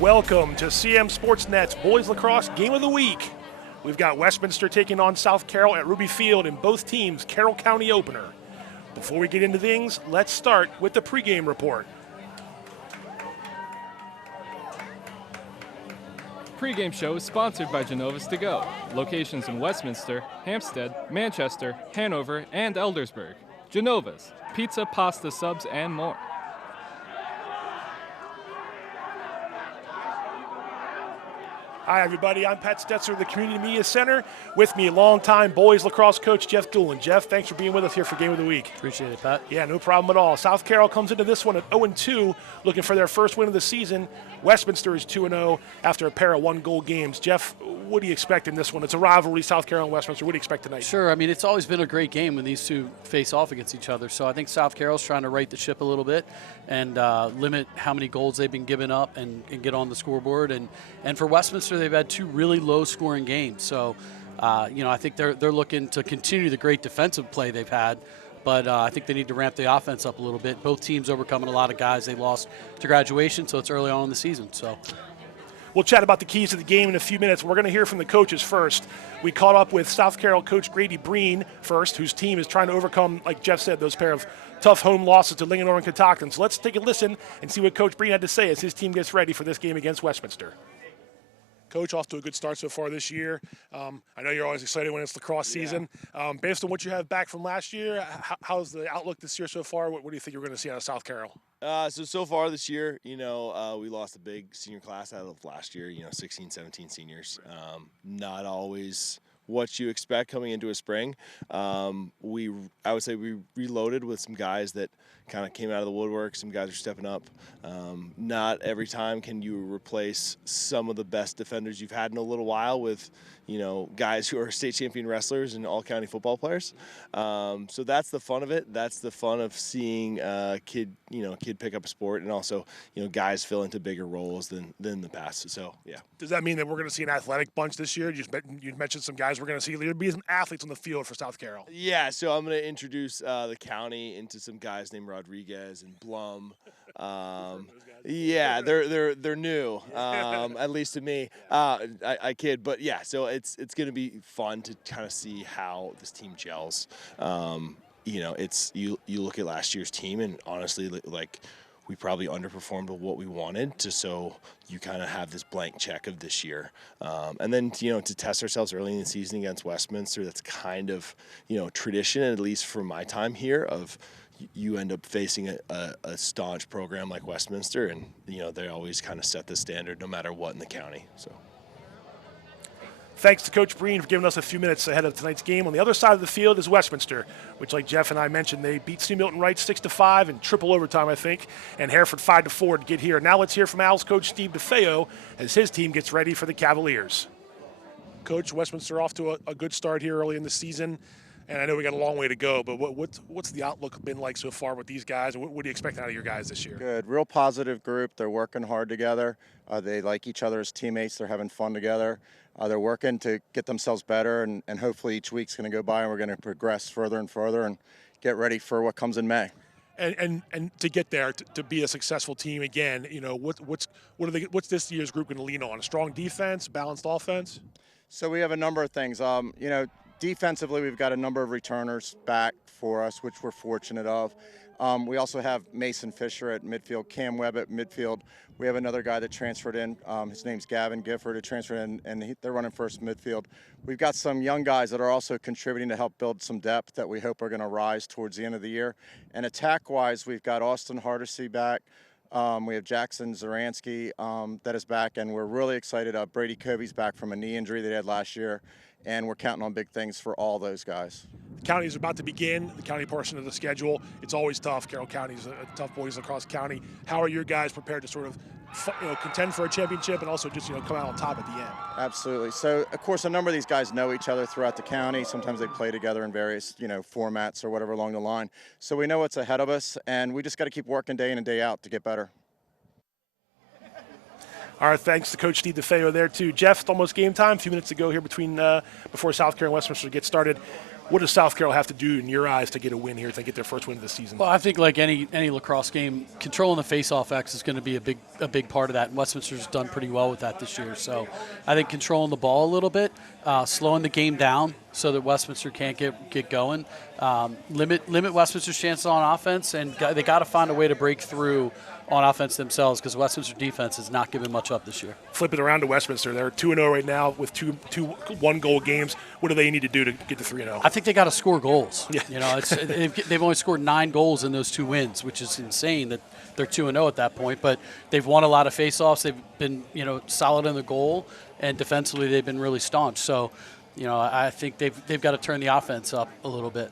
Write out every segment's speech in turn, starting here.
Welcome to CM Sportsnet's Boys Lacrosse Game of the Week. We've got Westminster taking on South Carroll at Ruby Field in both teams' Carroll County opener. Before we get into things, let's start with the pregame report. Pre-game show is sponsored by Genova's To Go. Locations in Westminster, Hampstead, Manchester, Hanover, and Eldersburg. Genova's, pizza, pasta, subs, and more. Hi, everybody. I'm Pat Stoetzer of the Community Media Center. With me, longtime boys lacrosse coach Jeff Doolan. Jeff, thanks for being with us here for Game of the Week. Appreciate it, Pat. Yeah, no problem at all. South Carroll comes into this one at 0-2, looking for their first win of the season. Westminster is 2-0 after a pair of one-goal games. Jeff, what do you expect in this one? It's a rivalry, South Carroll and Westminster. What do you expect tonight? Sure. I mean, it's always been a great game when these two face off against each other. So I think South Carroll's trying to right the ship a little bit and limit how many goals they've been giving up and get on the scoreboard. And for Westminster, they've had two really low-scoring games. So, I think they're looking to continue the great defensive play they've had. But I think they need to ramp the offense up a little bit. Both teams overcoming a lot of guys they lost to graduation, so it's early on in the season. So we'll chat about the keys to the game in a few minutes. We're going to hear from the coaches first. We caught up with South Carroll coach Grady Breen first, whose team is trying to overcome, like Jeff said, those pair of tough home losses to Linganore and Catoctin. So let's take a listen and see what Coach Breen had to say as his team gets ready for this game against Westminster. Coach, off to a good start so far this year. I know you're always excited when it's lacrosse season. Based on what you have back from last year, how's the outlook this year so far? What do you think you're going to see out of South Carroll? So far this year, we lost a big senior class out of last year, 16, 17 seniors. Not always what you expect coming into a spring. I would say we reloaded with some guys that kind of came out of the woodwork. Some guys are stepping up. Not every time can you replace some of the best defenders you've had in a little while with, guys who are state champion wrestlers and all-county football players. So that's the fun of it. That's the fun of seeing a kid pick up a sport, and also, guys fill into bigger roles than the past. So, yeah. Does that mean that we're going to see an athletic bunch this year? You mentioned some guys we're going to see. There'll be some athletes on the field for South Carroll. Yeah, so I'm going to introduce the county into some guys named Rodriguez and Blum. Yeah, they're new, at least to me. I kid, but yeah. So it's going to be fun to kind of see how this team gels. It's you look at last year's team, and honestly, like, we probably underperformed what we wanted so you kind of have this blank check of this year. And then, to test ourselves early in the season against Westminster, that's kind of, tradition, at least from my time here, of you end up facing a staunch program like Westminster, and, they always kind of set the standard no matter what in the county. So. Thanks to Coach Breen for giving us a few minutes ahead of tonight's game. On the other side of the field is Westminster, which, like Jeff and I mentioned, they beat St. Milton Wright 6-5 in triple overtime, I think, and Hereford 5-4 to get here. Now let's hear from Owls coach Steve DeFeo as his team gets ready for the Cavaliers. Coach, Westminster off to a good start here early in the season, and I know we got a long way to go, but what's the outlook been like so far with these guys, and what do you expect out of your guys this year? Good. Real positive group. They're working hard together. They like each other as teammates. They're having fun together. They're working to get themselves better, and hopefully each week's going to go by and we're going to progress further and further and get ready for what comes in May. And to get there, to be a successful team again, what's this year's group going to lean on? A strong defense, balanced offense? So we have a number of things. Defensively, we've got a number of returners back for us, which we're fortunate of. We also have Mason Fisher at midfield, Cam Webb at midfield. We have another guy that transferred in. His name's Gavin Gifford, who transferred in, and they're running first midfield. We've got some young guys that are also contributing to help build some depth that we hope are going to rise towards the end of the year. And attack-wise, we've got Austin Hardesty back. We have Jackson Zaransky that is back, and we're really excited. Brady Covey's back from a knee injury that he had last year, and we're counting on big things for all those guys. The county is about to begin, the county portion of the schedule. It's always tough. Carroll County is a tough boys lacrosse county. How are your guys prepared to sort of contend for a championship and also just come out on top at the end? Absolutely. So, of course, a number of these guys know each other throughout the county. Sometimes they play together in various formats or whatever along the line. So we know what's ahead of us, and we just got to keep working day in and day out to get better. All right, thanks to Coach Steve DeFeo there, too. Jeff, it's almost game time. A few minutes to go here before South Carroll and Westminster get started. What does South Carroll have to do in your eyes to get a win here, to get their first win of the season? Well, I think like any lacrosse game, controlling the face-off X is going to be a big part of that. And Westminster's done pretty well with that this year. So I think controlling the ball a little bit, slowing the game down so that Westminster can't get going, limit Westminster's chances on offense, and they got to find a way to break through on offense themselves because Westminster defense has not given much up this year. Flip it around to Westminster. They're 2-0 right now with two 1-goal games. What do they need to do to get to 3-0? I think they got to score goals. Yeah. You know, they've only scored 9 goals in those 2 wins, which is insane that they're 2-0 at that point. But they've won a lot of faceoffs. They've been, solid in the goal, and defensively they've been really staunch. So, I think they've got to turn the offense up a little bit.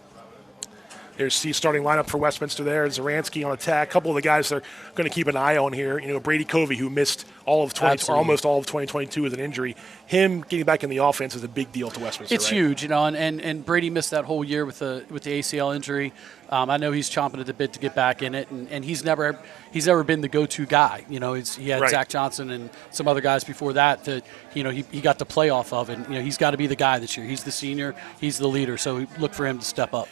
There's the starting lineup for Westminster there. Zaransky on attack. A couple of the guys they're going to keep an eye on here. Brady Covey, who missed all of almost all of 2022 with an injury. Him getting back in the offense is a big deal to Westminster. It's huge, and Brady missed that whole year with the ACL injury. I know he's chomping at the bit to get back in it, and he's never been the go-to guy. He had Zach Johnson and some other guys before that he got to play off of, and he's got to be the guy this year. He's the senior, he's the leader, so look for him to step up.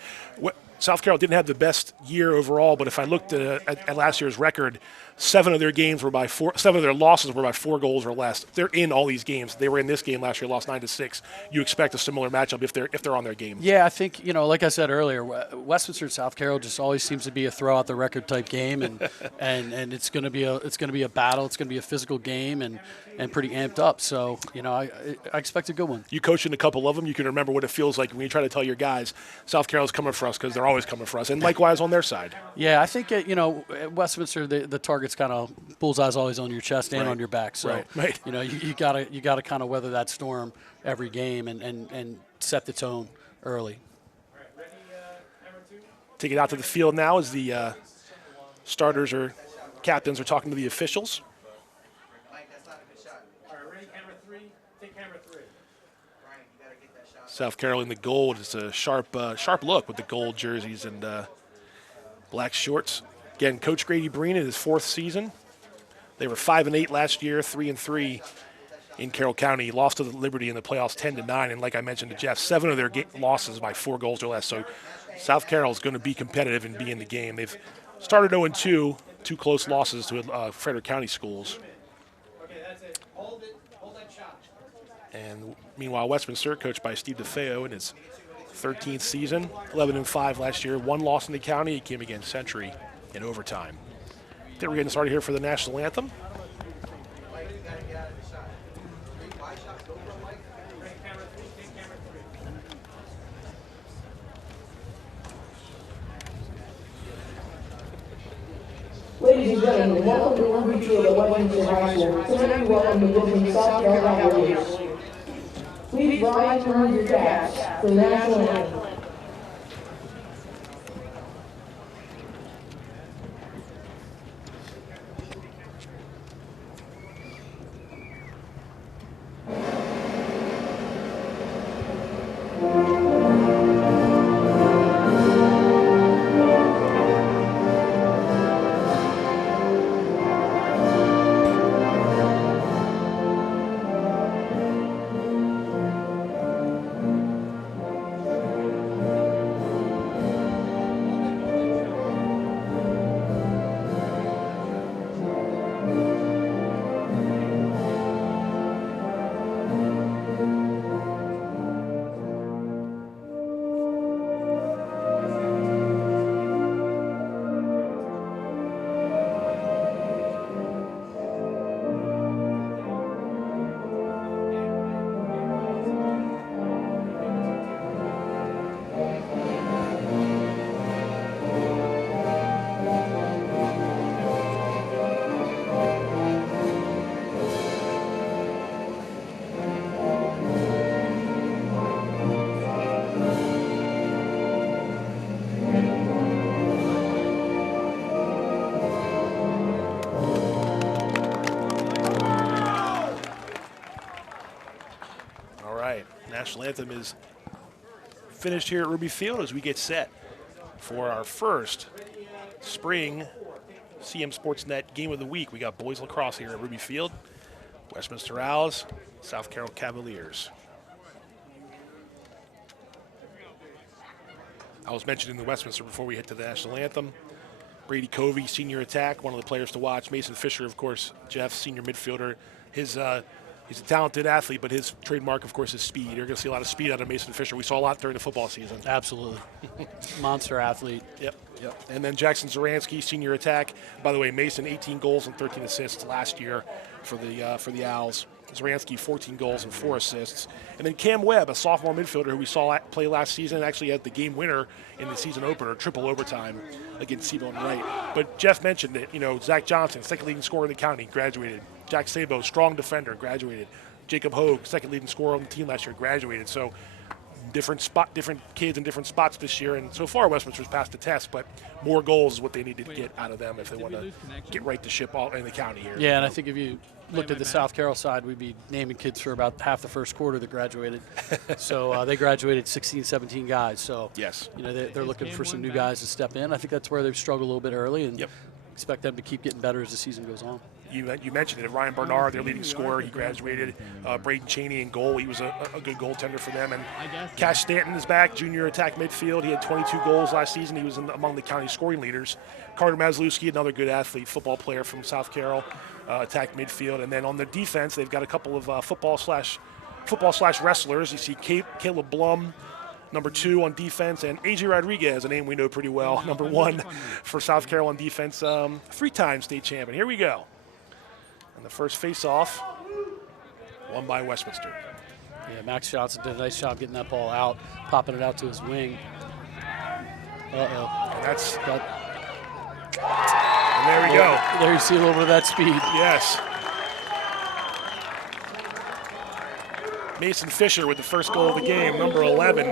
South Carroll didn't have the best year overall, but if I looked at last year's record, 7 of their losses were by 4 goals or less. They're in all these games. They were in this game last year, lost 9-6. You expect a similar matchup if they're on their game. Yeah, I think like I said earlier, Westminster and South Carroll just always seems to be a throw out the record type game, and it's going to be a battle. It's going to be a physical game and pretty amped up. So I expect a good one. You coached in a couple of them. You can remember what it feels like when you try to tell your guys South Carroll's coming for us, because they're always coming for us, and likewise on their side. Yeah, I think at Westminster the target's kind of bullseye's always on your chest and on your back. So right. you gotta kind of weather that storm every game and set the tone early. Take it out to the field now as the starters or captains are talking to the officials. South Carroll in the gold. It's a sharp look with the gold jerseys and black shorts. Again, Coach Grady Breen in his 4th season. They were 5-8 last year, 3-3 in Carroll County. Lost to the Liberty in the playoffs 10-9, and like I mentioned to Jeff, 7 of their losses by 4 goals or less. So South Carroll is going to be competitive and be in the game. They've started 0-2, 2 close losses to Frederick County schools. And meanwhile, Westminster, coached by Steve DeFeo in his 13th season, 11-5 last year, 1 loss in the county. He came against Century in overtime. I think we're getting started here for the national anthem. Ladies and gentlemen, welcome to Ruby Field at Westminster High School. Tonight we welcome the visiting South Carroll Cavaliers. Please rise and raise your caps for the national anthem. National anthem is finished here at Ruby Field as we get set for our first spring CM Sportsnet Game of the Week. We got boys lacrosse here at Ruby Field. Westminster Owls, South Carroll Cavaliers. I was mentioning the Westminster before we hit to the national anthem. Brady Covey, senior attack, one of the players to watch. Mason Fisher, of course, Jeff, senior midfielder. He's a talented athlete, but his trademark, of course, is speed. You're going to see a lot of speed out of Mason Fisher. We saw a lot during the football season. Absolutely. Monster athlete. Yep. And then Jackson Zaransky, senior attack. By the way, Mason, 18 goals and 13 assists last year for the Owls. Zaransky, 14 goals and 4 assists. And then Cam Webb, a sophomore midfielder who we saw play last season, actually had the game winner in the season opener, triple overtime against Seabold and Wright. But Jeff mentioned that, Zach Johnson, second leading scorer in the county, graduated. Jack Sabo, strong defender, graduated. Jacob Hogue, second leading scorer on the team last year, graduated. So different kids in different spots this year. And so far, Westminster's passed the test, but more goals is what they need to get out of them if they want to get right the ship all in the county here. Yeah, and I think if you looked at the South Carroll side, we'd be naming kids for about half the first quarter that graduated. So they graduated 16, 17 guys. So yes, they're looking for some new guys to step in. I think that's where they've struggled a little bit early, and expect them to keep getting better as the season goes on. You mentioned it. Ryan Bernard, their leading scorer, he graduated. Braden Cheney in goal. He was a good goaltender for them. And Cash Stanton is back, junior attack midfield. He had 22 goals last season. He was among the county scoring leaders. Carter Maslewski, another good athlete, football player from South Carroll, attack midfield. And then on the defense, they've got a couple of football slash wrestlers. You see Caleb Blum, number 2 on defense, and AJ Rodriguez, a name we know pretty well, number 1 for South Carroll on defense, 3-time state champion. Here we go. And the first face-off, won by Westminster. Yeah, Max Johnson did a nice job getting that ball out, popping it out to his wing. And that's got. And there we go. There you see a little bit of that speed. Yes. Mason Fisher with the first goal of the game, number 11.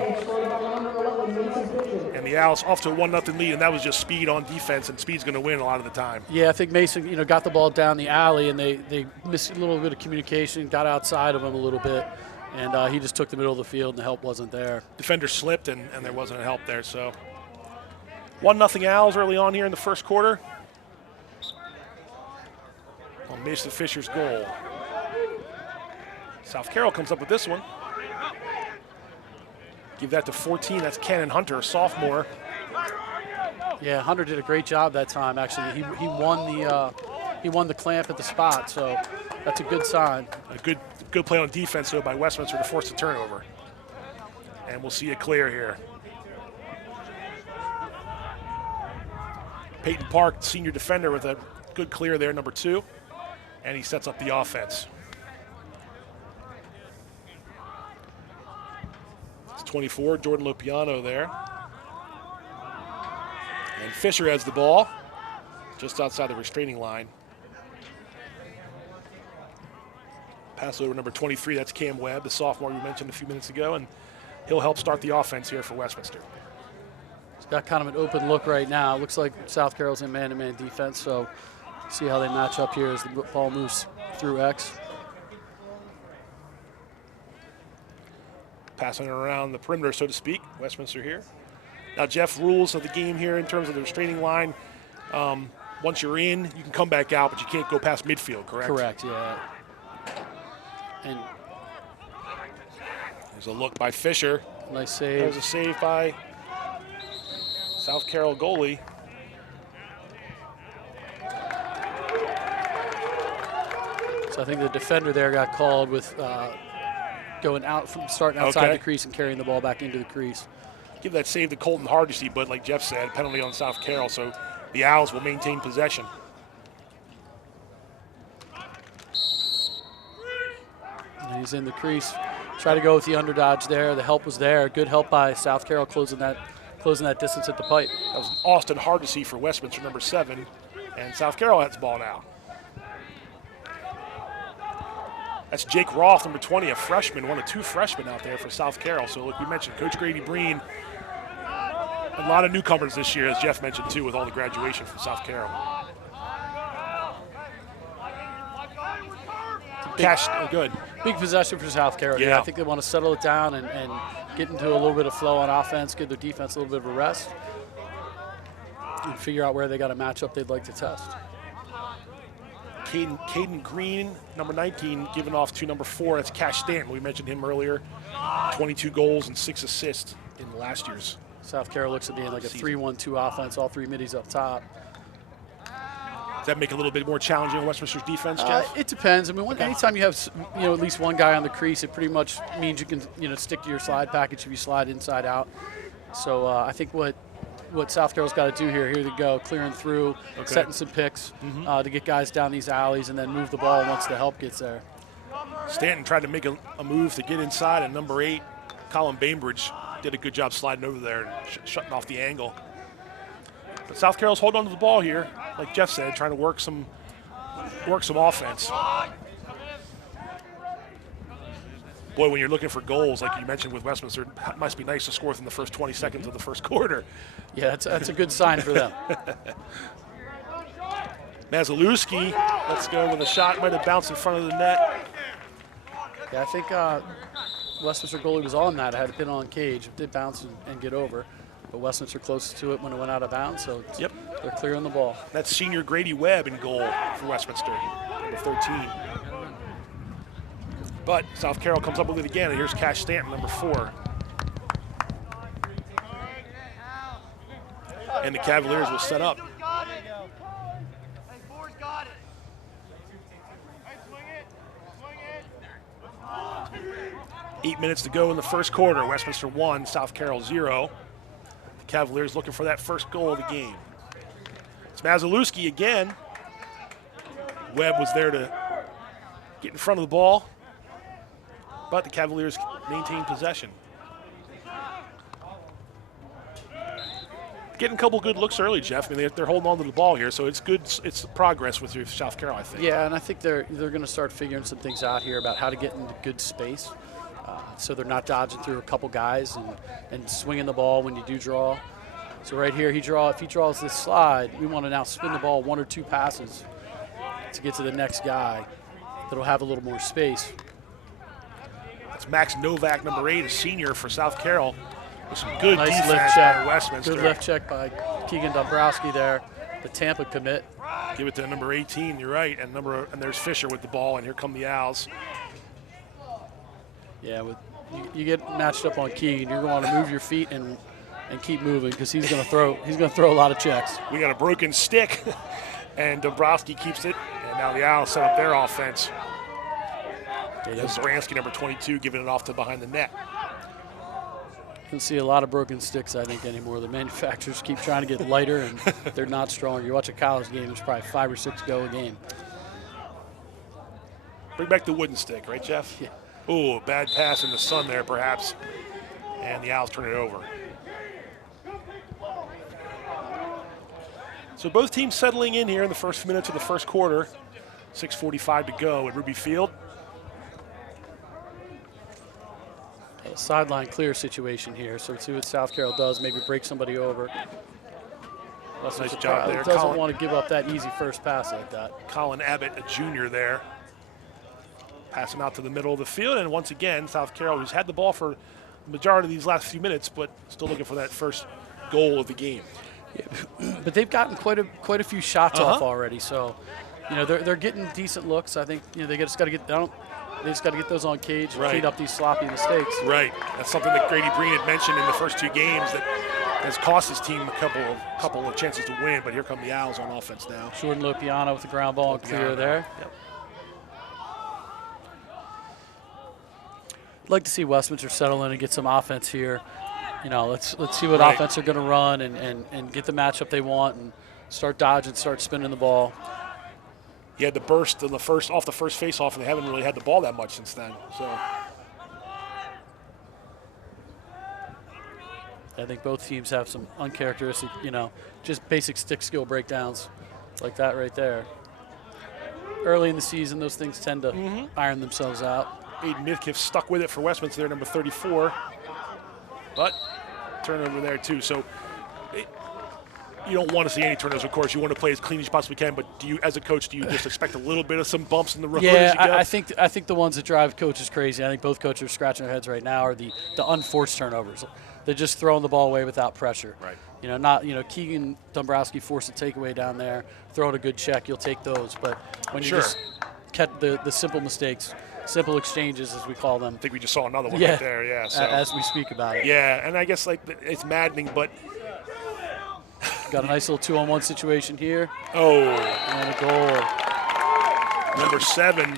And the Owls off to a 1-0 lead, and that was just speed on defense, and speed's going to win a lot of the time. Yeah, I think Mason, got the ball down the alley, and they missed a little bit of communication, got outside of him a little bit, and he just took the middle of the field, and the help wasn't there. Defender slipped, and there wasn't a help there. So 1-0 Owls early on here in the first quarter on Mason Fisher's goal. South Carroll comes up with this one. Give that to 14. That's Cannon Hunter, a sophomore. Yeah, Hunter did a great job that time. Actually, he won the clamp at the spot, so that's a good sign. A good play on defense though by Westminster to force a turnover. And we'll see it clear here. Peyton Park, senior defender, with a good clear there, number 2, and he sets up the offense. 24, Jordan Lopiano there. And Fisher has the ball just outside the restraining line. Pass over number 23, that's Cam Webb, the sophomore we mentioned a few minutes ago, and he'll help start the offense here for Westminster. It's got kind of an open look right now. It looks like South Carroll's in man-to-man defense, so see how they match up here as the ball moves through X. Passing it around the perimeter, so to speak. Westminster here. Now, Jeff, rules of the game here in terms of the restraining line. Once you're in, you can come back out, but you can't go past midfield, correct? Correct, yeah. And there's a look by Fisher. Nice save. There's a save by South Carroll goalie. So I think the defender there got called with starting outside the crease and carrying the ball back into the crease. Give that save to Colton Hardesty, but like Jeff said, penalty on South Carroll, so the Owls will maintain possession. And he's in the crease. Try to go with the underdodge there. The help was there. Good help by South Carroll closing that distance at the pipe. That was Austin Hardesty for Westminster, number 7, and South Carroll has the ball now. That's Jake Roth, number 20, a freshman, one of 2 freshmen out there for South Carroll. So, like we mentioned, Coach Grady Breen, a lot of newcomers this year, as Jeff mentioned, too, with all the graduation from South Carroll. Good. Big possession for South Carroll. Yeah. I think they want to settle it down and get into a little bit of flow on offense, give their defense a little bit of a rest, and figure out where they got a matchup they'd like to test. Caden Green, number 19, giving off to number 4. That's Cash Stanton. We mentioned him earlier. 22 goals and 6 assists in last year's South Carroll looks at being like a 3-1-2 offense, all three middies up top. Does that make it a little bit more challenging on Westminster's defense, Jeff? It depends. I mean, anytime you have at least one guy on the crease, it pretty much means you can stick to your slide package if you slide inside out. So I think what South Carroll's got to do here they go, clearing through, setting some picks to get guys down these alleys and then move the ball once the help gets there. Stanton tried to make a move to get inside, and number 8, Colin Bainbridge, did a good job sliding over there and shutting off the angle. But South Carroll's holding on to the ball here, like Jeff said, trying to work some offense. Boy, when you're looking for goals, like you mentioned with Westminster, it must be nice to score within the first 20 seconds of the first quarter. Yeah, that's a good sign for them. Mazalewski, let's go with a shot, might have bounced in front of the net. Yeah, I think Westminster goalie was on that. I had it been on cage. It did bounce and get over. But Westminster close to it when it went out of bounds, so they're clearing the ball. That's senior Grady Webb in goal for Westminster, number 13. But South Carroll comes up with it again, and here's Cash Stanton, number 4. And the Cavaliers will set up. 8 minutes to go in the first quarter. Westminster 1, South Carroll 0. The Cavaliers looking for that first goal of the game. It's Mazalewski again. Webb was there to get in front of the ball, but the Cavaliers maintain possession. Getting a couple good looks early, Jeff. I mean, they're holding on to the ball here, so it's good. It's progress with your South Carroll, I think. Yeah, and I think they're going to start figuring some things out here about how to get into good space, so they're not dodging through a couple guys and swinging the ball when you do draw. So right here, if he draws this slide, we want to now spin the ball 1 or 2 passes to get to the next guy that'll have a little more space. That's Max Novak, number 8, a senior for South Carroll. With some good nice defense lift check. by Westminster. Good lift check by Keegan Dombrowski there, the Tampa commit. Give it to number 18, you're right, and there's Fisher with the ball, and here come the Owls. Yeah, you get matched up on Keegan, you're going to move your feet and keep moving because he's going to throw a lot of checks. We got a broken stick, and Dombrowski keeps it, and now the Owls set up their offense. Zaransky, number 22, giving it off to behind the net. You can see a lot of broken sticks, I think, anymore. The manufacturers keep trying to get lighter, and they're not strong. You watch a college game, there's probably 5 or 6 go a game. Bring back the wooden stick, right, Jeff? Yeah. Ooh, bad pass in the sun there, perhaps. And the Owls turn it over. So both teams settling in here in the first minutes of the first quarter. 6:45 to go at Ruby Field. A sideline clear situation here. So let's see what South Carroll does. Maybe break somebody over. Nice job there. Doesn't want to give up that easy first pass like that. Colin Abbott, a junior there. Pass him out to the middle of the field. And once again, South Carroll, who's had the ball for the majority of these last few minutes, but still looking for that first goal of the game. Yeah. But they've gotten quite a few shots off already. So, they're getting decent looks. I think they just got to get down. They just got to get those on cage and clean up these sloppy mistakes. Right. That's something that Grady Breen had mentioned in the first 2 games that has cost his team a couple of chances to win. But here come the Owls on offense now. Jordan Lopiano with the ground ball and clear there. Yep. I'd like to see Westminster settle in and get some offense here. Let's see what offense they're going to run and get the matchup they want and start dodging, start spinning the ball. He had the burst off the first face-off, and they haven't really had the ball that much since then. So I think both teams have some uncharacteristic, just basic stick skill breakdowns like that right there. Early in the season, those things tend to iron themselves out. Aiden Midkiff stuck with it for Westminster there, number 34. But turnover there too. So you don't want to see any turnovers, of course. You want to play as clean as you possibly can. But as a coach, do you just expect a little bit of some bumps in the road? Yeah, I think the ones that drive coaches crazy. I think both coaches are scratching their heads right now are the unforced turnovers. They're just throwing the ball away without pressure. Right. Keegan Dombrowski forced a takeaway down there, throwing a good check, you'll take those. But when you just catch the simple mistakes, simple exchanges, as we call them. I think we just saw another one Yeah. right there. Yeah. So. As we speak about it. Yeah, and I guess like it's maddening, but Got a nice little 2-on-1 situation here. oh, And a goal. number 7,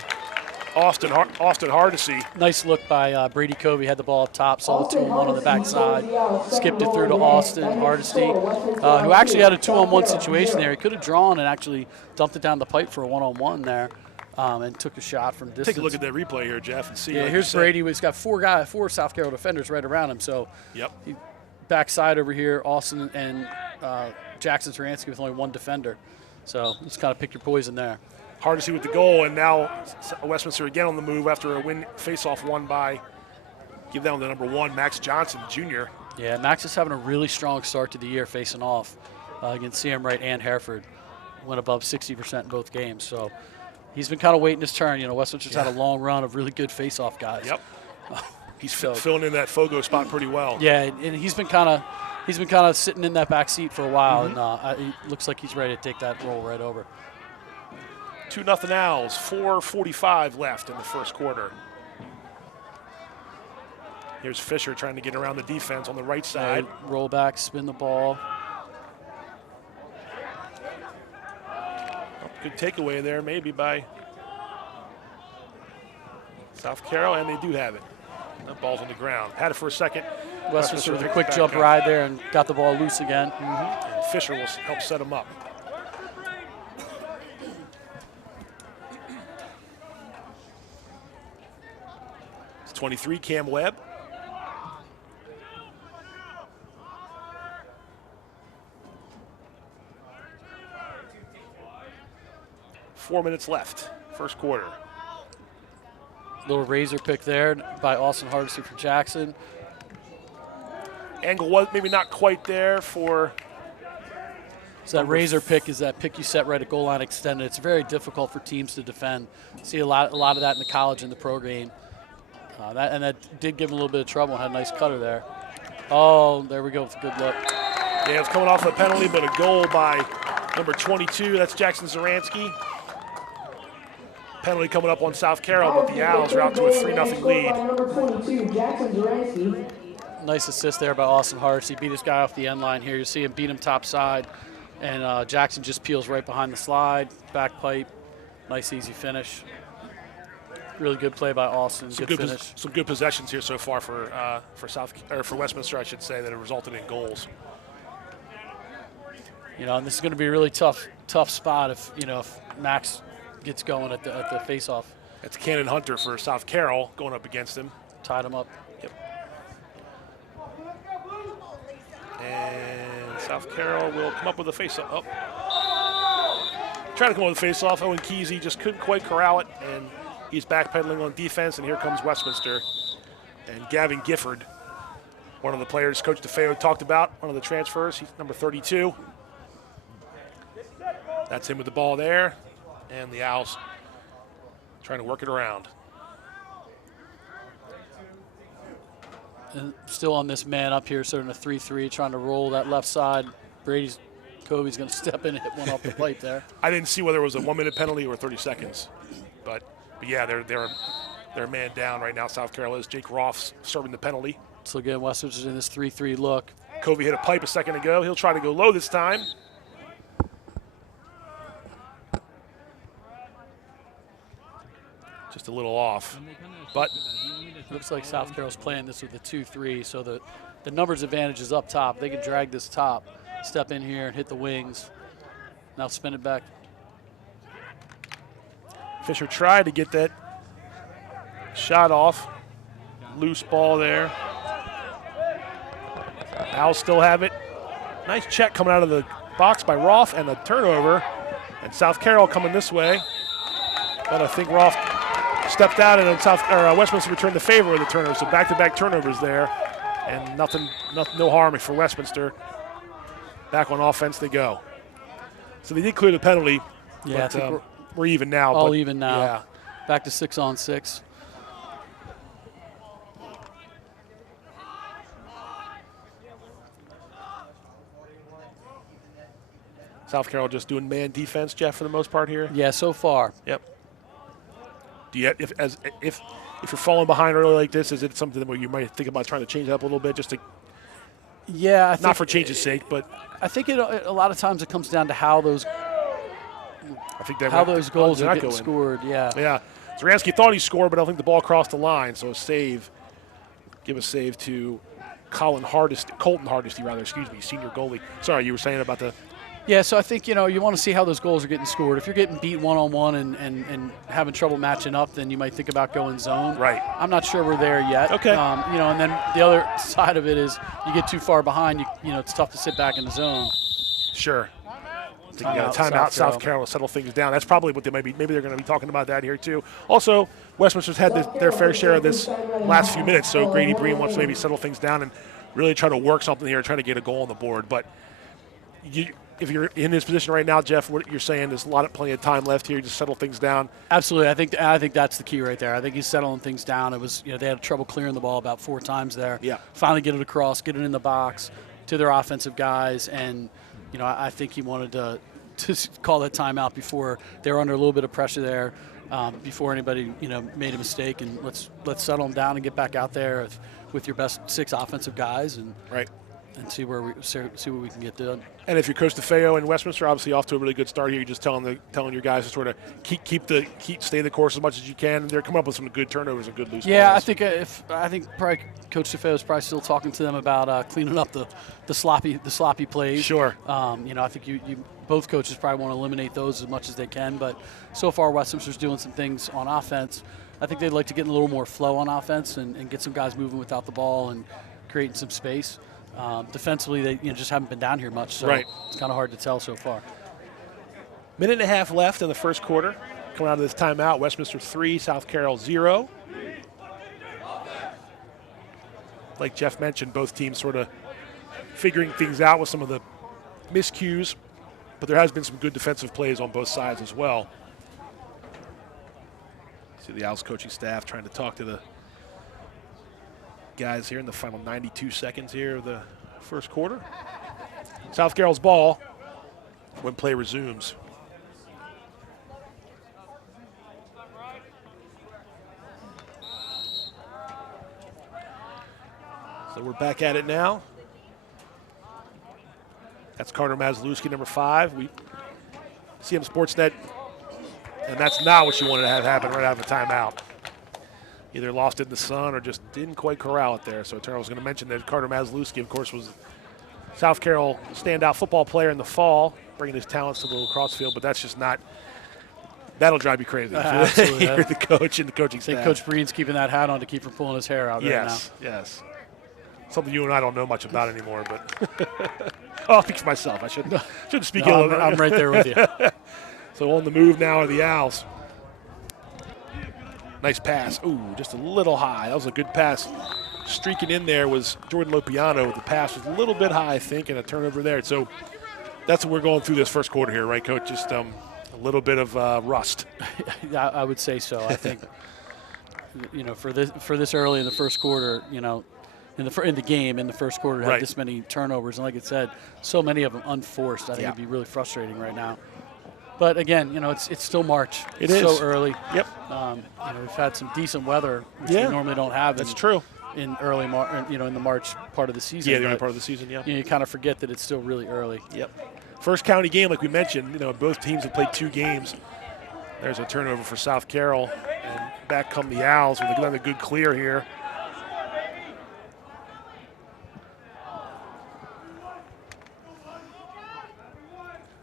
Austin Hardesty. Nice look by Brady Covey. Had the ball up top, saw the 2-on-1 on the backside, skipped it through to Austin Hardesty, who actually had a 2-on-1 situation there. He could have drawn and actually dumped it down the pipe for a 1-on-1 there, and took a shot from distance. Take a look at that replay here, Jeff, and see. Yeah, like here's you said. Brady. He's got four South Carroll defenders right around him. So Yep. backside over here, Austin and Jackson Zaransky with only one defender. So just kind of pick your poison there. Hardesty with the goal, and now Westminster again on the move after a win face-off won by, give that one to number 1, Max Johnson Jr. Yeah, Max is having a really strong start to the year facing off against CM Wright and Hereford. Went above 60% in both games. So he's been kind of waiting his turn. You know, Westminster's had a long run of really good face-off guys. Yep. He's So- filling in that Fogo spot pretty well. Yeah, and he's been kind of sitting in that back seat for a while, and it looks like he's ready to take that role right over. 2-0 Owls, 4:45 left in the first quarter. Here's Fisher trying to get around the defense on the right side. Roll back, spin the ball. Good takeaway there, maybe by South Carroll, and they do have it. The ball's on the ground. Had it for a second. Westminster with a picked quick it back jump up. ride there and got the ball loose again. And Fisher will help set him up. It's 23, Cam Webb. Four minutes left, first quarter. Little razor pick there by Austin Hardesty for Jackson. Angle was maybe not quite there for. So that razor pick is that pick you set right at goal line extended. It's very difficult for teams to defend. See a lot of that in the college and the pro game. That did give him a little bit of trouble and had a nice cutter there. Oh, there we go with a good look. Yeah, it's coming off a penalty, but a goal by number 22. That's Jackson Zaransky. Penalty coming up on South Carroll, but the Owls are out to a 3-0 lead. Number 22, Jackson Zaransky. Nice assist there by Austin Hardesty. Beat his guy off the end line here. You see him beat him top side. And Jackson just peels right behind the slide. Back pipe. Nice, easy finish. Really good play by Austin. Good finish. Some good possessions here so far for Westminster, I should say, that have resulted in goals. You know, and this is going to be a really tough spot if Max gets going at the face-off. That's Cannon Hunter for South Carroll going up against him. Tied him up. Yep. And South Carroll will come up with a face-off. Oh. Trying to come up with a face-off. Owen Kesey just couldn't quite corral it, and he's backpedaling on defense, and here comes Westminster. And Gavin Gifford, one of the players Coach DeFeo talked about, one of the transfers. He's number 32. That's him with the ball there, and the Owls trying to work it around. And still on this man up here, sort of in a 3-3, trying to roll that left side. Covey's going to step in and hit one off the plate there. I didn't see whether it was a 1-minute penalty or 30 seconds, but yeah, they're a man down right now. South Carolina is. Jake Roth's serving the penalty. So again, Westminster's in this 3-3 look. Covey hit a pipe a second ago. He'll try to go low this time. Just a little off, but Looks like South Carroll's playing this with a 2-3, so the numbers advantage is up top. They can drag this top, step in here and hit the wings. Now spin it back. Fisher tried to get that shot off. Loose ball there. Owls still have it. Nice check coming out of the box by Roth and the turnover. And South Carroll coming this way. But I think Roth stepped out and then Westminster returned the favor with the turnover. So back-to-back turnovers there. And no harm for Westminster. Back on offense they go. So they did clear the penalty. Yeah, but, I think we're even now. all but, even now. Yeah. Back to 6-on-6. South Carroll just doing man defense, Jeff, for the most part here. Yeah, so far. Yep. Do you if you're falling behind early like this, is it something where you might think about trying to change it up a little bit, just to Yeah, I think not for change's sake, but I think a lot of times it comes down to how those goals are getting scored. Yeah. Yeah. Zaransky thought he scored, but I don't think the ball crossed the line. So give a save to Colton Hardesty, senior goalie. Sorry, you were saying about the. Yeah, so I think, you want to see how those goals are getting scored. If you're getting beat one-on-one and having trouble matching up, then you might think about going zone. Right. I'm not sure we're there yet. Okay. And then the other side of it is you get too far behind, it's tough to sit back in the zone. Sure. Timeout, South Carolina will settle things down. That's probably what they might be. Maybe they're going to be talking about that here too. Also, Westminster's had their fair share of this last few minutes, so Grady Breen wants to maybe settle things down and really try to work something here, try to get a goal on the board. But if you're in this position right now, Jeff, what you're saying, there's plenty of time left here. Just settle things down. Absolutely. I think that's the key right there. I think he's settling things down. It was, they had trouble clearing the ball about 4 times there. Yeah. Finally get it across, get it in the box to their offensive guys, and I think he wanted to call that timeout before they were under a little bit of pressure there, before anybody made a mistake, and let's settle them down and get back out there with your best 6 offensive guys and see what we can get done. And if you're Coach DeFeo and Westminster, obviously off to a really good start here. You're just telling your guys to sort of stay the course as much as you can. And they're coming up with some good turnovers and good loose balls. I think probably Coach DeFeo is probably still talking to them about cleaning up the sloppy plays. Sure. I think you both coaches probably want to eliminate those as much as they can. But so far, Westminster's doing some things on offense. I think they'd like to get a little more flow on offense and get some guys moving without the ball and creating some space. Defensively, they just haven't been down here much, so it's kind of hard to tell so far. Minute and a half left in the first quarter. Coming out of this timeout, Westminster 3, South Carroll 0. Like Jeff mentioned, both teams sort of figuring things out with some of the miscues, but there has been some good defensive plays on both sides as well. See the Owls coaching staff trying to talk to the guys here in the final 92 seconds here of the first quarter. South Carroll's ball when play resumes. So we're back at it now. That's Carter Maslewski, number 5. We see him Sportsnet, and that's not what you wanted to have happen right out of a timeout. Either lost it in the sun or just didn't quite corral it there. So I was going to mention that Carter Maslewski, of course, was South Carroll standout football player in the fall, bringing his talents to the lacrosse field, but that's just not – that'll drive you crazy. Absolutely. You're the coach and the coaching staff. I think Coach Breen's keeping that hat on to keep from pulling his hair out right now. Yes. Something you and I don't know much about anymore, but I'll speak for myself. I shouldn't speak ill of it. I'm right there with you. So on the move now are the Owls. Nice pass. Ooh, just a little high. That was a good pass. Streaking in there was Jordan Lopiano. The pass was a little bit high, I think, and a turnover there. So that's what we're going through this first quarter here, right, Coach? Just a little bit of rust. I would say so. I think, for this early in the first quarter, in the game in the first quarter, to have this many turnovers, and like I said, so many of them unforced. I think it'd be really frustrating right now. But again, it's still March. It's so early. Yep. We've had some decent weather, which we normally don't have. That's true. In early March, in the March part of the season. Yeah, the early part of the season. Yeah. You kind of forget that it's still really early. Yep. First county game, like we mentioned. Both teams have played 2 games. There's a turnover for South Carroll, and back come the Owls with another good clear here.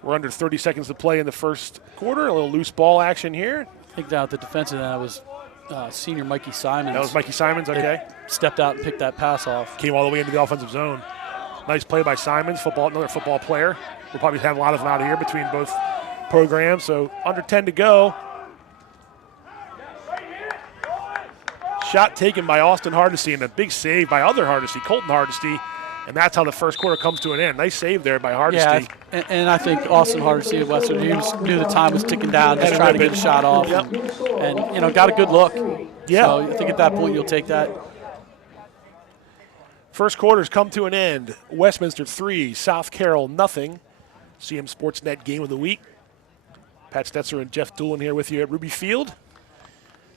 We're under 30 seconds to play in the first quarter. A little loose ball action here. I think that the defensive end was senior Mikey Simons. That was Mikey Simons, okay. Stepped out and picked that pass off. Came all the way into the offensive zone. Nice play by Simons, another football player. We'll probably have a lot of them out here between both programs. So under 10 to go. Shot taken by Austin Hardesty and a big save by other Hardesty, Colton Hardesty. And that's how the first quarter comes to an end. Nice save there by Hardesty. Yeah, and I think Austin Hardesty of Western, knew the time was ticking down, just trying to get a shot off. Yep. And got a good look. Yeah. So I think at that point you'll take that. First quarter's come to an end. Westminster 3, South Carroll nothing. CM Sportsnet game of the week. Pat Stoetzer and Jeff Doolan here with you at Ruby Field.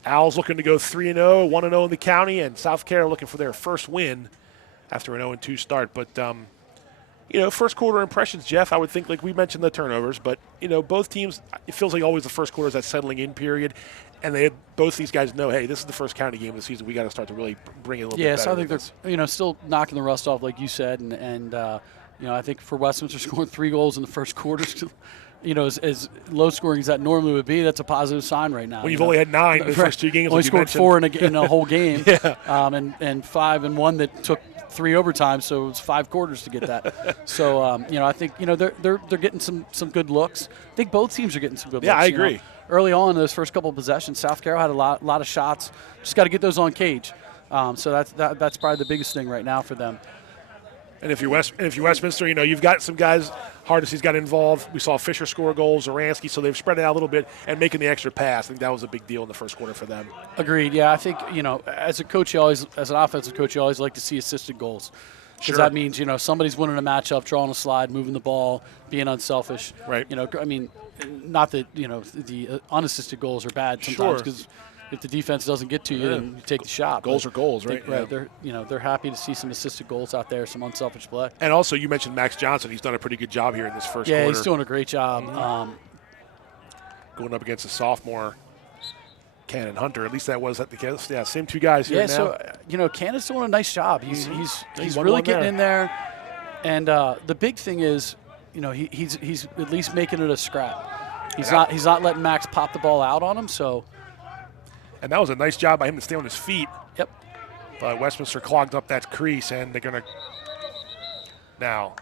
Owls looking to go 3-0, 1-0 in the county, and South Carroll looking for their first win after an 0-2 start. But, first quarter impressions, Jeff, I would think, like we mentioned the turnovers, but, both teams, it feels like always the first quarter is that settling in period. And both these guys know, hey, this is the first county game of the season. We got to start to really bring it a little bit better. Yeah, so I think they're, still knocking the rust off, like you said. And I think for Westminster scoring 3 goals in the first quarter, as low scoring as that normally would be, that's a positive sign right now. Well, you've only had 9 in the first 2 games. Only scored 4 in a whole game. Yeah. And 5 in one that took 3 overtimes, so it was 5 quarters to get that. So, I think, they're getting some good looks. I think both teams are getting some good looks. Yeah, I agree. Early on in those first couple of possessions, South Carroll had a lot of shots. Just got to get those on cage. So that's probably the biggest thing right now for them. And if you're Westminster, you've got some guys. Hardesty's got involved. We saw Fisher score goals, Zaransky, so they've spread it out a little bit and making the extra pass. I think that was a big deal in the first quarter for them. Agreed. Yeah, I think as a coach, as an offensive coach, you always like to see assisted goals. Because Sure. that means somebody's winning a matchup, drawing a slide, moving the ball, being unselfish. Right. Not that the unassisted goals are bad sometimes because if the defense doesn't get to you, then you take the shot. Goals are goals, right? Right. They're happy to see some assisted goals out there, some unselfish play. And also, you mentioned Max Johnson. He's done a pretty good job here in this first quarter. Yeah, he's doing a great job. Mm-hmm. Going up against a sophomore, Cannon Hunter. At least that was at the case. Yeah, same 2 guys here now. So Cannon's doing a nice job. He's really getting in there. And the big thing is, he's at least making it a scrap. He's not letting Max pop the ball out on him. So. And that was a nice job by him to stay on his feet. Yep. But Westminster clogged up that crease, and they're going to – now,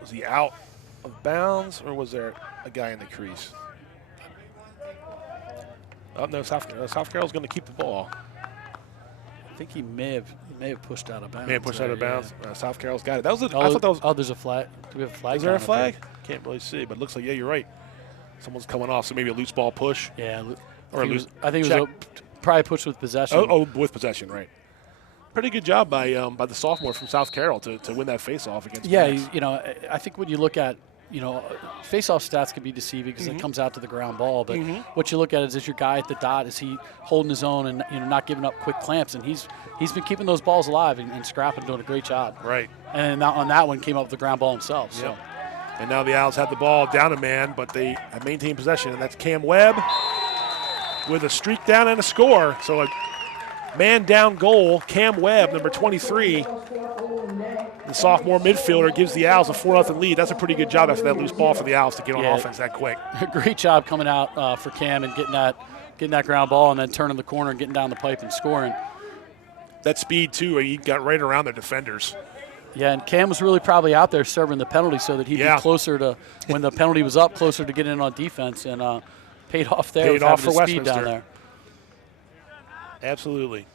was he out of bounds, or was there a guy in the crease? Oh, no, South Carroll's going to keep the ball. I think he may have pushed out of bounds. May have pushed out of bounds. Yeah. South Carroll's got it. I thought that was – Oh, there's a flag. Do we have a flag? Is there a flag? Can't really see, but it looks like, yeah, you're right. Someone's coming off, so maybe a loose ball push. Yeah. Or I think it was probably pushed with possession. Oh, with possession, right. Pretty good job by the sophomore from South Carroll to win that face-off against Max. I think when you look at, face-off stats can be deceiving because it comes out to the ground ball. But what you look at is your guy at the dot, is he holding his own and not giving up quick clamps? And he's been keeping those balls alive and scrapping, doing a great job. Right. And on that one came up with the ground ball himself. So. Yep. And now the Owls have the ball down a man, but they have maintained possession, and that's Cam Webb with a streak down and a score. So a man-down goal, Cam Webb, number 23. The sophomore midfielder gives the Owls a 4-0 lead. That's a pretty good job after that loose ball for the Owls to get on offense that quick. Great job coming out for Cam and getting that ground ball and then turning the corner and getting down the pipe and scoring. That speed, too, he got right around their defenders. Yeah, and Cam was really probably out there serving the penalty so that he'd be closer to, when the penalty was up, closer to getting in on defense, and paid off there. Paid off for Westminster down Westminster. there. Absolutely.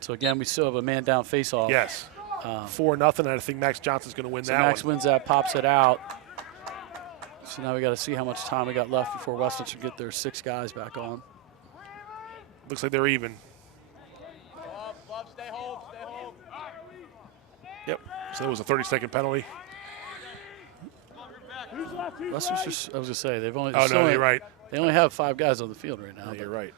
So, again, we still have a man-down face-off. Yes. 4-0, and I think Max Johnson's going to win that one. Max wins that, pops it out. So now we got to see how much time we got left before Westminster get their 6 guys back on. Looks like they're even. Yep. So it was a 30-second penalty. Westminster, I was going to say, they've only. Oh, no, you're right. They only have 5 guys on the field right now. No, you're right.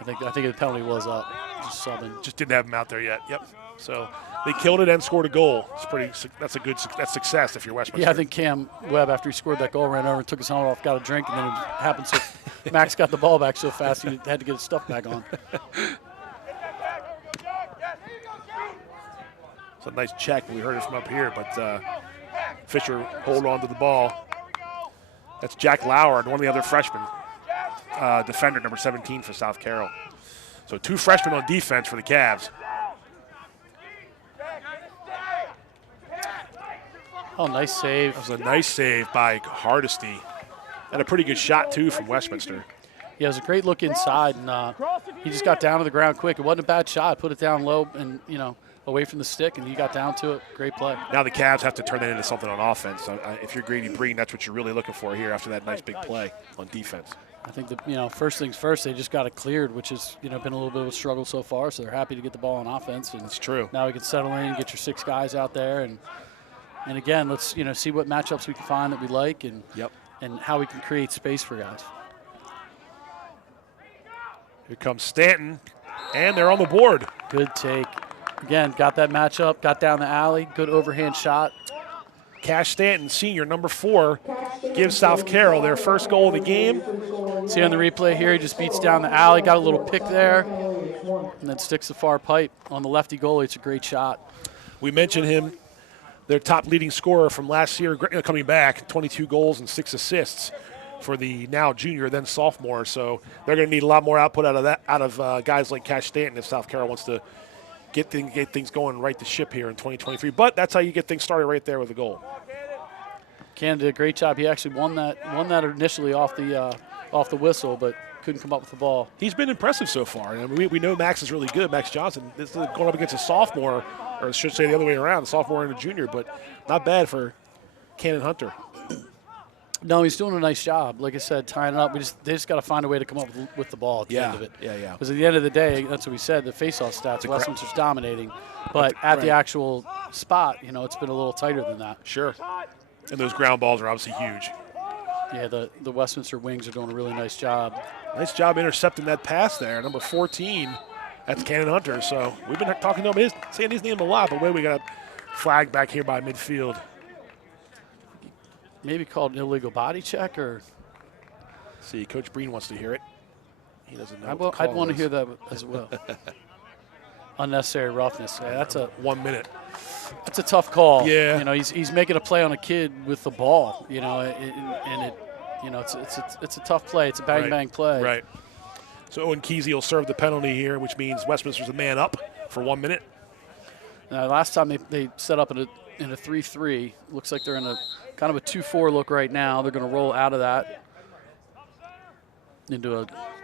I think the penalty was up. Just subbing. Just didn't have him out there yet. Yep. So they killed it and scored a goal. That's success if you're Westminster. Yeah, I think Cam Webb, after he scored that goal, ran over and took his helmet off, got a drink, and then it happened so Max got the ball back so fast he had to get his stuff back on. It's a nice check. We heard it from up here, but Fisher hold on to the ball. That's Jack Lauer, one of the other freshmen, defender, number 17 for South Carroll. So 2 freshmen on defense for the Cavs. Oh, nice save. That was a nice save by Hardesty. And a pretty good shot, too, from Westminster. Yeah, it was a great look inside, and he just got down to the ground quick. It wasn't a bad shot. Put it down low and, away from the stick, and he got down to it. Great play. Now the Cavs have to turn that into something on offense. So, if you're Grady Breen, that's what you're really looking for here after that nice big play on defense. I think that, first things first, they just got it cleared, which has, been a little bit of a struggle so far, so they're happy to get the ball on offense. And that's true. Now we can settle in, get your 6 guys out there, and again, let's, see what matchups we can find that we like and how we can create space for guys. Here comes Stanton, and they're on the board. Good take. Again, got that matchup, got down the alley, good overhand shot. Cash Stanton, senior, number 4, gives South Carroll their first goal of the game. See on the replay here, he just beats down the alley, got a little pick there, and then sticks the far pipe on the lefty goalie. It's a great shot. We mentioned him, their top leading scorer from last year, coming back, 22 goals and 6 assists for the now junior, then sophomore. So they're going to need a lot more output out of guys like Cash Stanton if South Carroll wants to get things going, right the ship here in 2023. But that's how you get things started right there with a goal. Cannon did a great job. He actually won that initially off the whistle, but couldn't come up with the ball. He's been impressive so far. I mean, we know Max is really good, Max Johnson. This is going up against a sophomore, or I should say the other way around, a sophomore and a junior, but not bad for Cannon Hunter. No, he's doing a nice job. Like I said, tying it up. They just got to find a way to come up with the ball at the end of it. Yeah. Because at the end of the day, that's what we said, the face-off stats, Westminster's dominating. But at the actual spot, it's been a little tighter than that. Sure. And those ground balls are obviously huge. Yeah, the Westminster wings are doing a really nice job. Nice job intercepting that pass there. Number 14, that's Cannon Hunter. So we've been talking to him, saying his name a lot, but we got a flag back here by midfield. Maybe called an illegal body check, or see, Coach Breen wants to hear it. He doesn't know. I'd want to hear that as well. Unnecessary roughness. Yeah, that's a 1 minute. That's a tough call. Yeah. He's making a play on a kid with the ball. It's a tough play. It's a bang play. Right. So Owen Kesey will serve the penalty here, which means Westminster's a man up for 1 minute. Now, last time they set up in a 3-3. Looks like they're in a kind of a 2-4 look right now. They're going to roll out of that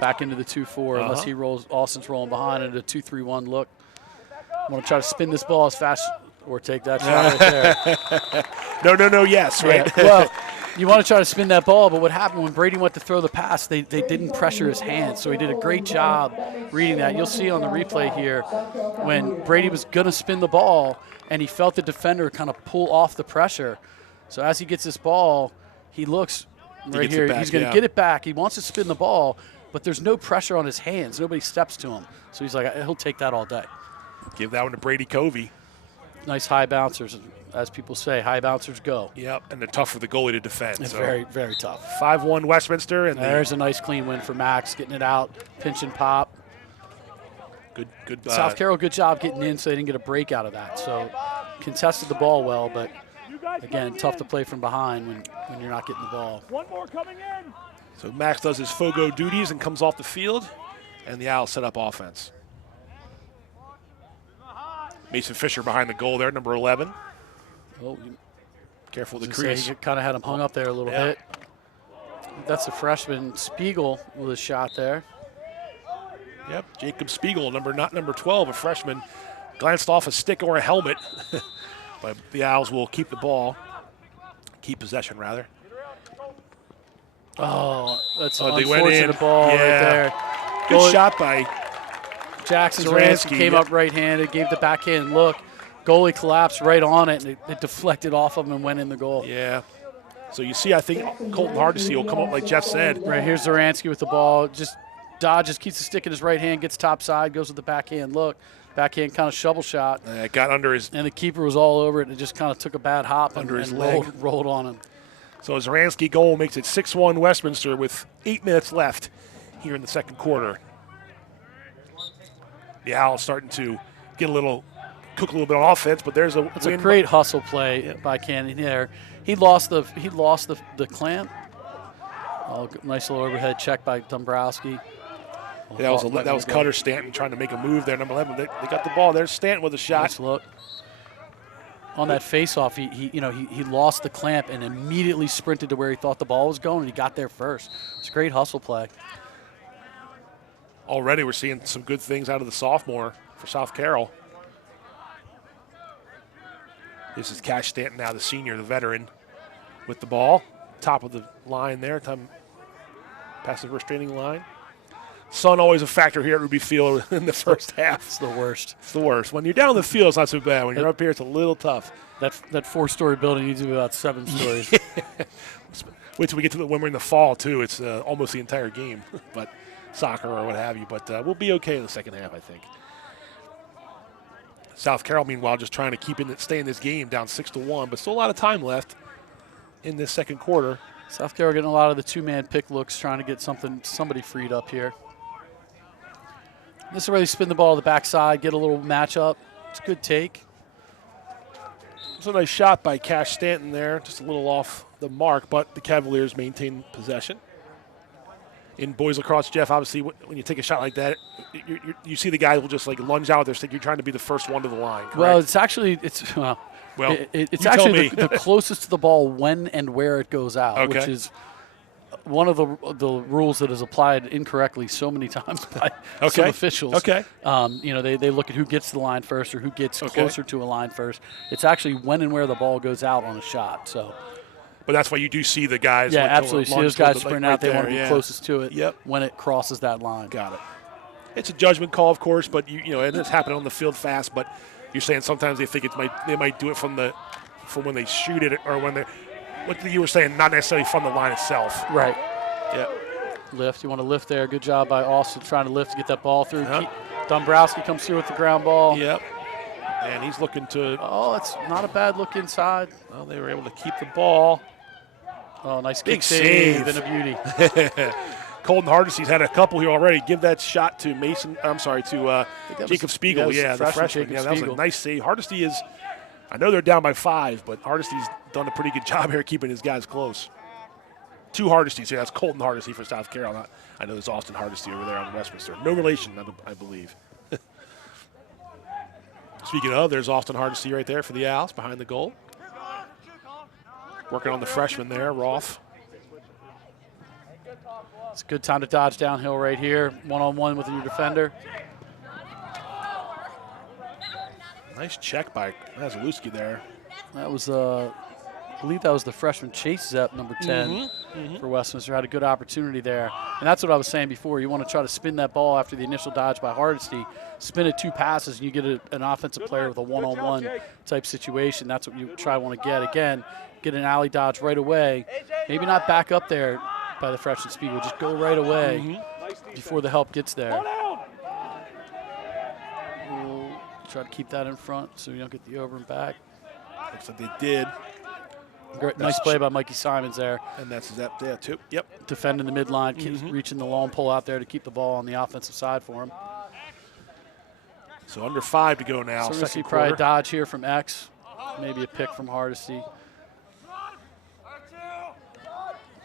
back into the 2-4 unless he rolls. Austin's rolling behind into a 2-3-1 look. I want to try to spin this ball as fast or take that shot right there. No, yes, right? Yeah, well, you want to try to spin that ball, but what happened when Brady went to throw the pass, they didn't pressure his hands, so he did a great job reading that. You'll see on the replay here when Brady was going to spin the ball and he felt the defender kind of pull off the pressure. So as he gets this ball, he looks right here. He's going to get it back. He wants to spin the ball, but there's no pressure on his hands. Nobody steps to him. So he's like, he'll take that all day. Give that one to Brady Covey. Nice high bouncers. As people say, high bouncers go. Yep, and they're tough for the goalie to defend. It's very, very tough. 5-1 Westminster. And there's a nice clean win for Max, getting it out, pinch and pop. Good. South Carroll, good job getting in so they didn't get a break out of that. So contested the ball well, but again, tough to play from behind when you're not getting the ball. One more coming in. So Max does his Fogo duties and comes off the field, and the Owls set up offense. Mason Fisher behind the goal there, number 11. Oh, careful with the crease. He kind of had him hung up there a little bit. That's the freshman Spiegel with a shot there. Yep, Jacob Spiegel, number 12, a freshman, glanced off a stick or a helmet. But the Owls will keep the ball, keep possession rather. Oh, that's an they went in. Ball right there. Good shot by Jackson Zaransky came up right-handed, gave the backhand look. Goalie collapsed right on it, and it deflected off of him and went in the goal. Yeah. So you see, I think Colton Hardesty will come up like Jeff said. Right, here's Zaransky with the ball. Just dodges, keeps the stick in his right hand, gets top side, goes with the backhand look. Backhand kind of shovel shot. It got under his. And the keeper was all over it, and it just kind of took a bad hop under his leg. Rolled on him. So a Zaransky goal makes it 6-1 Westminster with 8 minutes left here in the second quarter. The Owls starting to cook a little bit on offense, but there's a It's a great hustle play by Cannon there. He lost the clamp. Oh, nice little overhead check by Dombrowski. That was Cutter Stanton trying to make a move there. Number 11, they got the ball. There's Stanton with a shot. Nice look. On that face-off, he lost the clamp and immediately sprinted to where he thought the ball was going, and he got there first. It's a great hustle play. Already we're seeing some good things out of the sophomore for South Carroll. This is Cash Stanton now, the senior, the veteran, with the ball. Top of the line there, passive restraining line. Sun always a factor here at Ruby Field in the first half. It's the worst. It's the worst. When you're down the field, it's not so bad. When you're up here, it's a little tough. That 4-story building needs to be about 7 stories. Wait till we get to when we're in the fall, too. It's almost the entire game. But soccer or what have you. But we'll be okay in the second half, I think. South Carroll, meanwhile, just trying to stay in this game, down 6-1, but still a lot of time left in this second quarter. South Carroll getting a lot of the two-man pick looks, trying to get somebody freed up here. This is where they spin the ball to the backside, get a little matchup. It's a good take. It's a nice shot by Cash Stanton there, just a little off the mark, but the Cavaliers maintain possession. In boys lacrosse, Jeff, obviously, when you take a shot like that, you see the guys will just like lunge out there, so you're trying to be the first one to the line. Correct? Well, it's actually it's actually the closest to the ball when and where it goes out, okay. which is one of the rules that is applied incorrectly so many times by some officials. Okay. They look at who gets to the line first or who gets closer to a line first. It's actually when and where the ball goes out on a shot. So. But that's why you do see the guys. Yeah, absolutely. See those guys sprint out. They want to be yeah. closest to it when it crosses that line. Got it. It's a judgment call, of course, but and it's happening on the field fast. But you're saying sometimes they think they might do it from when they shoot it or when they. What you were saying, not necessarily from the line itself. Right. Yeah. Lift. You want to lift there. Good job by Austin trying to lift to get that ball through. Dombrowski comes through with the ground ball. Yep. And he's looking to. Oh, it's not a bad look inside. Well, they were able to keep the ball. Oh, nice big kick save and a beauty. Colton Hardesty's had a couple here already. Give that shot to Jacob Spiegel. Yeah, the freshman. Yeah, that was a nice save. Hardesty is. I know they're down by 5, but Hardesty's done a pretty good job here keeping his guys close. 2 Hardestys here. That's Colton Hardesty for South Carolina. I know there's Austin Hardesty over there on Westminster. No relation, I believe. Speaking of, there's Austin Hardesty right there for the Owls behind the goal. Working on the freshman there, Roth. It's a good time to dodge downhill right here. One-on-one with your defender. Nice check by Mazalewski there. That was, I believe that was the freshman Chase Zepp, number 10 for Westminster. Had a good opportunity there. And that's what I was saying before. You want to try to spin that ball after the initial dodge by Hardesty, spin it 2 passes, and you get an offensive player with a one-on-one type situation. That's what you want to get. Again, get an alley dodge right away. Maybe not back up there by the freshman Spiegel. Just go right away before the help gets there. We'll try to keep that in front so you don't get the over and back. Looks like they did. Great, nice play by Mikey Simons there. And that's that there too. Yep. Defending the midline, reaching the long pull out there to keep the ball on the offensive side for him. So under 5 to go now. So we're going to see probably a dodge here from X. Maybe a pick from Hardesty.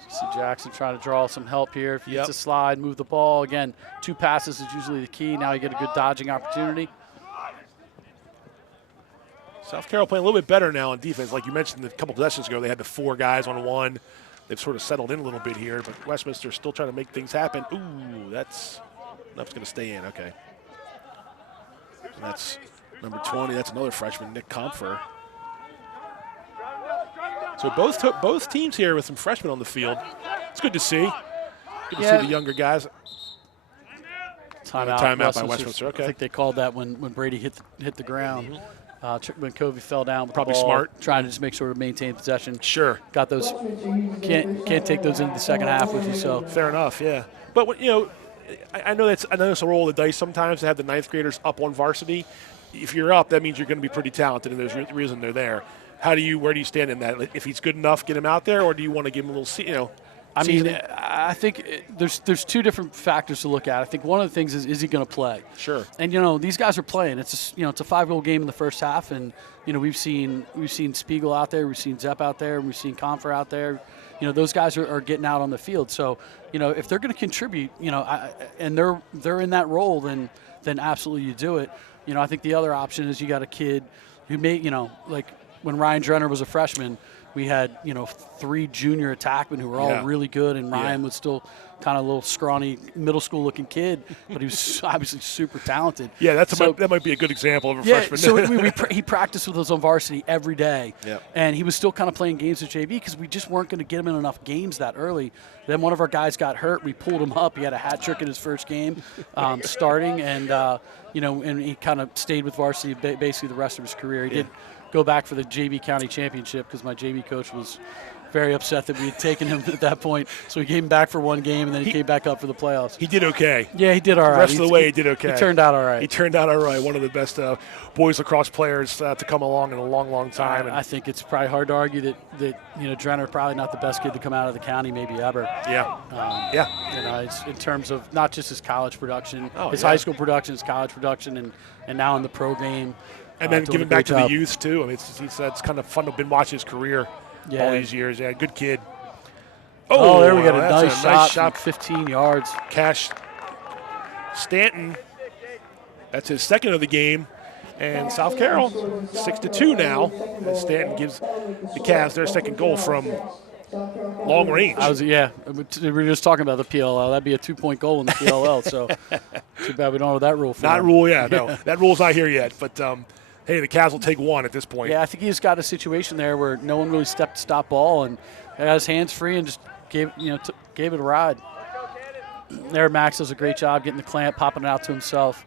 See Jackson trying to draw some help here. If he gets a slide, move the ball. Again, 2 passes is usually the key. Now you get a good dodging opportunity. South Carroll playing a little bit better now on defense. Like you mentioned a couple possessions ago, they had the 4 guys on 1. They've sort of settled in a little bit here, but Westminster still trying to make things happen. Ooh, that's going to stay in. Okay. And that's number 20. That's another freshman, Nick Comfer. So both teams here with some freshmen on the field. It's good to see. Good to see the younger guys. Timeout by Westminster. Okay. I think they called that when Brady hit the ground. When Covey fell down with probably the ball, smart, trying to just make sure to maintain possession. Sure, got those. Can't take those into the second half with you. So fair enough, yeah. But I know that's a roll of the dice sometimes to have the 9th graders up on varsity. If you're up, that means you're going to be pretty talented, and there's a reason they're there. Where do you stand in that? If he's good enough, get him out there, or do you want to give him a little, I mean, I think there's 2 different factors to look at. I think one of the things is he going to play? Sure. And these guys are playing. It's a 5-goal game in the first half, and we've seen Spiegel out there, we've seen Zepp out there, we've seen Comfer out there. Those guys are getting out on the field. So if they're going to contribute, and they're in that role, then absolutely you do it. I think the other option is you got a kid who may like when Ryan Drenner was a freshman. We had, 3 junior attackmen who were all really good, and Ryan was still kind of a little scrawny, middle school-looking kid, but he was obviously super talented. Yeah, that might be a good example of a freshman. So he practiced with us on varsity every day, and he was still kind of playing games with JV because we just weren't going to get him in enough games that early. Then one of our guys got hurt. We pulled him up. He had a hat trick in his first game starting, and and he kind of stayed with varsity basically the rest of his career. He did go back for the JV County Championship because my JV coach was very upset that we had taken him at that point. So we gave him back for one game, and then he came back up for the playoffs. He did okay. Yeah, he did all right. The rest of the way, he did okay. He turned out all right. He turned out all right. One of the best boys lacrosse players to come along in a long, long time. I think it's probably hard to argue that Drenner probably not the best kid to come out of the county maybe ever. Yeah. It's in terms of not just his college production, his yeah. high school production, his college production, and now in the pro game. And then doing giving a great back to the job. youth, too. I mean, it's kind of fun to been watching his career all these years. Yeah, good kid. Oh, there we got a that's nice shot from 15 yards. Cash Stanton, that's his second of the game. And South Carroll, 6-2 now, as Stanton gives the Cavs their second goal from long range. We were just talking about the PLL. That'd be a 2-point goal in the PLL, so too bad we don't have that rule for Not him. rule, yeah, no. That rule's not here yet, but hey, the Cavs will take one at this point. Yeah, I think he's got a situation there where no one really stepped to stop ball and had his hands free and just gave it a ride. There, Max does a great job getting the clamp, popping it out to himself.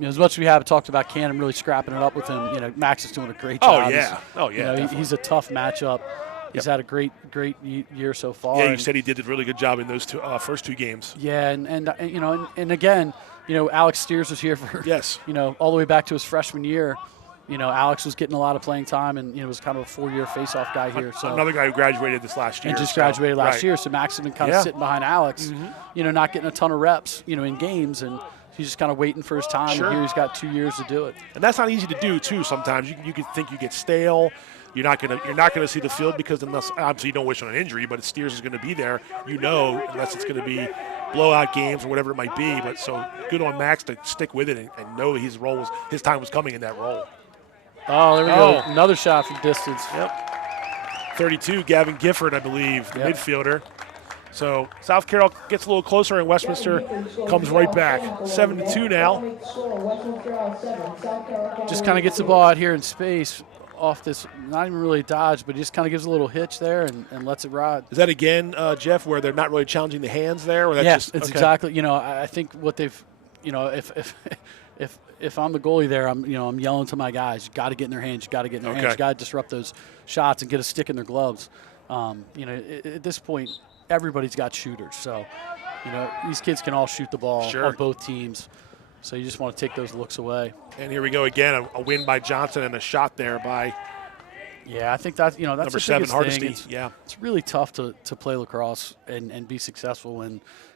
As much as we have talked about Cannon really scrapping it up with him, Max is doing a great job. Oh yeah. He's a tough matchup. He's had a great year so far. Yeah, you said he did a really good job in those first two games. Yeah, and again, Alex Steers was here for all the way back to his freshman year. Alex was getting a lot of playing time, and was kind of a 4-year face-off guy here. So another guy who graduated this last year. And just graduated last year, so Max has been kind of sitting behind Alex, not getting a ton of reps, in games, and he's just kind of waiting for his time. Sure. And here he's got 2 years to do it. And that's not easy to do too. Sometimes you can think you get stale. You're not gonna see the field because unless obviously you don't wish on an injury, but Steers is going to be there. Unless it's going to be blowout games or whatever it might be. But so good on Max to stick with it and know his time was coming in that role. Oh, there we go. Another shot from distance. Yep. 32, Gavin Gifford, I believe, the midfielder. So South Carroll gets a little closer, and Westminster comes right back. 7-2 now. Just kind of gets the ball out here in space off this, not even really dodge, but he just kind of gives a little hitch there and lets it ride. Is that again, Jeff, where they're not really challenging the hands there? Or that's yes, just, it's okay. exactly. I think what they've, if I'm the goalie there, I'm yelling to my guys, you got to get in their hands, you got to get in their hands, you got to disrupt those shots and get a stick in their gloves. At this point, everybody's got shooters, so these kids can all shoot the ball on both teams. So you just want to take those looks away. And here we go again, a win by Johnson and a shot there by. Yeah, I think that's number the 7 biggest Hardesty. thing. It's really tough to play lacrosse and be successful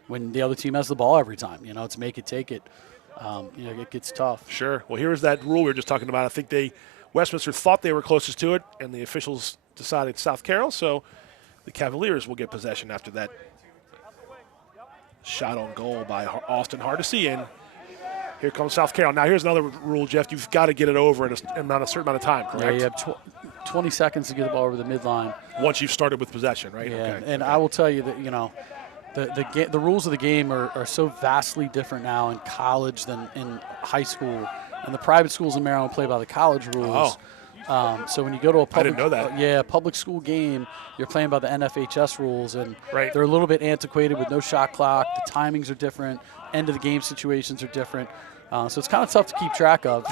when the other team has the ball every time. It's make it, take it. It gets tough. Sure. Well, here's that rule we were just talking about. I think Westminster thought they were closest to it, and the officials decided South Carroll, so the Cavaliers will get possession after that shot on goal by Austin Hardesty, and here comes South Carroll. Now, here's another rule, Jeff. You've got to get it over in a certain amount of time, correct? Yeah, you have 20 seconds to get the ball over the midline. Once you've started with possession, right? Yeah, okay. And I will tell you that, the rules of the game are so vastly different now in college than in high school. And the private schools in Maryland play by the college rules. So when you go to a public, I didn't know that. Public school game, you're playing by the NFHS rules, and right. They're a little bit antiquated with no shot clock. The timings are different. End of the game situations are different. So it's kind of tough to keep track of.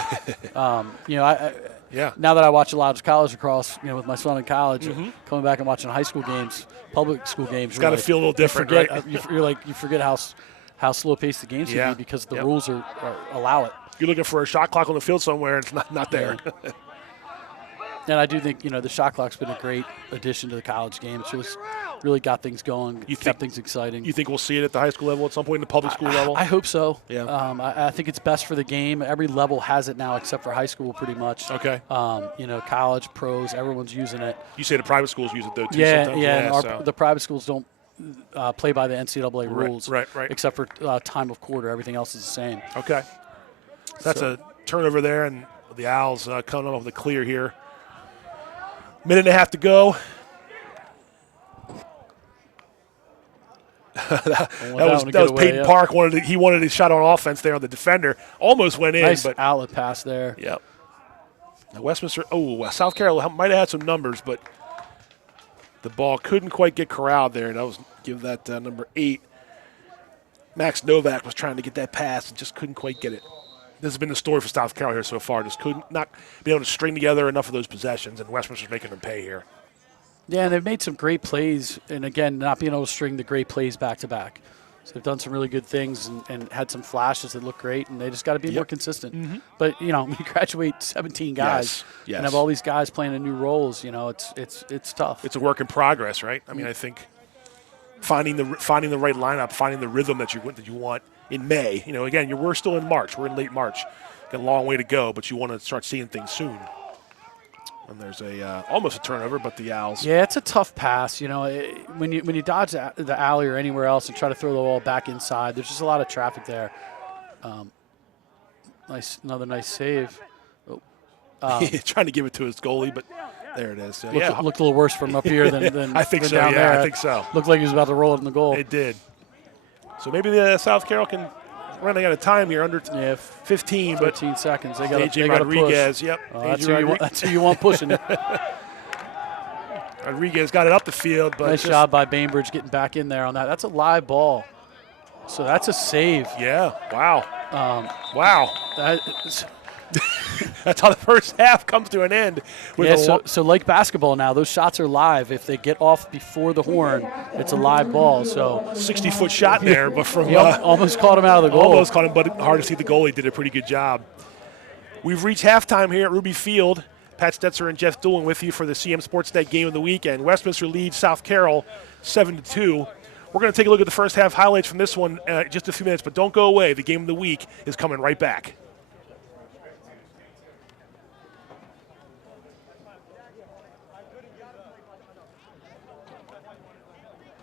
Now that I watch a lot of college lacrosse, with my son in college, coming back and watching high school games, public school games, it's got to feel a little different, right? You forget how slow paced the games can be because the rules allow it. You're looking for a shot clock on the field somewhere, and it's not there. Yeah. And I do think, the shot clock's been a great addition to the college game. It's really got things going, kept things exciting. You think we'll see it at the high school level at some point, in the public school level? I hope so. Yeah. I think it's best for the game. Every level has it now except for high school pretty much. Okay. College, pros, everyone's using it. You say the private schools use it, though, too, yeah, sometimes? Yeah, and the private schools don't play by the NCAA rules. Right. Except for time of quarter. Everything else is the same. Okay. So that's a turnover there, and the Owls coming up with a clear here. Minute and a half to go. that was Peyton Park. He wanted his shot on offense there on the defender. Almost went in. Nice but outlet pass there. Yep. Now Westminster. South Carolina might have had some numbers, but the ball couldn't quite get corralled there. And I was give that number 8. Max Novak was trying to get that pass and just couldn't quite get it. This has been the story for South Carolina here so far. Just could not be able to string together enough of those possessions, and Westminster's making them pay here. Yeah, and they've made some great plays, and again, not being able to string the great plays back to back. So they've done some really good things and had some flashes that look great, and they just got to be more consistent. But when you graduate 17 guys and have all these guys playing in new roles, it's tough. It's a work in progress, right? I mean, I think finding the right lineup, finding the rhythm that you want in May. Again, we're still in March. We're in late March. Got a long way to go, but you want to start seeing things soon. And there's almost a turnover, but the Owls. Yeah, it's a tough pass. When you dodge the alley or anywhere else and try to throw the ball back inside, there's just a lot of traffic there. Another nice save. Trying to give it to his goalie, but there it is. So, looked a little worse from up here than I think than so. down there. I think so. Looked like he was about to roll it in the goal. It did. So maybe the South Carroll can running out of time here, under 15, but 15 seconds. They got AJ Rodriguez. push. Yep. That's who you want pushing it. Rodriguez got it up the field, but nice job by Bainbridge getting back in there on that. That's a live ball, so that's a save. Yeah. Wow. Wow. That's how the first half comes to an end. So like basketball now, those shots are live. If they get off before the horn, it's a live ball. So 60-foot shot there, but from he almost caught him out of the goal. Almost caught him, but hard to see. The goalie did a pretty good job. We've reached halftime here at Ruby Field. Pat Stoetzer and Jeff Doolan with you for the CM Sportsnet game of the weekend. Westminster leads South Carroll 7-2. We're going to take a look at the first half highlights from this one in just a few minutes, but don't go away. The game of the week is coming right back.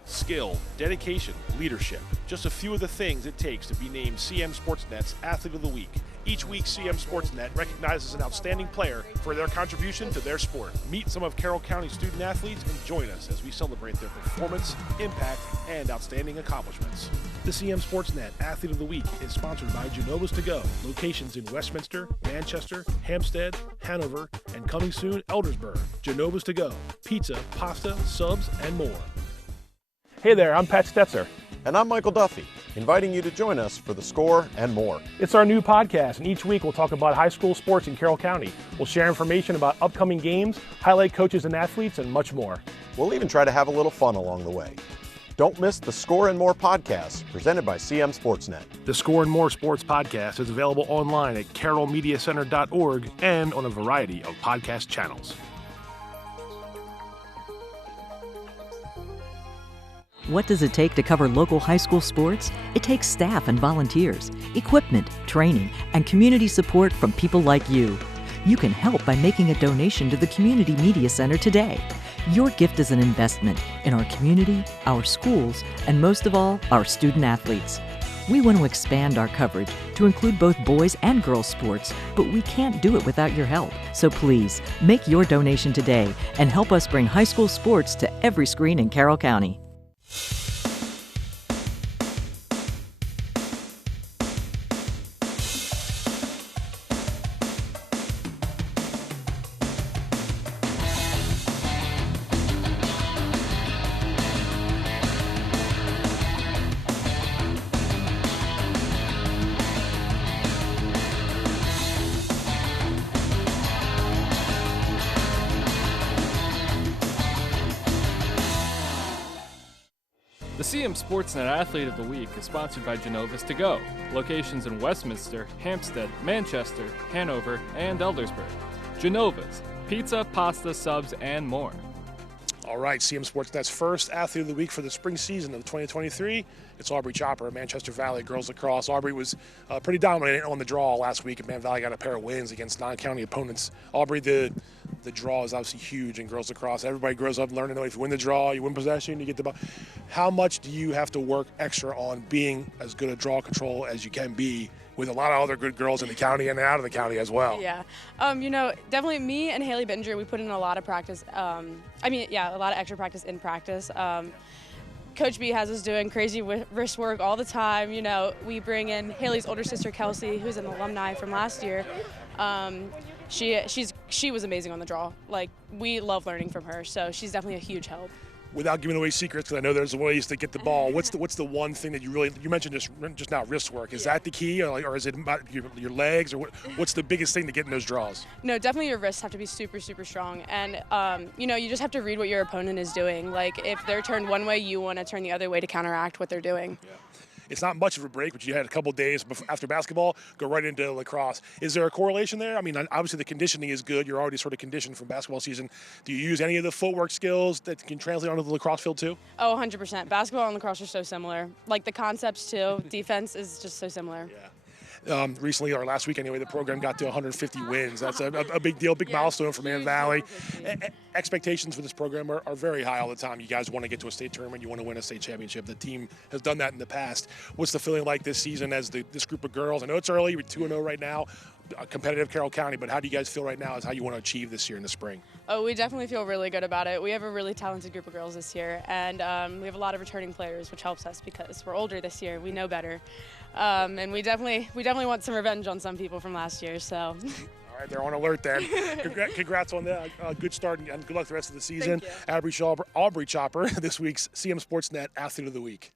Skill, dedication, leadership. Just a few of the things it takes to be named CM Sportsnet's Athlete of the Week. Each week, CM Sportsnet recognizes an outstanding player for their contribution to their sport. Meet some of Carroll County student athletes and join us as we celebrate their performance, impact, and outstanding accomplishments. The CM Sportsnet Athlete of the Week is sponsored by Genova's To Go, locations in Westminster, Manchester, Hampstead, Hanover, and coming soon, Eldersburg. Genova's To Go, pizza, pasta, subs, and more. Hey there, I'm Pat Stoetzer. And I'm Michael Duffy, inviting you to join us for The Score and more. It's our new podcast, and each week we'll talk about high school sports in Carroll County. We'll share information about upcoming games, highlight coaches and athletes, and much more. We'll even try to have a little fun along the way. Don't miss The Score and More podcast, presented by CM Sportsnet. The Score and More Sports podcast is available online at carrollmediacenter.org and on a variety of podcast channels. What does it take to cover local high school sports? It takes staff and volunteers, equipment, training, and community support from people like you. You can help by making a donation to the Community Media Center today. Your gift is an investment in our community, our schools, and most of all, our student athletes. We want to expand our coverage to include both boys and girls sports, but we can't do it without your help. So please, make your donation today and help us bring high school sports to every screen in Carroll County. The CM Sportsnet Athlete of the Week is sponsored by Genova's To Go, locations in Westminster, Hampstead, Manchester, Hanover, and Eldersburg. Genova's, pizza, pasta, subs, and more. All right, CM Sportsnet's first Athlete of the Week for the spring season of 2023. It's Aubrey Chopper, Manchester Valley Girls Lacrosse. Aubrey was pretty dominant on the draw last week, and Man Valley got a pair of wins against non-county opponents. Aubrey, the draw is obviously huge in girls lacrosse. Everybody grows up learning that if you win the draw, you win possession, you get the ball. How much do you have to work extra on being as good a draw control as you can be with a lot of other good girls in the county and out of the county as well? Yeah, definitely me and Haley Binger, we put in a lot of practice. A lot of extra practice in practice. Coach B has us doing crazy wrist work all the time. We bring in Haley's older sister, Kelsey, who's an alumni from last year. She was amazing on the draw. Like, we love learning from her, so she's definitely a huge help. Without giving away secrets, because I know there's ways to get the ball, what's the one thing that you mentioned just now, wrist work? Is that the key, or is it about your legs, or what's the biggest thing to get in those draws? No, definitely your wrists have to be super, super strong. And, you just have to read what your opponent is doing. Like, if they're turned one way, you want to turn the other way to counteract what they're doing. Yeah. It's not much of a break, but you had a couple days after basketball, go right into lacrosse. Is there a correlation there? I mean, obviously the conditioning is good. You're already sort of conditioned from basketball season. Do you use any of the footwork skills that can translate onto the lacrosse field too? Oh, 100%. Basketball and lacrosse are so similar. Like the concepts too, defense is just so similar. Yeah. Recently, or last week anyway, the program got to 150 wins. That's a big deal, big milestone for Man Valley. Expectations for this program are very high all the time. You guys want to get to a state tournament. You want to win a state championship. The team has done that in the past. What's the feeling like this season as this group of girls? I know it's early. We're 2-0 right now. Competitive Carroll County, but how do you guys feel right now as how you want to achieve this year in the spring? Oh, we definitely feel really good about it. We have a really talented group of girls this year, and we have a lot of returning players, which helps us because we're older this year. We know better, and we definitely want some revenge on some people from last year. So. All right, they're on alert then. Congrats on that. Good start and good luck the rest of the season. Aubrey Chopper, this week's CM Sportsnet Athlete of the Week.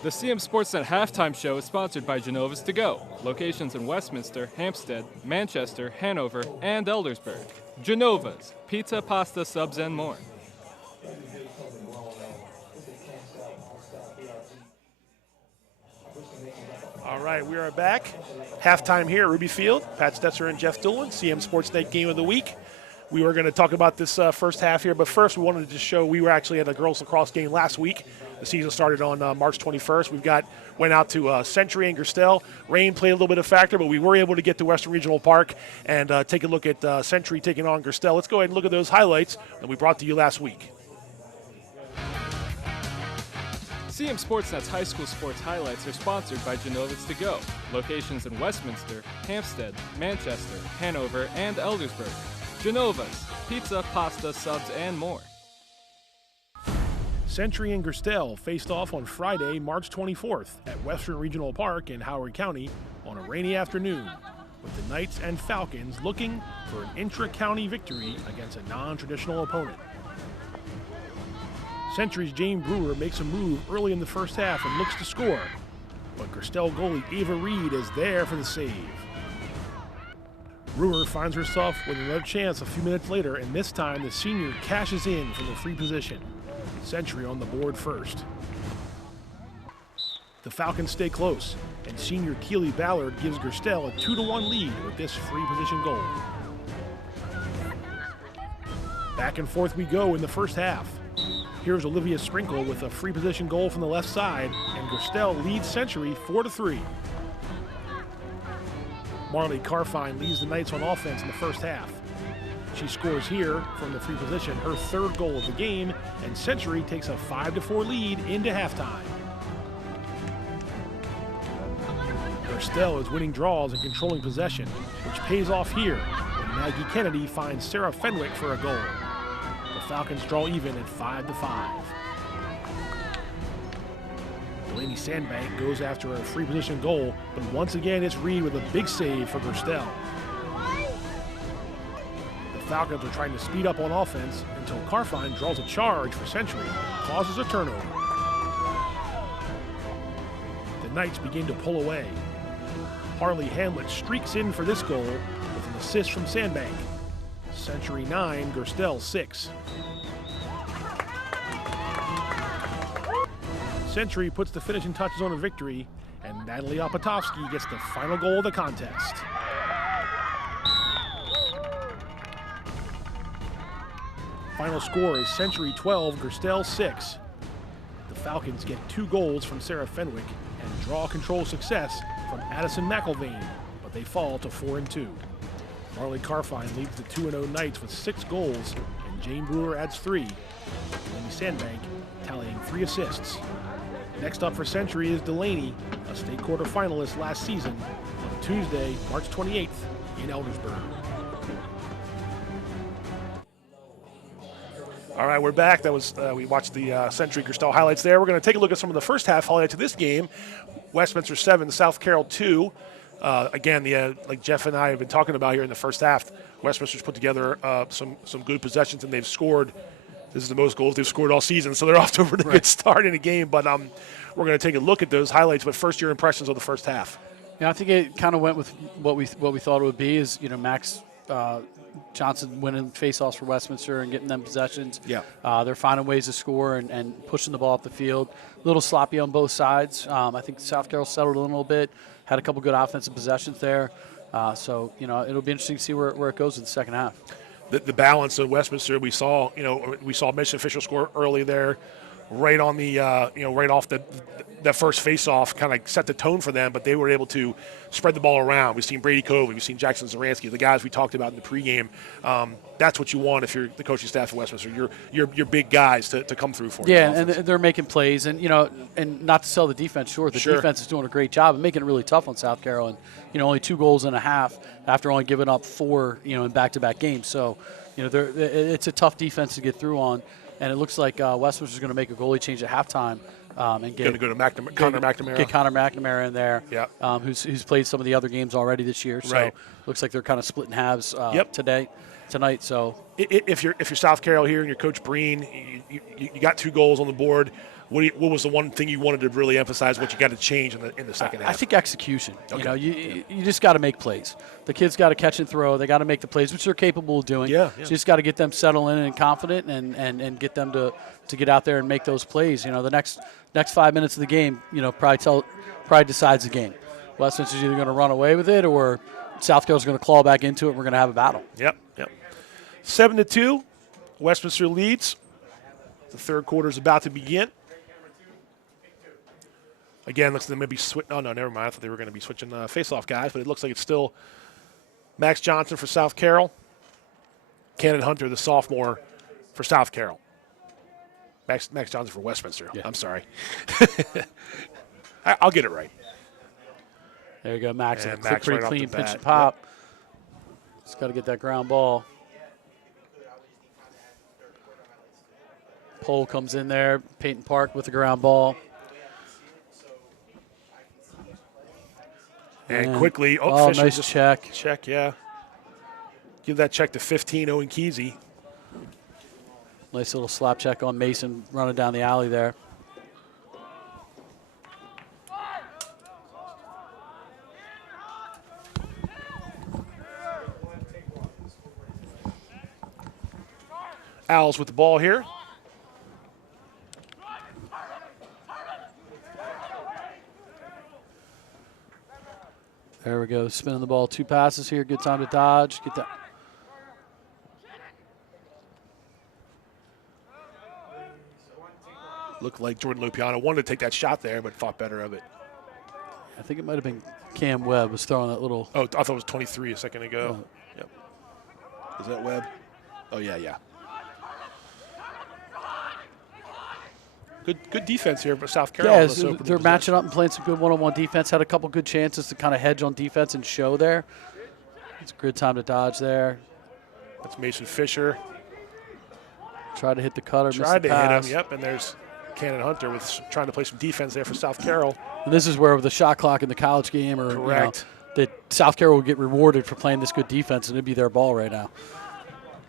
The CM Sportsnet halftime show is sponsored by Genova's To Go. Locations in Westminster, Hampstead, Manchester, Hanover, and Eldersburg. Genova's, pizza, pasta, subs, and more. All right, we are back. Halftime here at Ruby Field. Pat Stoetzer and Jeff Doolan, CM Sportsnet Game of the Week. We were going to talk about this first half here, but first we wanted to show we were actually at a girls lacrosse game last week. The season started on March 21st. Went out to Century and Gerstel. Rain played a little bit of factor, but we were able to get to Western Regional Park and take a look at Century taking on Gerstel. Let's go ahead and look at those highlights that we brought to you last week. CM Sportsnet's high school sports highlights are sponsored by Genova's To Go. Locations in Westminster, Hampstead, Manchester, Hanover, and Eldersburg. Genova's, pizza, pasta, subs, and more. Century and Gerstel faced off on Friday, March 24th at Western Regional Park in Howard County on a rainy afternoon, with the Knights and Falcons looking for an intra-county victory against a non-traditional opponent. Century's Jane Brewer makes a move early in the first half and looks to score, but Gerstel goalie Ava Reed is there for the save. Brewer finds herself with another chance a few minutes later, and this time the senior cashes in from the free position. Century on the board first. The Falcons stay close, and senior Keely Ballard gives Gerstel a 2-1 lead with this free position goal. Back and forth we go in the first half. Here's Olivia Sprinkle with a free position goal from the left side, and Gerstel leads Century 4-3. Marley Carfine leads the Knights on offense in the first half. She scores here from the free position, her third goal of the game, and Century takes a 5-4 lead into halftime. Gerstel is winning draws and controlling possession, which pays off here when Maggie Kennedy finds Sarah Fenwick for a goal. The Falcons draw even at 5-5. Delaney Sandbank goes after a free position goal, but once again it's Reed with a big save for Gerstel. The Falcons are trying to speed up on offense until Carfine draws a charge for Century, causes a turnover. The Knights begin to pull away. Harley Hamlet streaks in for this goal with an assist from Sandbank. Century 9, Gerstel 6. Century puts the finishing touches on a victory, and Natalie Opatovsky gets the final goal of the contest. Final score is Century 12, Gerstel 6. The Falcons get 2 goals from Sarah Fenwick and draw control success from Addison McElvain, but they fall to 4-2. Marley Carfine leads the 2-0 Knights with 6 goals, and Jane Brewer adds 3. Delaney Sandbank tallying 3 assists. Next up for Century is Delaney, a state quarterfinalist last season, on Tuesday, March 28th in Eldersburg. All right, we're back. That was we watched the Century Gerstel highlights there. We're going to take a look at some of the first half highlights of this game. Westminster 7, South Carroll 2. Again, like Jeff and I have been talking about here in the first half, Westminster's put together some good possessions, and they've scored. This is the most goals they've scored all season, so they're off to a really good start in the game. But we're going to take a look at those highlights. But first, your impressions of the first half. Yeah, I think it kind of went with what we thought it would be. Is Max Johnson winning faceoffs for Westminster and getting them possessions. Yeah, they're finding ways to score and pushing the ball up the field. A little sloppy on both sides. I think South Carroll settled in a little bit. Had a couple good offensive possessions there. So it'll be interesting to see where it goes in the second half. The balance of Westminster, we saw Mason Fisher score early there, right on the right off that first face-off, kind of set the tone for them. But they were able to spread the ball around. We've seen Brady Covey, we've seen Jackson Zaransky, the guys we talked about in the pregame. That's what you want if you're the coaching staff at Westminster. Your big guys to come through for you. Yeah, and they're making plays, and and not to sell the defense short. The defense is doing a great job of making it really tough on South Carroll. And only 2 goals and a half after only giving up 4 in back-to-back games. So it's a tough defense to get through on. And it looks like Westminster's going to make a goalie change at halftime and going to go to Connor McNamara. Get Connor McNamara in there, yeah. Who's played some of the other games already this year. So looks like they're kind of splitting halves tonight. So if you're South Carroll here and you're Coach Breen, you got 2 goals on the board. What was the one thing you wanted to really emphasize? What you got to change in the second half? I think execution. Okay. You just got to make plays. The kids got to catch and throw. They got to make the plays, which they're capable of doing. Yeah. So you just got to get them settled in and confident, and get them to get out there and make those plays. The next 5 minutes of the game, probably decides the game. Westminster's either going to run away with it, or South Carroll's going to claw back into it. And we're going to have a battle. Yep. 7-2, Westminster leads. The third quarter is about to begin. Again, looks like they may be switching. Oh, no, never mind. I thought they were going to be switching face-off guys, but it looks like it's still Max Johnson for South Carroll, Cannon Hunter, the sophomore, for South Carroll. Max Johnson for Westminster. Yeah. I'm sorry. I'll get it right. There you go, Max. And Max pretty right clean pinch and pop. Yep. Just got to get that ground ball. Pole comes in there. Peyton Park with the ground ball. And quickly, Fisher nice check. Check, yeah. Give that check to 15, Owen Kesey. Nice little slap check on Mason running down the alley there. Owls with the ball here. There we go, spinning the ball, 2 passes here. Good time to dodge. Get that. Looked like Jordan Lupiano wanted to take that shot there, but thought better of it. I think it might have been Cam Webb was throwing that little. Oh, I thought it was 23 a second ago. Yep. Is that Webb? Oh, yeah. Good defense here for South Carroll. Yeah, they're matching up and playing some good one-on-one defense. Had a couple good chances to kind of hedge on defense and show there. It's a good time to dodge there. That's Mason Fisher. Tried to hit the cutter, Tried to pass. hit him, yep, and there's Cannon Hunter with trying to play some defense there for South Carroll. And this is where the shot clock in the college game, or correct, that South Carroll would get rewarded for playing this good defense, and it'd be their ball right now.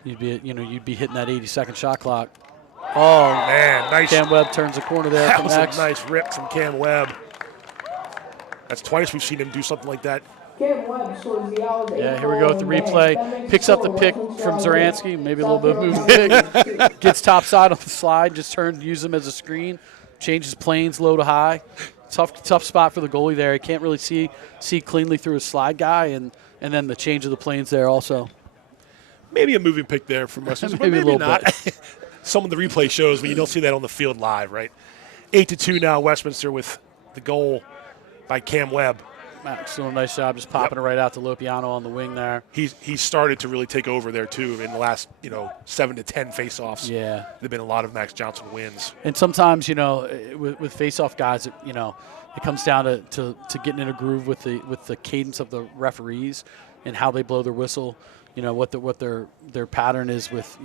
You'd be hitting that 80-second shot clock. Oh, man, nice. Cam Webb turns the corner there. That was a nice rip from Cam Webb. That's twice we've seen him do something like that. Yeah, here we go with the replay. Picks up the pick from Zaransky, maybe a little bit of moving pick. Gets topside on the slide, just use him as a screen. Changes planes low to high. Tough spot for the goalie there. He can't really see cleanly through his slide guy, and then the change of the planes there also. Maybe a moving pick there from Westminster, but maybe not. Some of the replay shows, but you don't see that on the field live, right? 8-2 now, Westminster with the goal by Cam Webb. Max doing a nice job just popping it right out to Lupiano on the wing there. He's started to really take over there, too, in the last, 7 to 10 faceoffs. Yeah. There have been a lot of Max Johnson wins. And sometimes, with faceoff guys, it comes down to getting in a groove with the cadence of the referees and how they blow their whistle. What their pattern is with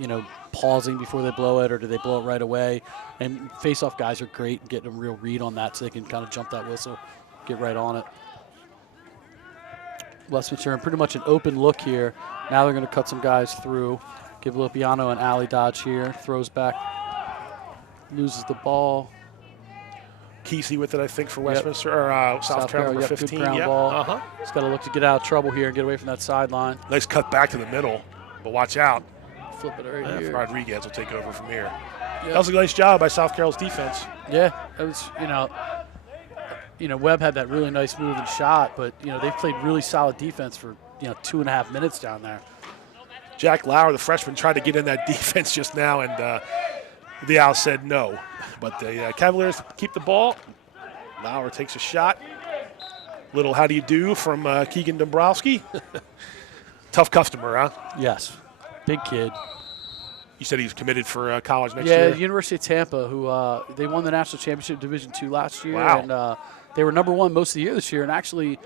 pausing before they blow it, or do they blow it right away? And face-off guys are great at getting a real read on that, so they can kind of jump that whistle, get right on it. Westminster in pretty much an open look here. Now they're going to cut some guys through. Give Lopiano an alley dodge here. Throws back. Loses the ball. Kesey with it, I think, for Westminster or South Carolina, number 15. Good ground ball. He's got to look to get out of trouble here and get away from that sideline. Nice cut back to the middle, but watch out. Flip it right here. Rodriguez will take over from here. Yep. That was a nice job by South Carroll's defense. Yeah, it was, Webb had that really nice move and shot, but, they played really solid defense for, 2.5 minutes down there. Jack Lauer, the freshman, tried to get in that defense just now, and the Owls said no. But the Cavaliers keep the ball. Lauer takes a shot. Little how do you do from Keegan Dombrowski. Tough customer, huh? Yes. Big kid. You said he was committed for college next year? Yeah, University of Tampa, who they won the national championship Division II last year. Wow. And they were number one most of the year this year, and actually,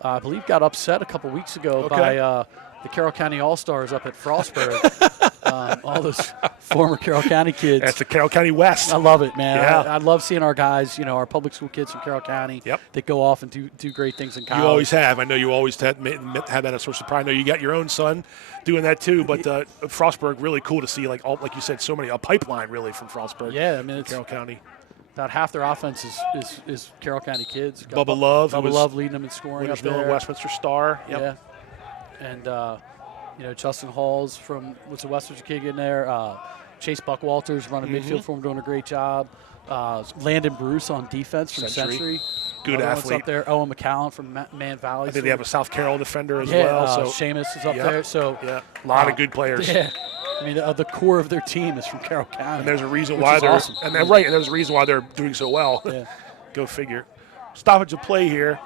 I believe got upset a couple weeks ago by the Carroll County All-Stars up at Frostburg. All those former Carroll County kids. That's the Carroll County West. I love it, man. Yeah. I love seeing our guys, our public school kids from Carroll County that go off and do great things in college. You always have. I know you always had that as a source of pride. I know you got your own son doing that too, but Frostburg, really cool to see, like you said, so many, a pipeline really from Frostburg. Yeah, I mean, it's Carroll County. About half their offense is Carroll County kids. Bubba Love leading them in scoring up there. Westminster star. Yep. Yeah. And, Justin Halls from what's a Westminster kid in there. Chase Buckwalters running midfield for him, doing a great job. Landon Bruce on defense from Century. Good athlete. Up there. Owen McCallum from Man Valley. I think they have a South Carroll defender as well. So Seamus is up there. So a lot of good players. Yeah. I mean, the core of their team is from Carroll County. And there's a reason why they're awesome. And there's a reason why they're doing so well. Yeah. Go figure. Stoppage of play here.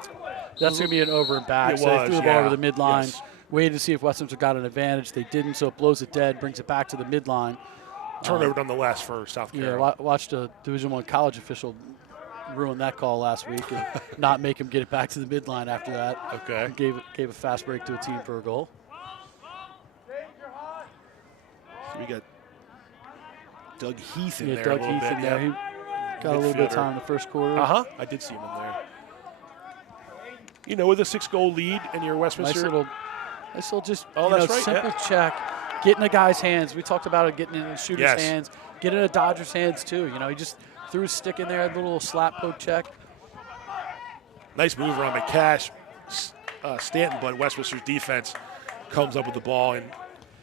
That's going to be an over and back. It so was, they threw the ball over the midline. Yes. Waited to see if Westminster got an advantage. They didn't, so it blows it dead, brings it back to the midline. Turnover nonetheless for South Carolina. Yeah, watched a Division I college official ruin that call last week and not make him get it back to the midline after that. Okay. Gave a fast break to a team for a goal. So we got Doug Heath in there Doug a little Heath bit. in there. He got a little bit of time in the first quarter. I did see him in there. With a 6-goal lead in your Westminster. Nice little just that's right, simple check. Get in a guy's hands. We talked about it, getting in the shooter's hands. Get in a Dodger's hands, too. He just threw his stick in there, had a little slap poke check. Nice move around McCash. Stanton, but Westminster's defense comes up with the ball. And,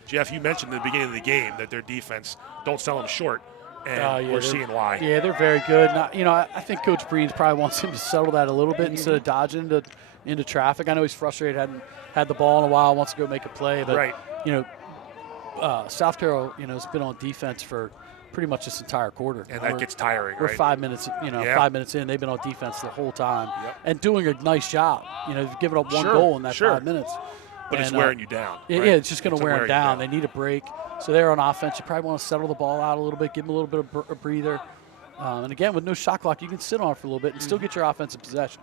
Jeff, you mentioned at the beginning of the game that their defense don't sell them short. And we're seeing why. Yeah, they're very good. Now, I think Coach Breen probably wants him to settle that a little bit instead of dodging into traffic. I know he's frustrated, hadn't had the ball in a while, wants to go make a play. But, South Carroll, has been on defense for pretty much this entire quarter. And that gets tiring, We're right? 5 minutes, 5 minutes in. They've been on defense the whole time and doing a nice job. They've given up one goal in that 5 minutes. But it's wearing you down. Right? Yeah, it's just going to wear them down. They need a break. So they're on offense. You probably want to settle the ball out a little bit, give them a little bit of a breather. And again, with no shot clock, you can sit on it for a little bit and still get your offensive possession.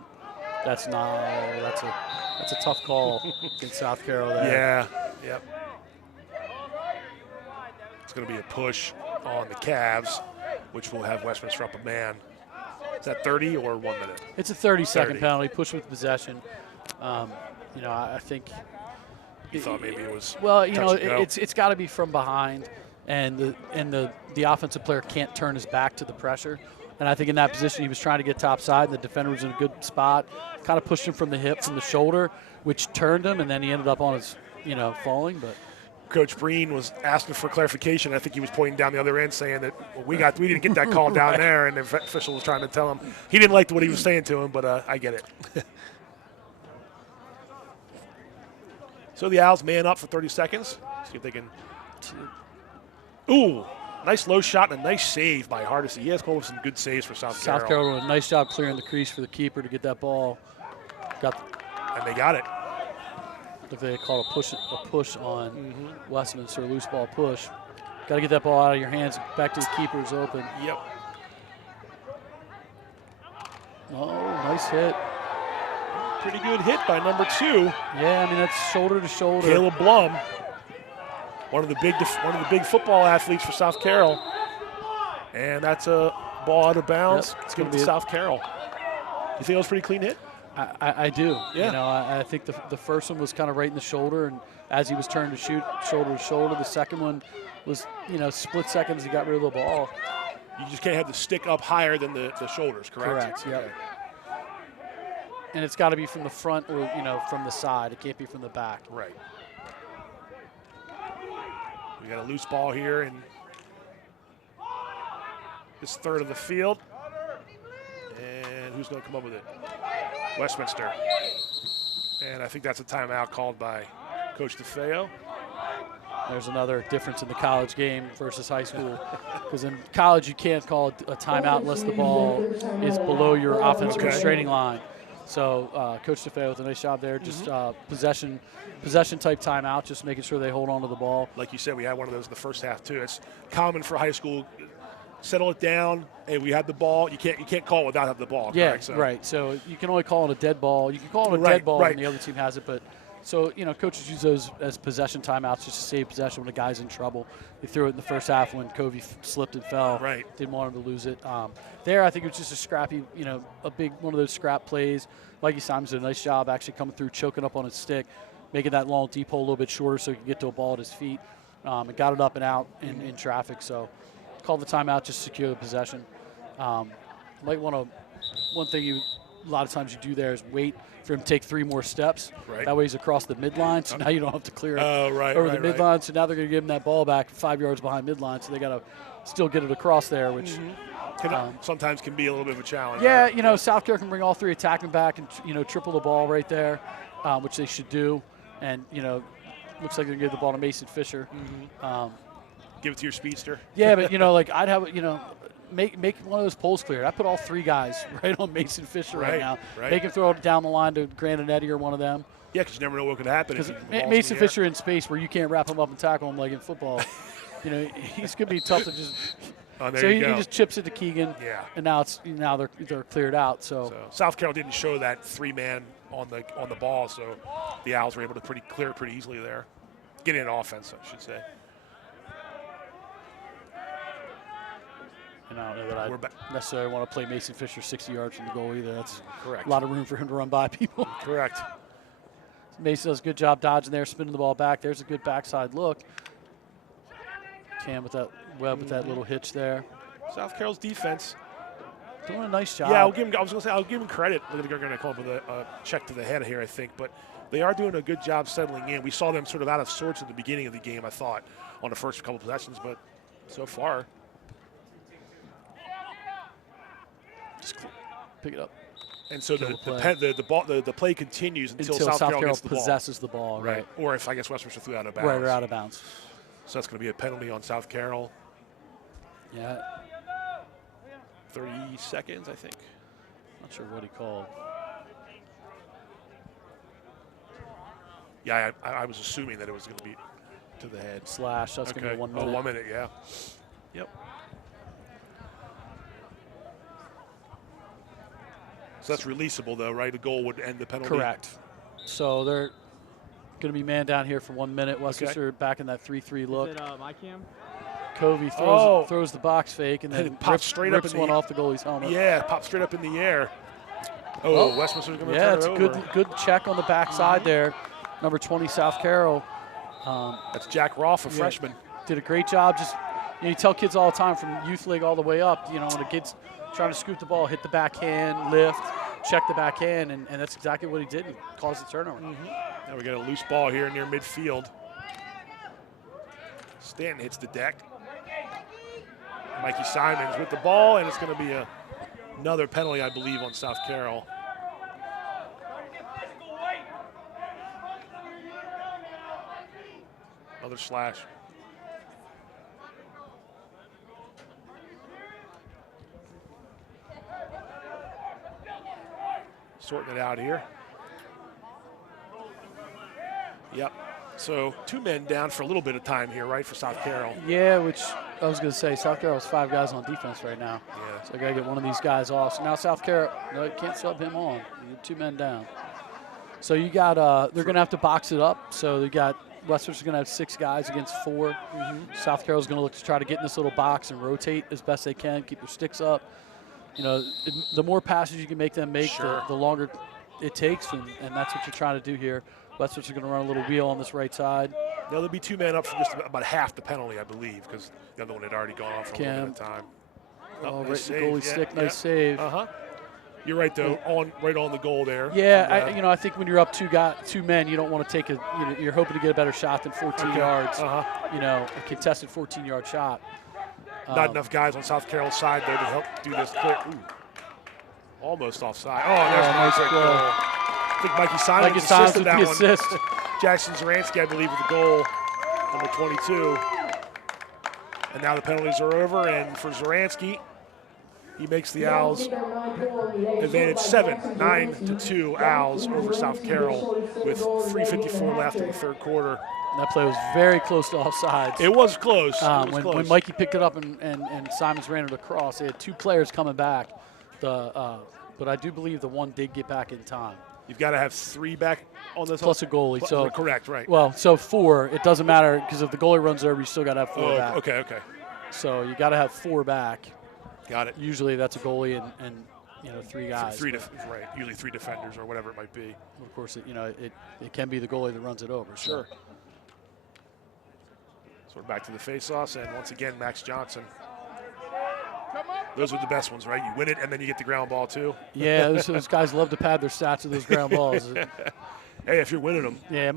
That's a tough call in South Carroll there. Yeah. Yep. It's going to be a push on the Cavs, which will have Westminster up a man. Is that 30 or 1 minute? It's a 30-second penalty, push with possession. I think. You thought maybe it was. Well, it's got to be from behind, and the offensive player can't turn his back to the pressure. And I think in that position he was trying to get topside, and the defender was in a good spot, kind of pushed him from the hip, from the shoulder, which turned him, and then he ended up on his, falling. But Coach Breen was asking for clarification. I think he was pointing down the other end, saying that we didn't get that call down there, and the official was trying to tell him he didn't like what he was saying to him, but I get it. So the Owls man up for 30 seconds. See if they can. Ooh, nice low shot and a nice save by Hardesty. He has called some good saves for South Carroll. South Carroll doing a nice job clearing the crease for the keeper to get that ball. And they got it. If they call a push on Westminster, loose ball push. Got to get that ball out of your hands, back to the keeper's open. Yep. Oh, nice hit. Pretty good hit by number 2. Yeah, I mean that's shoulder to shoulder. Caleb Blum, one of the big football athletes for South Carroll, and that's a ball out of bounds. Yep, it's going to be South Carroll. You think it was a pretty clean hit? I do. Yeah. You know, I think the first one was kind of right in the shoulder, and as he was turning to shoot shoulder to shoulder, the second one was, you know, split second as he got rid of the ball. You just can't have the stick up higher than the shoulders, correct? Correct, yep. And it's got to be from the front or, you know, from the side. It can't be from the back. Right. We got a loose ball here in this third of the field. And who's going to come up with it? Westminster. And I think that's a timeout called by Coach DeFeo. There's another difference in the college game versus high school. Because in college, you can't call a timeout unless the ball is below your offensive restraining line. So Coach DeFeo with a nice job there. Just possession type timeout, just making sure they hold on to the ball. Like you said, we had one of those in the first half too. It's common for high school. Settle it down. Hey, we had the ball. You can't call it without having the ball. Yeah, correct? So. right. So you can only call it a dead ball. You can call it a dead ball when the other team has it, but so, you know, coaches use those as possession timeouts just to save possession when a guy's in trouble. They threw it in the first half when Covey slipped and fell. Right. Didn't want him to lose it. There, I think it was just a scrappy, you know, a big one of those scrap plays. Mikey Simons did a nice job actually coming through, choking up on his stick, making that long deep hole a little bit shorter so he could get to a ball at his feet. And got it up and out in traffic. So called the timeout just to secure the possession. Might want to, one thing a lot of times you do there is wait for him to take 3 more steps. Right. That way he's across the midline, so now you don't have to clear it over the midline. So now they're going to give him that ball back 5 yards behind midline, so they got to still get it across there, which sometimes can be a little bit of a challenge. yeah, you know, South Carolina can bring all 3 attacking back and, you know, triple the ball right there, which they should do. And, you know, looks like they're going to give the ball to Mason Fisher. Give it to your speedster. Yeah, but, you know, like I'd have, you know, make one of those poles clear. I put all 3 guys right on Mason Fisher right now. Right. Make him throw it down the line to Grant and Eddie or one of them. Yeah, because you never know what could happen. Because Mason Fisher in space where you can't wrap him up and tackle him like in football. You know, he's going to be tough to just. So he just chips it to Keegan. Yeah. And now they're cleared out. So South Carolina didn't show that 3-man on the ball, so the Owls were able to clear it pretty easily there. Get in offense, I should say. And I don't know that I necessarily want to play Mason Fisher 60 yards from the goal either. That's correct. A lot of room for him to run by people. Correct. Mason does a good job dodging there, spinning the ball back. There's a good backside look. Cam with that with that little hitch there. South Carroll's defense doing a nice job. Yeah, I'll give him credit. They're going to come up with a check to the head here, I think, but they are doing a good job settling in. We saw them sort of out of sorts at the beginning of the game, I thought, on the first couple possessions, but so far. Just pick it up. And so the play continues until South Carolina gets the possesses the ball. Right. Or if, I guess, Westminster threw out of bounds. Right, or out of bounds. So that's going to be a penalty on South Carroll. Yeah. 30 seconds, I think. Not sure what he called. Yeah, I was assuming that it was going to be to the head. Slash, that's going to be 1 minute. 1 minute, yeah. Yep. So that's releasable, though, right? The goal would end the penalty. Correct. So they're going to be man down here for 1 minute. Westminster back in that 3-3 look. Is it my cam? Covey throws the box fake and then pops straight up rips one off the goalie's helmet. Yeah, pops straight up in the air. Oh, Westminster's going to turn it over. Yeah, it's a good check on the backside there. Number 20, South Carroll. That's Jack Roth, a freshman. Did a great job. Just you tell kids all the time from youth league all the way up, when a kid's trying to scoop the ball, hit the backhand, lift, check the backhand, and that's exactly what he did and caused the turnover. Now we got a loose ball here near midfield. Stanton hits the deck. Mikey Simons with the ball, and it's going to be another penalty, I believe, on South Carroll. Another slash. Sorting it out here. Yep. So 2 men down for a little bit of time here, right, for South Carroll. Yeah, which I was going to say, South Carroll has 5 guys on defense right now. Yeah. So I got to get one of these guys off. So now South Carroll, no, you can't sub him on. You get 2 men down. So you got, they're going to have to box it up. So they got, Westminster's going to have 6 guys against 4. South Carroll's going to look to try to get in this little box and rotate as best they can, keep their sticks up. The more passes you can make them make, the longer it takes, and that's what you're trying to do here. Westminster's going to run a little wheel on this right side. There'll be 2 men up for just about half the penalty, I believe, because the other one had already gone off for a little bit of time. Oh, nice right in the goalie stick, nice save. You're right, though, right on the goal there. Yeah, I think when you're up 2 men, you don't want to take you're hoping to get a better shot than 14 yards. A contested 14-yard shot. Not enough guys on South Carroll's side, though, to help do this clear. Ooh. Almost offside. Oh, there's a nice goal. I think Mikey Simon assisted that one. Assist. Jackson Zaransky, I believe, with the goal, number 22. And now the penalties are over, and for Zaransky, he makes the Owls advantage 9-2 Owls over South Carroll with 3:54 left in the third quarter. And that play was very close to offsides. It was close. When Mikey picked it up and Simons ran it across, they had 2 players coming back. But I do believe the one did get back in time. You've got to have 3 back on this. Plus a goalie. So correct, right. Well, so 4. It doesn't matter because if the goalie runs over, you still got to have 4 back. Okay. So you got to have 4 back. Got it. Usually that's a goalie and 3 guys. Right. Usually 3 defenders or whatever it might be. Of course, it can be the goalie that runs it over. Sure. So we're back to the face-offs, and once again, Max Johnson. Those are the best ones, right? You win it, and then you get the ground ball, too. Yeah, those guys love to pad their stats with those ground balls. Hey, if you're winning them. Yeah,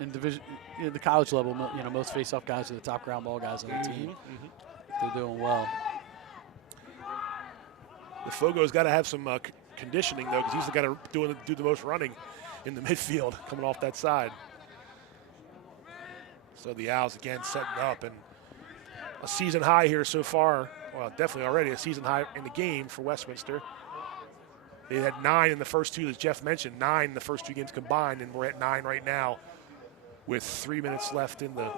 in division, the college level, most face-off guys are the top ground ball guys on the team. They're doing well. The Fogo's got to have some conditioning, though, because he's got to do the most running in the midfield coming off that side. So the Owls, again, setting up, and a season high here so far. Well, definitely already a season high in the game for Westminster. They had 9 in the first 2, as Jeff mentioned, 9 in the first 2 games combined, and we're at 9 right now with 3 minutes left in the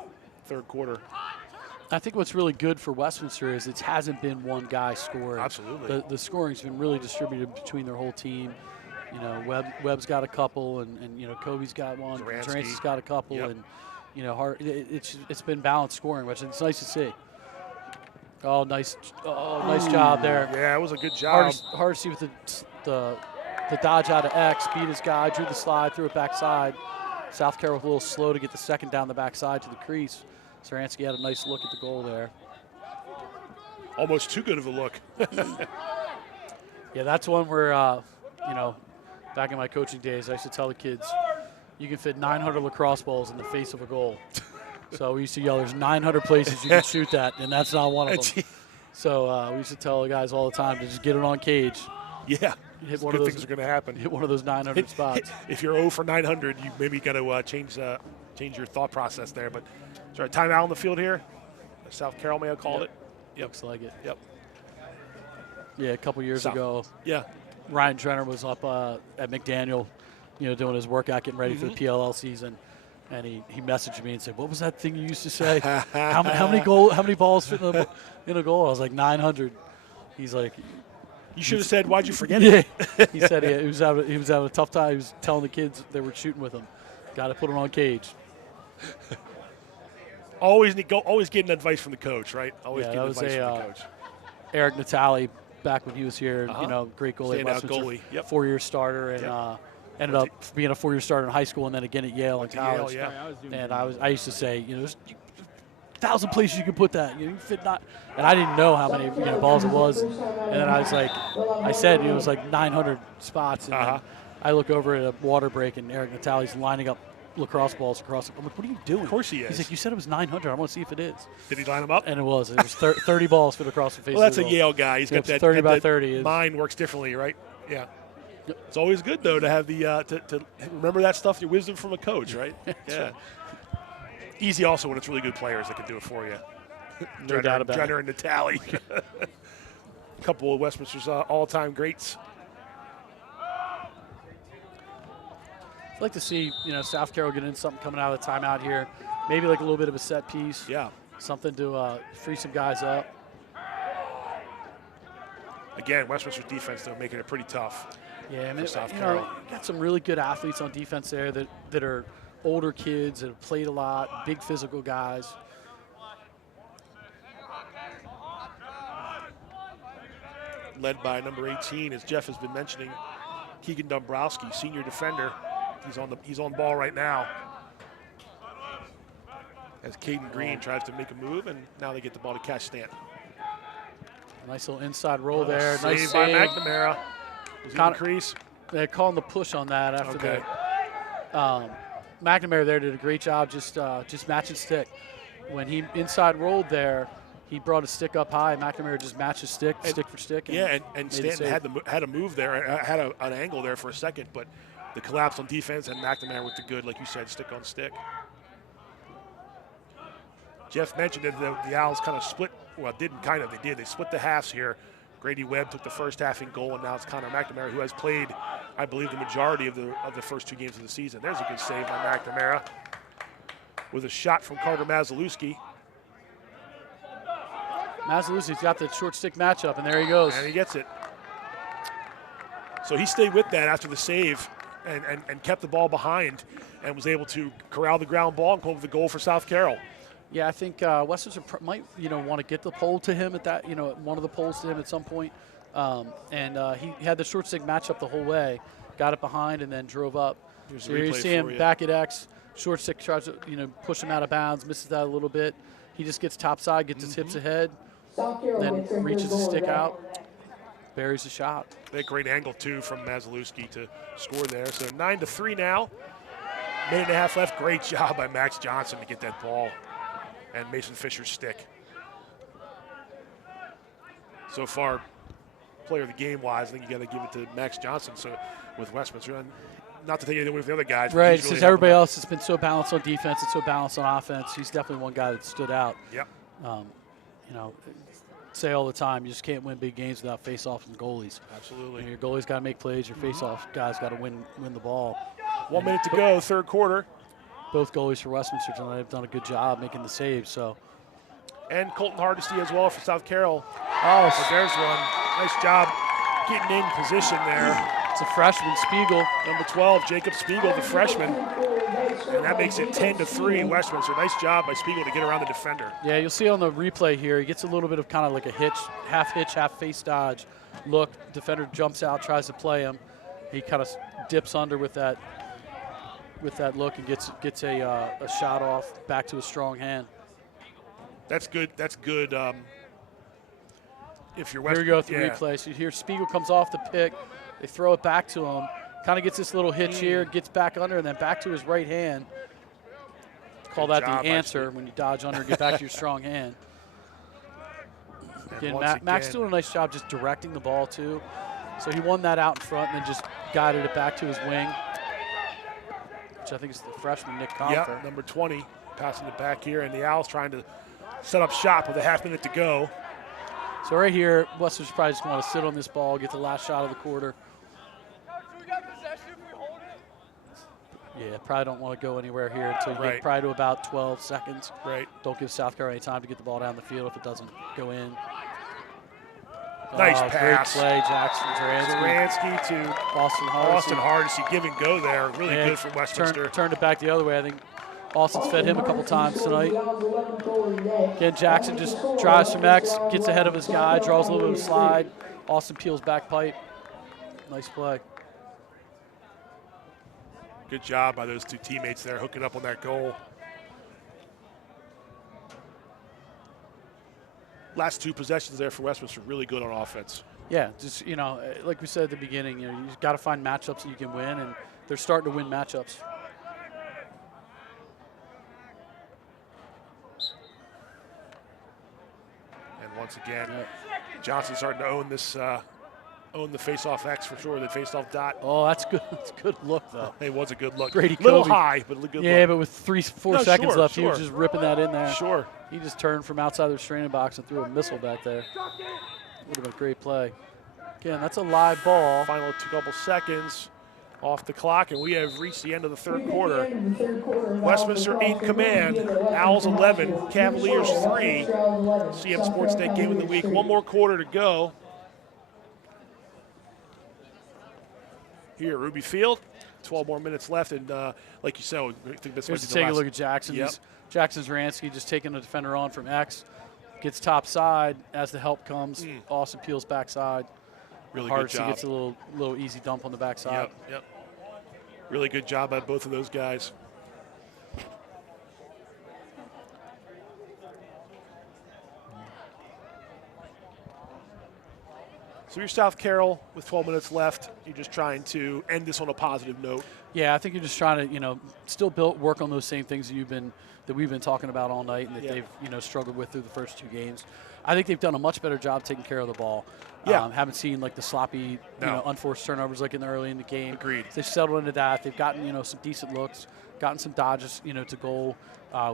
third quarter. I think what's really good for Westminster is it hasn't been one guy scoring. Absolutely. The scoring's been really distributed between their whole team. Webb's got a couple, and Kobe's got one. Zaransky's got a couple, and it's been balanced scoring, which it's nice to see. Oh, nice job there. Yeah, it was a good job. Hard to see with the dodge out of X, beat his guy, drew the slide, threw it backside. South Carroll was a little slow to get the second down the backside to the crease. Zaransky had a nice look at the goal there. Almost too good of a look. Yeah, that's one where, back in my coaching days, I used to tell the kids, you can fit 900 lacrosse balls in the face of a goal. So we used to yell, there's 900 places you can shoot that, and that's not one of them. So we used to tell the guys all the time to just get it on cage. Yeah. Hit one of those things are going to happen. Hit one of those 900 spots. If you're 0 for 900, you maybe got to change your thought process there. But sorry, timeout on the field here. South Carroll may have called it. Yep. Looks like it. Yep. Yeah, a couple years ago. Yeah. Ryan Trenner was up at McDaniel, doing his workout, getting ready for the PLL season. And he messaged me and said, "What was that thing you used to say? how many balls fit in a goal?" I was like, 900. He's like, "You should have said, why'd you forget it?" He said he was having a tough time. He was telling the kids they were shooting with him. Got to put it on cage. Always getting advice from the coach, right? Always getting advice from the coach. Eric Natali, back when he was here, great goalie. Goalie. Yep. 4-year starter, and ended up being a 4-year starter in high school and then again at Yale in college. And I used to say, there's 1,000 places you can put that. You fit not, and I didn't know how many balls it was. And then I was like, I said it was like 900 spots. And then I look over at a water break and Eric Natali's lining up lacrosse balls across. I'm like, what are you doing? Of course he is. He's like, you said it was 900. I want to see if it is. Did he line them up? And it was. It was 30 balls fit across the face. Well, that's a Yale guy. He's got that 30 by 30. Mind works differently, right? Yeah. Yep. It's always good though to have the to remember that stuff. Your wisdom from a coach, right? Yeah. Easy also when it's really good players that can do it for you. No doubt about it. Drenner and Natali. A couple of Westminster's all-time greats. I'd like to see, South Carroll get in something coming out of the timeout here. Maybe like a little bit of a set piece. Yeah. Something to free some guys up. Again, Westminster's defense, though, making it pretty tough. Yeah, for South Carroll. Got some really good athletes on defense there that are older kids that have played a lot, big physical guys. Led by number 18, as Jeff has been mentioning, Keegan Dombrowski, senior defender. He's on ball right now. As Caden Green tries to make a move, and now they get the ball to catch Stanton. Nice little inside roll there. Nice Save by save. McNamara. Was he in the crease? They're calling the push on that after the McNamara there did a great job just matching stick. When he inside rolled there, he brought his stick up high. McNamara just matched his stick for stick. And Stanton had a move there, had an angle there for a second, but the collapse on defense and McNamara with the good, like you said, stick on stick. Jeff mentioned that the Owls kind of split. Well, they did. They split the halves here. Grady Webb took the first half in goal, and now it's Connor McNamara, who has played, I believe, the majority of the first 2 games of the season. There's a good save by McNamara with a shot from Carter Mazalewski. Mazalewski's got the short stick matchup, and there he goes. And he gets it. So he stayed with that after the save and kept the ball behind and was able to corral the ground ball and come up with the goal for South Carroll. Yeah, I think Westminster might, want to get the pole to him at that, one of the poles to him at some point. He had the short stick matchup the whole way, got it behind, and then drove up. So here you see him back at X. Short stick tries to, push him out of bounds, misses that a little bit. He just gets topside, gets his hips ahead, then reaches the stick out, buries the shot. A great angle, too, from Mazalewski to score there. So 9-3 now. Minute and a half left. Great job by Max Johnson to get that ball. And Mason Fisher's stick. So far, player of the game-wise, I think you got to give it to Max Johnson. So with Westminster, and not to take anything away from the other guys. Right, since everybody else has been so balanced on defense and so balanced on offense, he's definitely one guy that stood out. Yep. Say all the time, you just can't win big games without face-offs and goalies. Absolutely. Your goalie's got to make plays. Your face-off guys got to win the ball. 1 minute to go, third quarter. Both goalies for Westminster tonight have done a good job making the saves. So, and Colton Hardesty as well for South Carroll. Oh, so there's one. Nice job getting in position there. It's a freshman, Spiegel. Number 12, Jacob Spiegel, the freshman. And that makes it 10-3 Westminster. Nice job by Spiegel to get around the defender. Yeah, you'll see on the replay here, he gets a little bit of kind of like a hitch, half face dodge look. Defender jumps out, tries to play him. He kind of dips under with that look and gets a shot off back to a strong hand. That's good. That's good. If you're Here we go with the replay. So here Spiegel comes off the pick. They throw it back to him. Kind of gets this little hitch here, gets back under, and then back to his right hand. Call that the answer when you dodge under and get back to your strong hand. Again, Max doing a nice job just directing the ball, too. So he won that out in front and then just guided it back to his wing, which I think is the freshman, Nick Comfer. Yep, number 20, passing it back here, and the Owls trying to set up shop with a half minute to go. So right here, Westminster probably just want to sit on this ball, get the last shot of the quarter. Yeah, probably don't want to go anywhere here until you get probably to about 12 seconds. Right. Don't give South Carolina time to get the ball down the field if it doesn't go in. Nice pass. Great play, Jackson Zaransky to Austin Hardesty. Give and go there. Really good for Westminster. Turned it back the other way. I think Austin's fed him a couple times tonight. Again, Jackson just drives from X, gets ahead of his guy, draws a little bit of a slide. Austin peels back pipe. Nice play. Good job by those two teammates there, hooking up on that goal. Last two possessions there for Westminster, really good on offense. Yeah, just, like we said at the beginning, you've got to find matchups that you can win, and they're starting to win matchups. And once again, Johnson starting to own this. Own the face-off X for sure, the face-off dot. Oh, that's good. That's a good look, though. It was a good look. Grady little Kobe. High, but a good look. Yeah, but with 4 seconds left, he was just ripping that in there. Sure. He just turned from outside the restraining box and threw a missile back there. Would have been a great play. Again, that's a live ball. Final couple seconds off the clock, and we have reached the end of the third quarter. Westminster 8 command, Owls 11, Cavaliers 3. CM Sportsnet game of the week. One more quarter to go. Here, Ruby Field, 12 more minutes left, and like you said, I think this might be the last. Take a look at Jackson. Yep. Jackson Zaransky just taking the defender on from X, gets top side as the help comes. Austin peels backside. Really Hardesty good job. gets a little easy dump on the backside. Yep. Really good job by both of those guys. So you're South Carroll with 12 minutes left. You're just trying to end this on a positive note. Yeah, I think you're just trying to, still work on those same things that we've been talking about all night, and that they've, struggled with through the first 2 games. I think they've done a much better job taking care of the ball. Yeah. Haven't seen like the sloppy, unforced turnovers like in the early in the game. Agreed. They've settled into that. They've gotten, some decent looks, gotten some dodges, to goal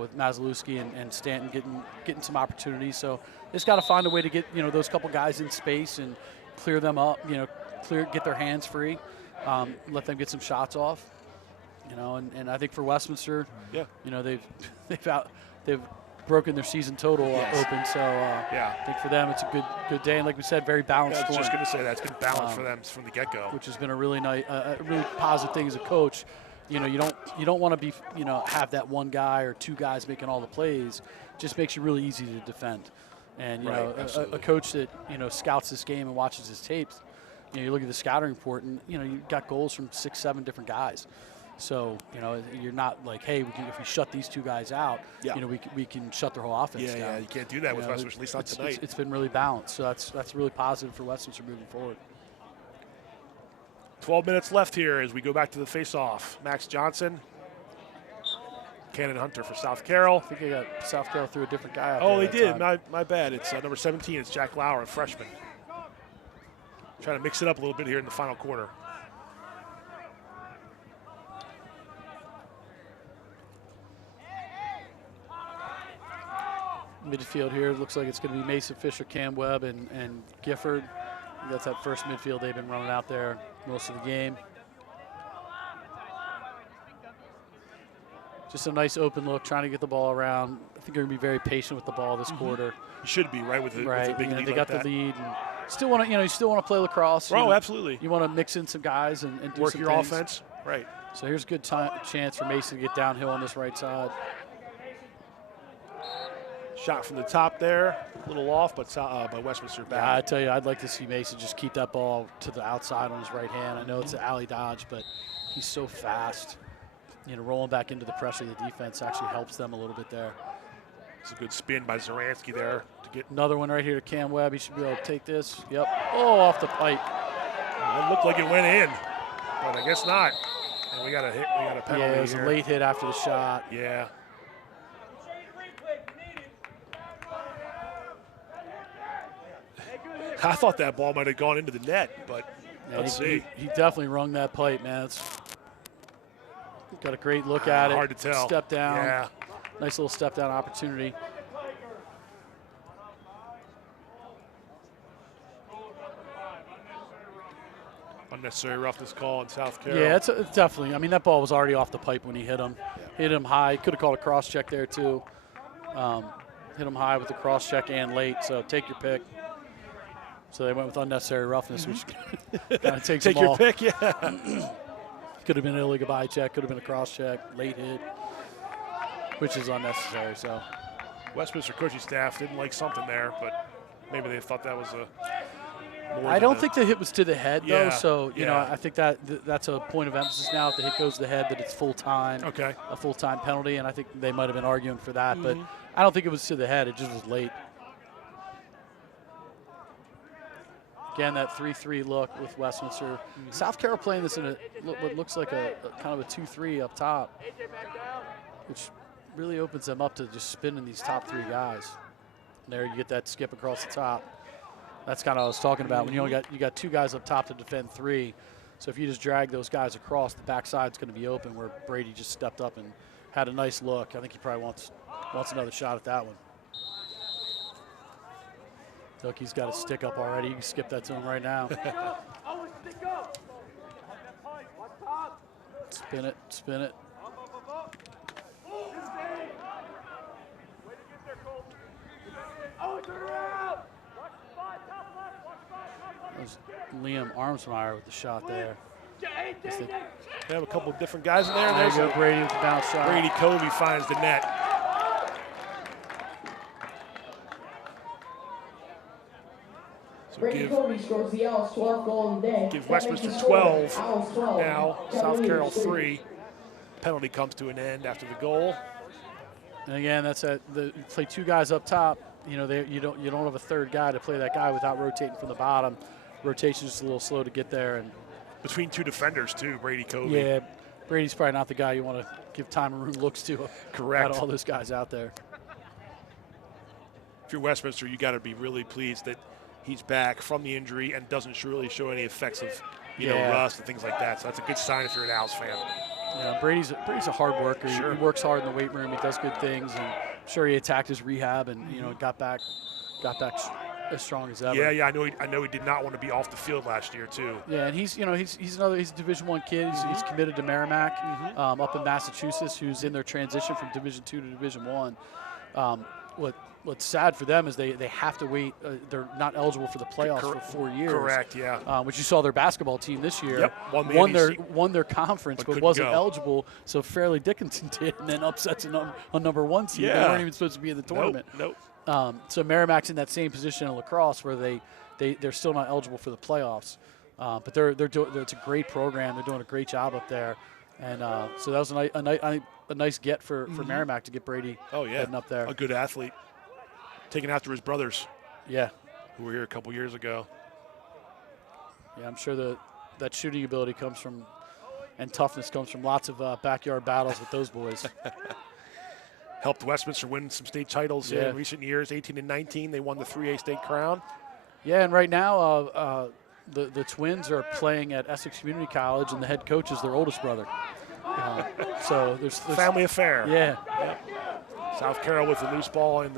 with Mazalewski and Stanton getting some opportunities. So just got to find a way to get, those couple guys in space and clear them up, get their hands free, let them get some shots off. And I think for Westminster, they've broken their season total open. So I think for them it's a good day. And like we said, very balanced. I was just going to say that it's been balanced for them from the get-go, which has been a really nice, really positive thing as a coach. You don't want to be have that one guy or 2 guys making all the plays. It just makes you really easy to defend. And a coach that scouts this game and watches his tapes, you look at the scouting report and you've got goals from 6, 7 different guys. So, you're not like, hey, if we shut these 2 guys out, we can shut their whole offense down. Yeah, you can't do that with Westminster, at least not tonight. It's been really balanced, so that's really positive for Westminster moving forward. 12 minutes left here as we go back to the face-off. Max Johnson, Cannon Hunter for South Carroll. I think they got South Carroll threw a different guy out there. They did. My bad. It's number 17. It's Jack Lauer, a freshman. Trying to mix it up a little bit here in the final quarter. Midfield here looks like it's going to be Mason Fisher, Cam Webb, and Gifford. That's that first midfield they've been running out there most of the game. Just a nice open look, trying to get the ball around. I think they're going to be very patient with the ball this quarter. You should be, right? With a big lead they like got that. the lead, and still want to, you still want to play lacrosse. Absolutely. You want to mix in some guys and do work some your things. offense, right? So here's a good chance for Mason to get downhill on this right side. Shot from the top there, a little off, but by Westminster back. Yeah, I tell you, I'd like to see Mason just keep that ball to the outside on his right hand. I know it's an alley dodge, but he's so fast. Rolling back into the pressure of the defense actually helps them a little bit there. It's a good spin by Zaransky there to get another one right here to Cam Webb. He should be able to take this. Yep. Oh, off the pipe. It looked like it went in, but I guess not. And we got a hit. We got a penalty. Yeah, it was here. a late hit after the shot. Yeah. I thought that ball might have gone into the net, but let's see. He definitely rung that pipe, man. Got a great look at it. Hard to tell. Step down. Yeah. Nice little step down opportunity. Unnecessary roughness call in South Carroll. Yeah, it's definitely. I mean, that ball was already off the pipe when he hit him. Hit him high. Could have called a cross check there too. Hit him high with the cross check and late. So take your pick. So they went with unnecessary roughness, which kind of takes Take them your all. pick, yeah. Could have been an illegal buy check. Could have been a cross check. Late hit, which is unnecessary. So Westminster coaching staff didn't like something there, but maybe they thought that was a. I don't think the hit was to the head, though. Yeah, So, you know, I think that's a point of emphasis now. If the hit goes to the head, that it's full-time. Okay. A full-time penalty, and I think they might have been arguing for that. But I don't think it was to the head. It just was late. Again, that 3-3 look with Westminster. South Carroll playing this in what looks like a kind of a 2-3 up top, which really opens them up to just spinning these top 3 guys. And there you get that skip across the top. That's kind of what I was talking about. When you got 2 guys up top to defend 3, so if you just drag those guys across, the backside's going to be open. Where Brady just stepped up and had a nice look. I think he probably wants another shot at that one. Look, he's got his stick up already. You can skip that to him right now. Spin it, spin it. That was Liam Armsmeyer with the shot there. They have a couple of different guys in there. There you go, Brady with the bounce shot. Brady Covey finds the net. So Brady Covey scores the Owls' 12th goal of the day. Give That Westminster makes the score 12 Owls 12, now, South Cavaliers Carroll 3. 3. Penalty comes to an end after the goal. And again, that's you play two guys up top. You know, you don't have a third guy to play that guy without rotating from the bottom. Rotation's just a little slow to get there. And between two defenders too, Brady Covey. Yeah, Brady's probably not the guy you want to give time and room looks to. Correct. Out of all those guys out there. If you're Westminster, you got to be really pleased that he's back from the injury and doesn't really show any effects of you know, rust and things like that. So that's a good sign if you're an Owls fan. Yeah, Brady's a hard worker. Sure. He works hard in the weight room. He does good things, and I'm sure he attacked his rehab and you know got back as strong as ever. Yeah. I know he did not want to be off the field last year too. Yeah, and he's a Division I kid. He's committed to Merrimack up in Massachusetts, who's in their transition from Division II to Division I. What's sad for them is they have to wait. They're not eligible for the playoffs for 4 years. Correct, yeah. Which you saw their basketball team this year. Yep, won their conference, but wasn't eligible. So Fairleigh Dickinson did, and then upsets a number one seed. Yeah. They weren't even supposed to be in the tournament. Nope. So Merrimack's in that same position in lacrosse where they're still not eligible for the playoffs. But it's a great program. They're doing a great job up there. And so that was a nice get for Merrimack to get Brady heading up there. A good athlete. Taken after his brothers. Yeah. Who were here a couple years ago. Yeah, I'm sure that shooting ability comes from, and toughness comes from lots of backyard battles with those boys. Helped Westminster win some state titles in recent years, 18 and 19. They won the 3A state crown. Yeah, and right now the Twins are playing at Essex Community College, and the head coach is their oldest brother. So there's family affair. Yeah. South Carroll with the loose ball and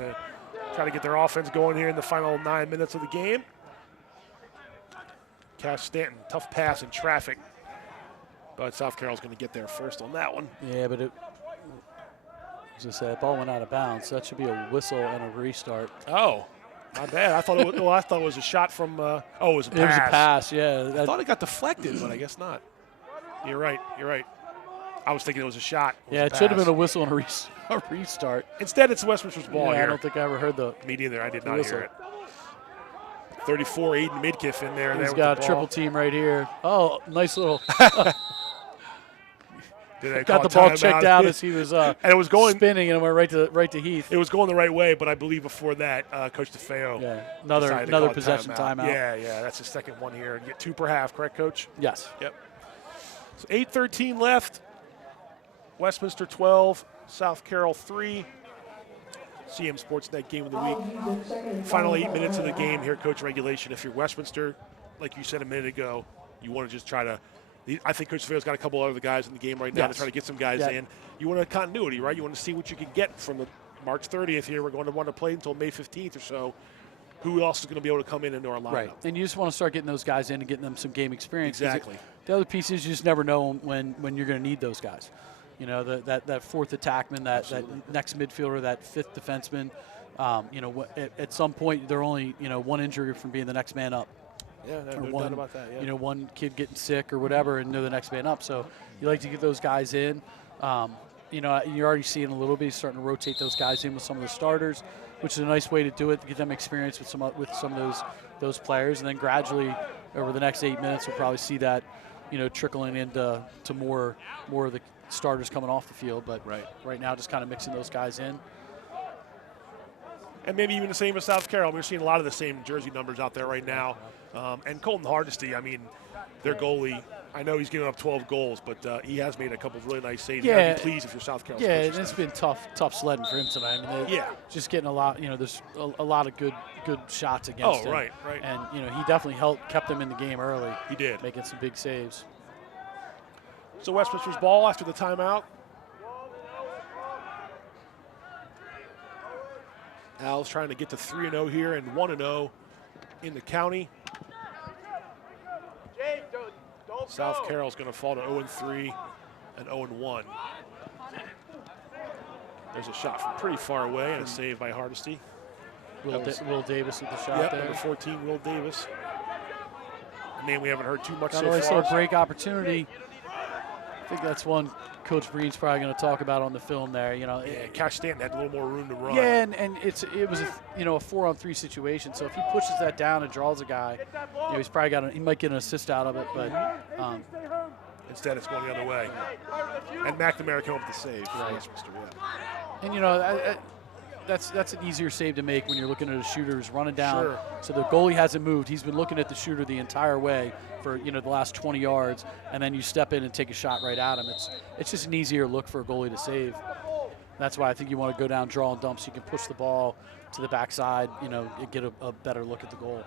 trying to get their offense going here in the final 9 minutes of the game. Cash Stanton, tough pass in traffic. But South Carroll's going to get there first on that one. Yeah, but that ball went out of bounds. So that should be a whistle and a restart. Oh, my bad. I thought it was a shot from. It was a pass. It was a pass. Yeah. I thought it got deflected, but I guess not. You're right. I was thinking it was a shot. It should have been a whistle and a restart. Instead, it's Westminster's ball here. I don't think I ever heard Me neither. I did not hear it. 34, Aiden Midkiff in there. He's got a triple team right here. Oh, nice little. Got the ball checked out as he was and it was going spinning and it went right to Heath. It was going the right way, but I believe before that, Coach DeFeo. Yeah, another possession timeout. Yeah, that's the second one here. You get 2 per half, correct, Coach? Yes. Yep. So 8:13 left. Westminster 12, South Carroll 3. CM Sportsnet game of the week. Final 8 minutes of the game here, Coach. Regulation. If you're Westminster, like you said a minute ago, you want to just try to. I think Coach DeFeo's got a couple other guys in the game right now to try to get some guys in. You want a continuity, right? You want to see what you can get from the March 30th here. We're going to want to play until May 15th or so. Who else is going to be able to come into our lineup? Right, and you just want to start getting those guys in and getting them some game experience. Exactly. The other piece is you just never know when you're going to need those guys. You know, that fourth attackman, that next midfielder, that fifth defenseman. At some point they're only one injury from being the next man up. Yeah, no doubt about that. Yeah. One kid getting sick or whatever, and they're the next man up. So you like to get those guys in. You're already seeing a little bit starting to rotate those guys in with some of the starters, which is a nice way to do it, to get them experience with some of those players, and then gradually over the next 8 minutes we'll probably see that trickling into more of the starters coming off the field. But right now just kind of mixing those guys in. And maybe even the same as South Carroll. We're seeing a lot of the same jersey numbers out there right now. And Colton Hardesty, their goalie, I know he's given up 12 goals, but he has made a couple of really nice saves. Yeah. I'd be pleased if you're South Carroll. Yeah, and it's been tough sledding for him tonight. Just getting a lot, there's a lot of good shots against him. Oh, right. And, he definitely kept them in the game early. He did. Making some big saves. So Westminster's ball after the timeout. Owls trying to get to 3-0 here and 1-0 in the county. South Carroll's going to fall to 0-3 and 0-1. There's a shot from pretty far away and a save by Hardesty. Will Davis with the shot there. Number 14, Will Davis. A name we haven't heard too much Got so a nice far. little break opportunity think that's one Coach Breen's probably going to talk about on the film there. You know, Yeah, Cash Stanton had a little more room to run. yeah, and it was a 4-on-3 situation. So if he pushes that down and draws a guy, he's probably he might get an assist out of it, but Instead, it's going the other way. And McNamara came up with the save. Right. Westminster, and that's an easier save to make when you're looking at a shooter who's running down. Sure. So the goalie hasn't moved. He's been looking at the shooter the entire way for the last 20 yards, and then you step in and take a shot right at him. It's just an easier look for a goalie to save. That's why I think you want to go down, draw and dump, so you can push the ball to the backside, and get a better look at the goal.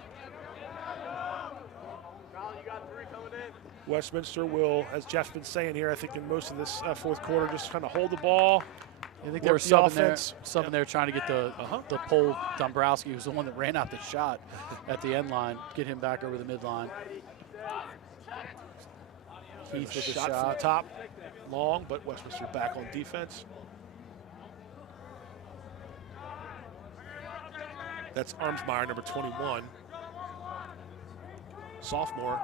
Westminster will, as Jeff's been saying here, I think in most of this fourth quarter, just kind of hold the ball. I think they were subbing offense. there trying to get the pole. Dombrowski, who's the one that ran out the shot at the end line, get him back over the midline. Keith with the shot from the top, long, but Westminster back on defense. That's Armsmeyer, number 21, sophomore.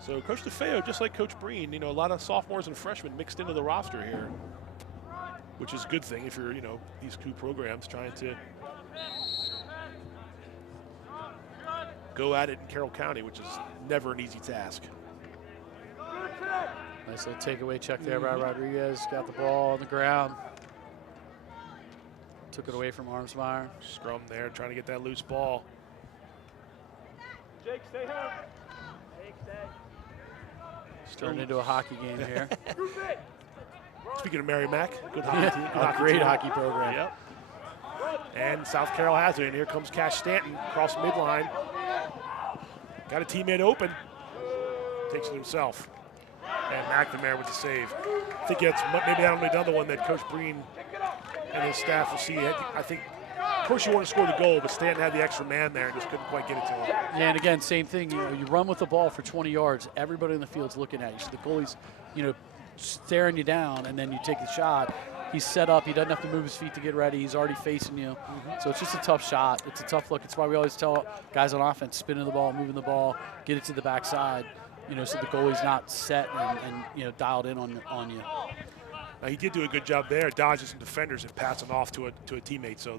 So Coach DeFeo, just like Coach Breen, a lot of sophomores and freshmen mixed into the roster here, which is a good thing if you're, these two programs trying to go at it in Carroll County, which is never an easy task. Nice little takeaway check there by Rodriguez. Got the ball on the ground. Took it away from Armsmeyer. Scrum there, trying to get that loose ball. Jake, stay here. Turned into a hockey game here. Speaking of Mary Mac, good hockey team. Good Great team. hockey program. Yep. And South Carroll has it, and here comes Cash Stanton across midline. Got a teammate open. Takes it himself. And McNamara with the save. I think that's maybe another one that Coach Breen and his staff will see. I think, of course, you want to score the goal, but Stanton had the extra man there and just couldn't quite get it to him. Yeah, and again, same thing. You run with the ball for 20 yards. Everybody in the field's looking at you. So the goalie's, staring you down, and then you take the shot. He's set up. He doesn't have to move his feet to get ready. He's already facing you. So it's just a tough shot. It's a tough look. It's why we always tell guys on offense, spinning the ball, moving the ball, get it to the backside, so the goalie's not set and dialed in on you. Now, he did do a good job there, dodging some defenders and passing off to a teammate. So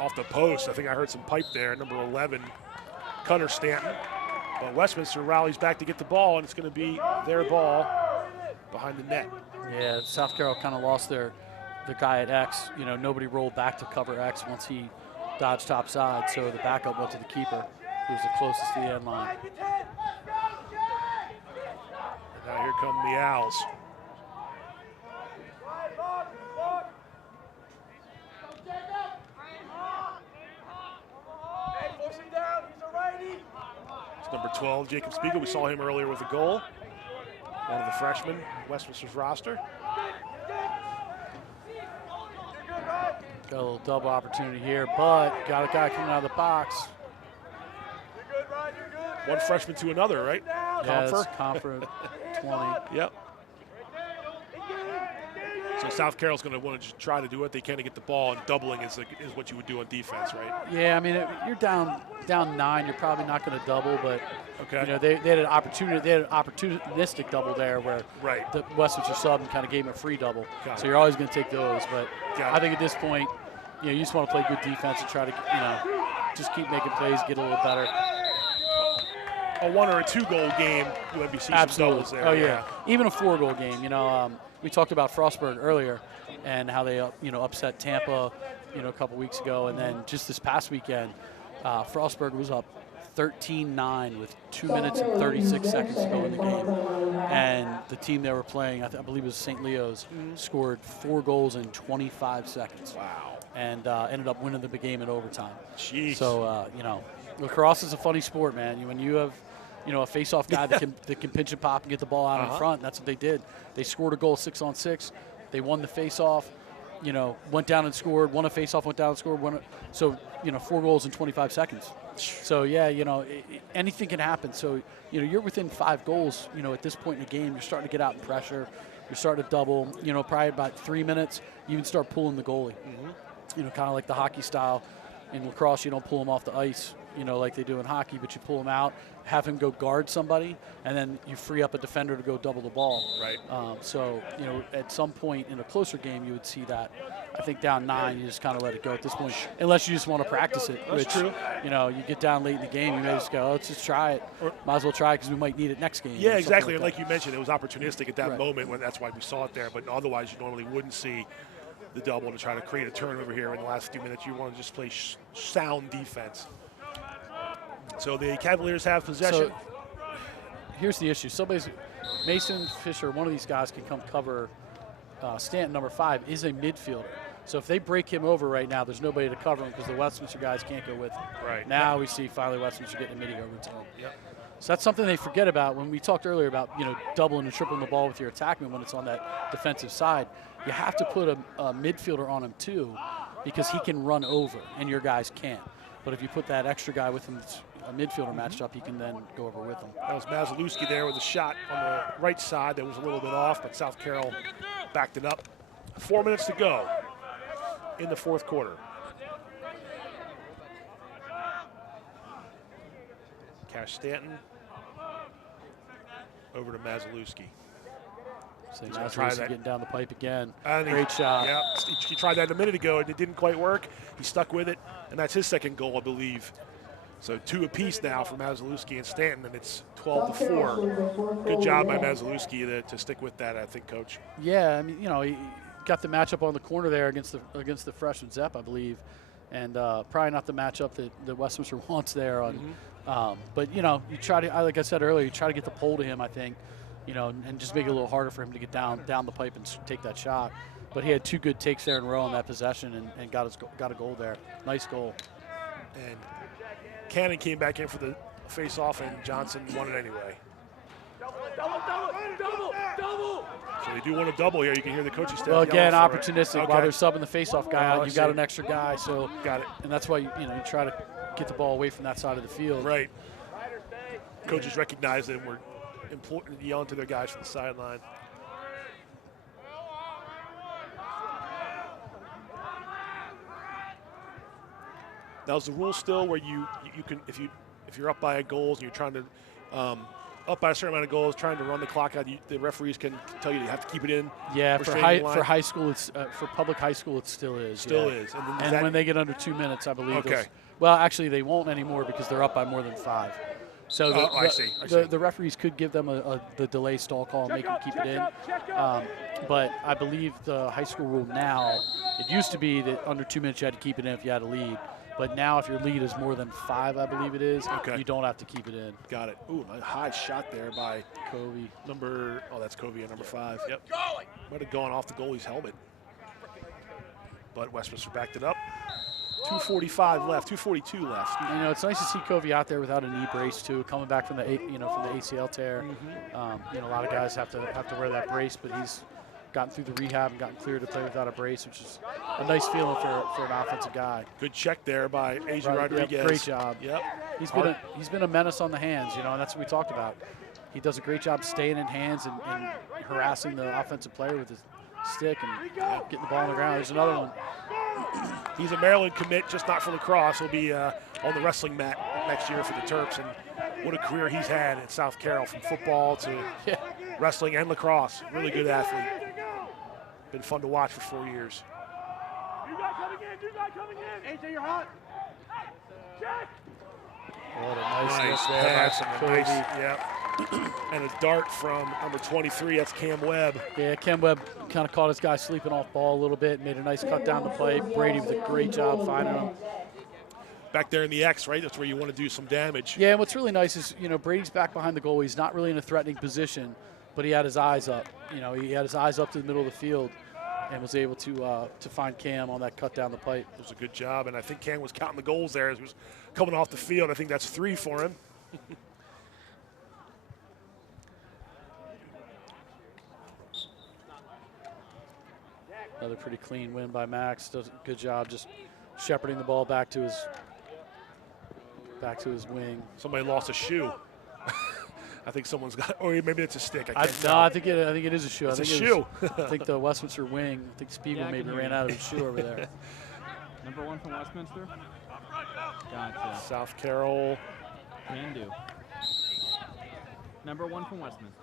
off the post, I think I heard some pipe there. Number 11, Cutter Stanton. But Westminster rallies back to get the ball, and it's going to be their ball behind the net. Yeah, South Carroll kind of lost their guy at X. Nobody rolled back to cover X once he dodged topside, so the backup went to the keeper, who was the closest to the end line. And now here come the Owls. It's number 12, Jacob Spiegel. We saw him earlier with a goal. One of the freshmen, Westminster's roster. Got a little double opportunity here, but got a guy coming out of the box. One freshman to another, right? Yeah, it's Comfort 20. Yep. So South Carroll's going to want to just try to do what they can to get the ball, and doubling is what you would do on defense, right? Yeah, I mean, you're down 9. You're probably not going to double, but okay. They had an opportunity. They had an opportunistic double there, where the Westminster sub and kind of gave him a free double. So you're always going to take those, but I think at this point, you just want to play good defense and try to, just keep making plays, get a little better. A 1 or a 2 goal game, you might be seeing some doubles there. Oh yeah, even a 4-goal game. We talked about Frostburg earlier, and how they upset Tampa, a couple weeks ago, and then just this past weekend, Frostburg was up 13-9 with 2 minutes and 36 seconds to go in the game, and the team they were playing, I believe it was St. Leo's, scored 4 goals in 25 seconds. Wow. And ended up winning the game in overtime. Jeez. So lacrosse is a funny sport, man. When you have a face-off guy that can pinch and pop and get the ball out in front. That's what they did. They scored a goal 6-on-6. They won the face-off. Went down and scored. Won a face-off. Went down and scored. 4 goals in 25 seconds. So yeah, anything can happen. So you're within 5 goals. At this point in the game, you're starting to get out in pressure. You're starting to double. Probably about 3 minutes, you even start pulling the goalie. Kind of like the hockey style. In lacrosse, you don't pull them off the ice. like they do in hockey, but you pull him out, have him go guard somebody, and then you free up a defender to go double the ball. Right. So, at some point in a closer game, you would see that. I think down 9, you just kind of let it go at this point, unless you just want to practice it. That's true. You get down late in the game, you may just go, let's just try it. Might as well try it because we might need it next game. Yeah, exactly. Like you mentioned, it was opportunistic at that Right. moment. That's why we saw it there. But otherwise, you normally wouldn't see the double to try to create a turnover here in the last few minutes. You want to just play sound defense. So the Cavaliers have possession. So here's the issue. Mason Fisher, one of these guys can come cover Stanton, number 5, is a midfielder. So if they break him over right now, there's nobody to cover him because the Westminster guys can't go with him. Right. Now we see finally Westminster getting a midi over to him. Yep. So that's something they forget about when we talked earlier about doubling and tripling the ball with your attackman when it's on that defensive side. You have to put a midfielder on him too, because he can run over and your guys can't. But if you put that extra guy with him, that's a midfielder matched up, he can then go over with him. That was Mazalewski there with a shot on the right side that was a little bit off, but South Carroll backed it up. 4 minutes to go in the fourth quarter. Cash Stanton over to Mazalewski. So He's gonna try Mazalewski that. getting down the pipe again. And Great shot. Yeah, he tried that a minute ago, and it didn't quite work. He stuck with it, and that's his second goal, I believe. So 2 apiece now for Mazalewski and Stanton, and it's 12-4. Good job by Mazalewski to stick with that, I think, Coach. Yeah, I mean, he got the matchup on the corner there against the freshman Zepp, I believe, and probably not the matchup that Westminster wants there. But you try to, like I said earlier, you try to get the pole to him, I think, and just make it a little harder for him to get down the pipe and take that shot. But he had 2 good takes there in a row on that possession and got a goal there. Nice goal. And Cannon came back in for the face-off, and Johnson won it anyway. Double! So they do want a double here. You can hear the coaching staff. Well, again, yelling for it. opportunistic. Okay. While they're subbing the face-off guy out, I you got see. an extra guy. So Got it. And that's why you try to get the ball away from that side of the field. Right. Coaches recognize it and were yelling to their guys from the sideline. Now, is the rule still where you can, if you're up by a goals and you're trying to up by a certain amount of goals, trying to run the clock out, the referees can tell you have to keep it in? Yeah, We're for staying in line? high school, it's for public high school, it still is. Still yeah. is. And, then And when they get under 2 minutes, I believe. Okay. Well, actually, they won't anymore because they're up by more than 5. So I see. the referees could give them the delay stall call and make them keep it in. But I believe the high school rule now, it used to be that under 2 minutes you had to keep it in if you had a lead. But now if your lead is more than 5, I believe it is, you don't have to keep it in. Got it. Ooh, a high shot there by Covey. That's Covey at number 5. Yep. Might have gone off the goalie's helmet. But Westminster backed it up. 2:45 left, 2:42 left. It's nice to see Covey out there without a knee brace too, coming back from the from the ACL tear. A lot of guys have to wear that brace, but he's gotten through the rehab and gotten cleared to play without a brace, which is a nice feeling for an offensive guy. Good check there by Asia Rodriguez. Yep, great job. Yep. He's been a menace on the hands, and that's what we talked about. He does a great job staying in hands and harassing the offensive player with his stick and getting the ball on the ground. There's another one. He's a Maryland commit, just not for lacrosse. He'll be on the wrestling mat next year for the Terps, and what a career he's had at South Carroll, from football to wrestling and lacrosse. Really good athlete. Been fun to watch for 4 years. You guys coming in. AJ, you're hot. Check. What a nice pass there and a nice, and a dart from number 23. That's Cam Webb. Yeah, Cam Webb kind of caught his guy sleeping off ball a little bit, made a nice cut down the pipe. Brady with a great job finding him. Back there in the X, right? That's where you want to do some damage. Yeah, and what's really nice is, Brady's back behind the goal. He's not really in a threatening position, but he had his eyes up. He had his eyes up to the middle of the field and was able to find Cam on that cut down the pipe. It was a good job, and I think Cam was counting the goals there as he was coming off the field. I think that's 3 for him. Another pretty clean win by Max. Does a good job just shepherding the ball back to his wing. Somebody lost a shoe. I think someone's got, or maybe it's a stick. I can't No, tell. I think it is a shoe. It's a shoe. I think the Westminster wing. I think Spiegel maybe ran out of his shoe over there. Number 1 from Westminster. Gotcha. South Carroll. Can do. Number 1 from Westminster.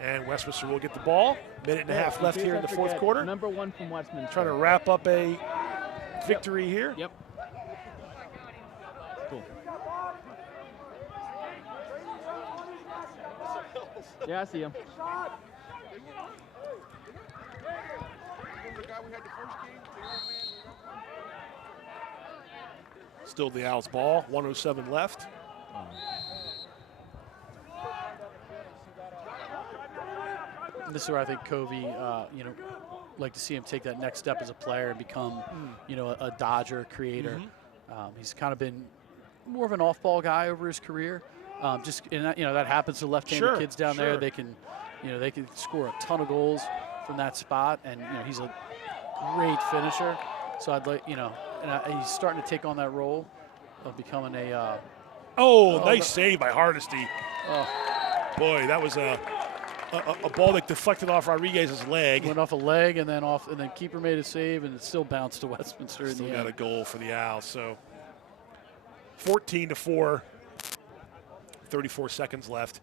And Westminster will get the ball. Minute and a half left here in the fourth quarter. Number 1 from Westminster. Trying to wrap up a victory here. Yep. Cool. Yeah, I see him. Still the Owls ball, 1:07 left. This is where I think Covey, like to see him take that next step as a player and become, a Dodger creator. He's kind of been more of an off-ball guy over his career. That happens to left-handed kids down there. They can, they can score a ton of goals from that spot, and he's a great finisher. So I'd like, he's starting to take on that role of becoming a. Nice save by Hardesty. Boy, that was a ball that deflected off Rodriguez's leg. Went off a leg and then keeper made a save, and it still bounced to Westminster. Still got a goal for the Owls. So 14-4. 34 seconds left.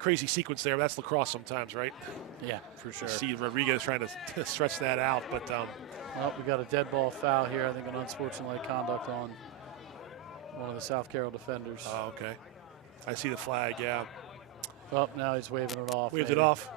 Crazy sequence there. That's lacrosse sometimes, right? Yeah, for sure. You see Rodriguez trying to stretch that out, but. Well, we got a dead ball foul here. I think an unsportsmanlike conduct on one of the South Carroll defenders. Oh, okay. I see the flag, yeah. Oh, now he's waving it off. Waved it off.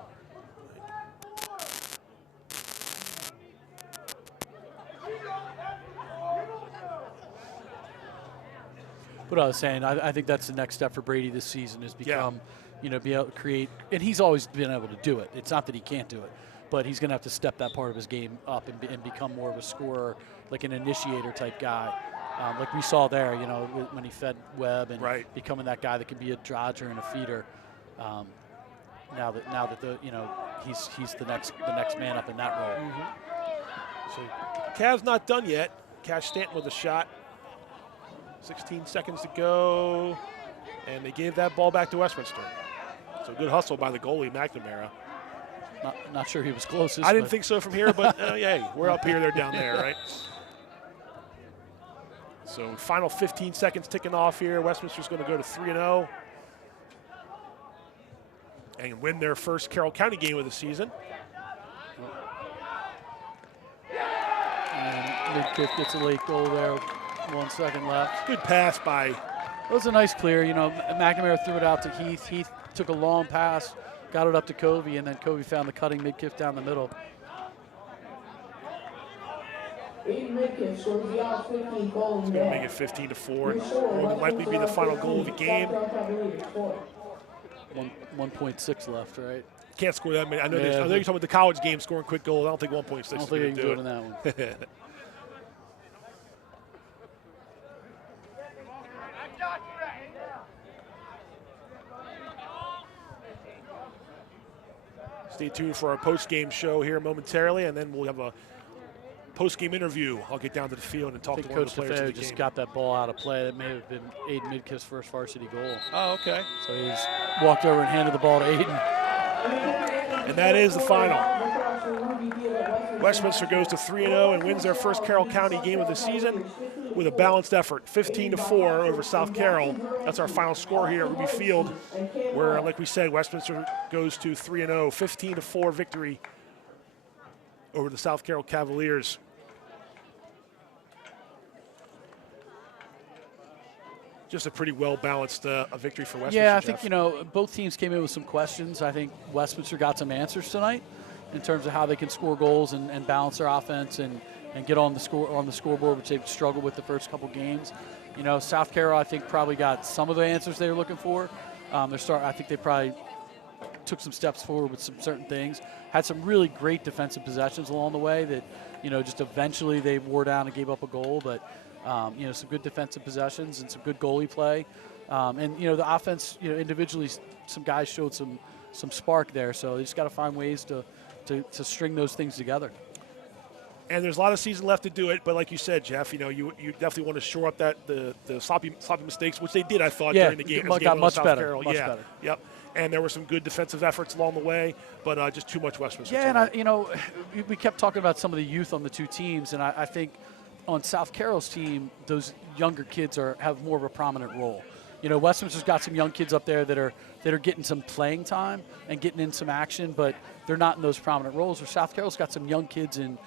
What I was saying, I think that's the next step for Brady this season is become, be able to create. And he's always been able to do it. It's not that he can't do it, but he's going to have to step that part of his game up and become more of a scorer, like an initiator type guy. Like we saw there, when he fed Webb and becoming that guy that can be a Dodger and a feeder. Now that he's the next man up in that role. So Cavs not done yet. Cash Stanton with a shot. 16 seconds to go, and they gave that ball back to Westminster. So good hustle by the goalie, McNamara. Not sure he was closest. I didn't think so from here, but hey, we're up here, they're down there, right? So final 15 seconds ticking off here. Westminster's going to go to 3-0 and win their first Carroll County game of the season. And Midkiff gets a late goal there. 1 second left. Good pass by. It was a nice clear. McNamara threw it out to Heath. Heath took a long pass, got it up to Covey, and then Covey found the cutting Midkiff down the middle. Midkiff scores the Owls 15 goals. It's going to make it 15-4. More than likely be the final goal of the game. 1.6 left, right? Can't score that many. I know you're talking about the college game scoring quick goals. I don't think 1.6 is I don't think going you to can do it in that one. Stay tuned for our post-game show here momentarily, and then we'll have a post-game interview. I'll get down to the field and talk to one of the players of the just game. got that ball out of play. That may have been Aiden Midkiff's first varsity goal. Oh, okay. So he's walked over and handed the ball to Aiden. And that is the final. Westminster goes to 3-0 and wins their first Carroll County game of the season with a balanced effort, 15-4 over South Carroll. That's our final score here at Ruby Field, where, like we said, Westminster goes to 3-0, 15-4 victory over the South Carroll Cavaliers. Just a pretty well-balanced victory for Westminster. Yeah, I Jeff. think, both teams came in with some questions. I think Westminster got some answers tonight in terms of how they can score goals and balance their offense and get on the scoreboard, which they've struggled with the first couple games. South Carroll, I think, probably got some of the answers they were looking for. I think they probably took some steps forward with some certain things. Had some really great defensive possessions along the way that, just eventually they wore down and gave up a goal. But, some good defensive possessions and some good goalie play. The offense, individually, some guys showed some spark there. So they just got to find ways to string those things together. And there's a lot of season left to do it, but like you said, Jeff, you definitely want to shore up that the sloppy mistakes, which they did, I thought, during the game. Got much better. Yep. and there were some good defensive efforts along the way, but just too much Westminster. Yeah, and we kept talking about some of the youth on the two teams, and I think on South Carroll's team, those younger kids have more of a prominent role. Westminster's got some young kids up there that are getting some playing time and getting in some action, but they're not in those prominent roles. Where South Carroll's got some young kids in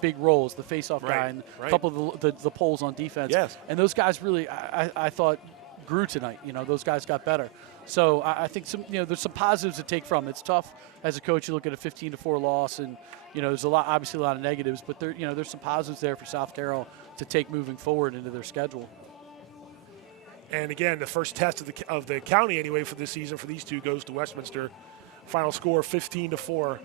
big roles, the face-off guy and a couple of the poles on defense. Yes. And those guys really, I thought, grew tonight. Those guys got better. So I think there's some positives to take from it. It's tough as a coach. You look at a 15-4 loss, and there's obviously a lot of negatives, but there's some positives there for South Carroll to take moving forward into their schedule. And again, the first test of the county anyway for this season for these two goes to Westminster. Final score 15-4.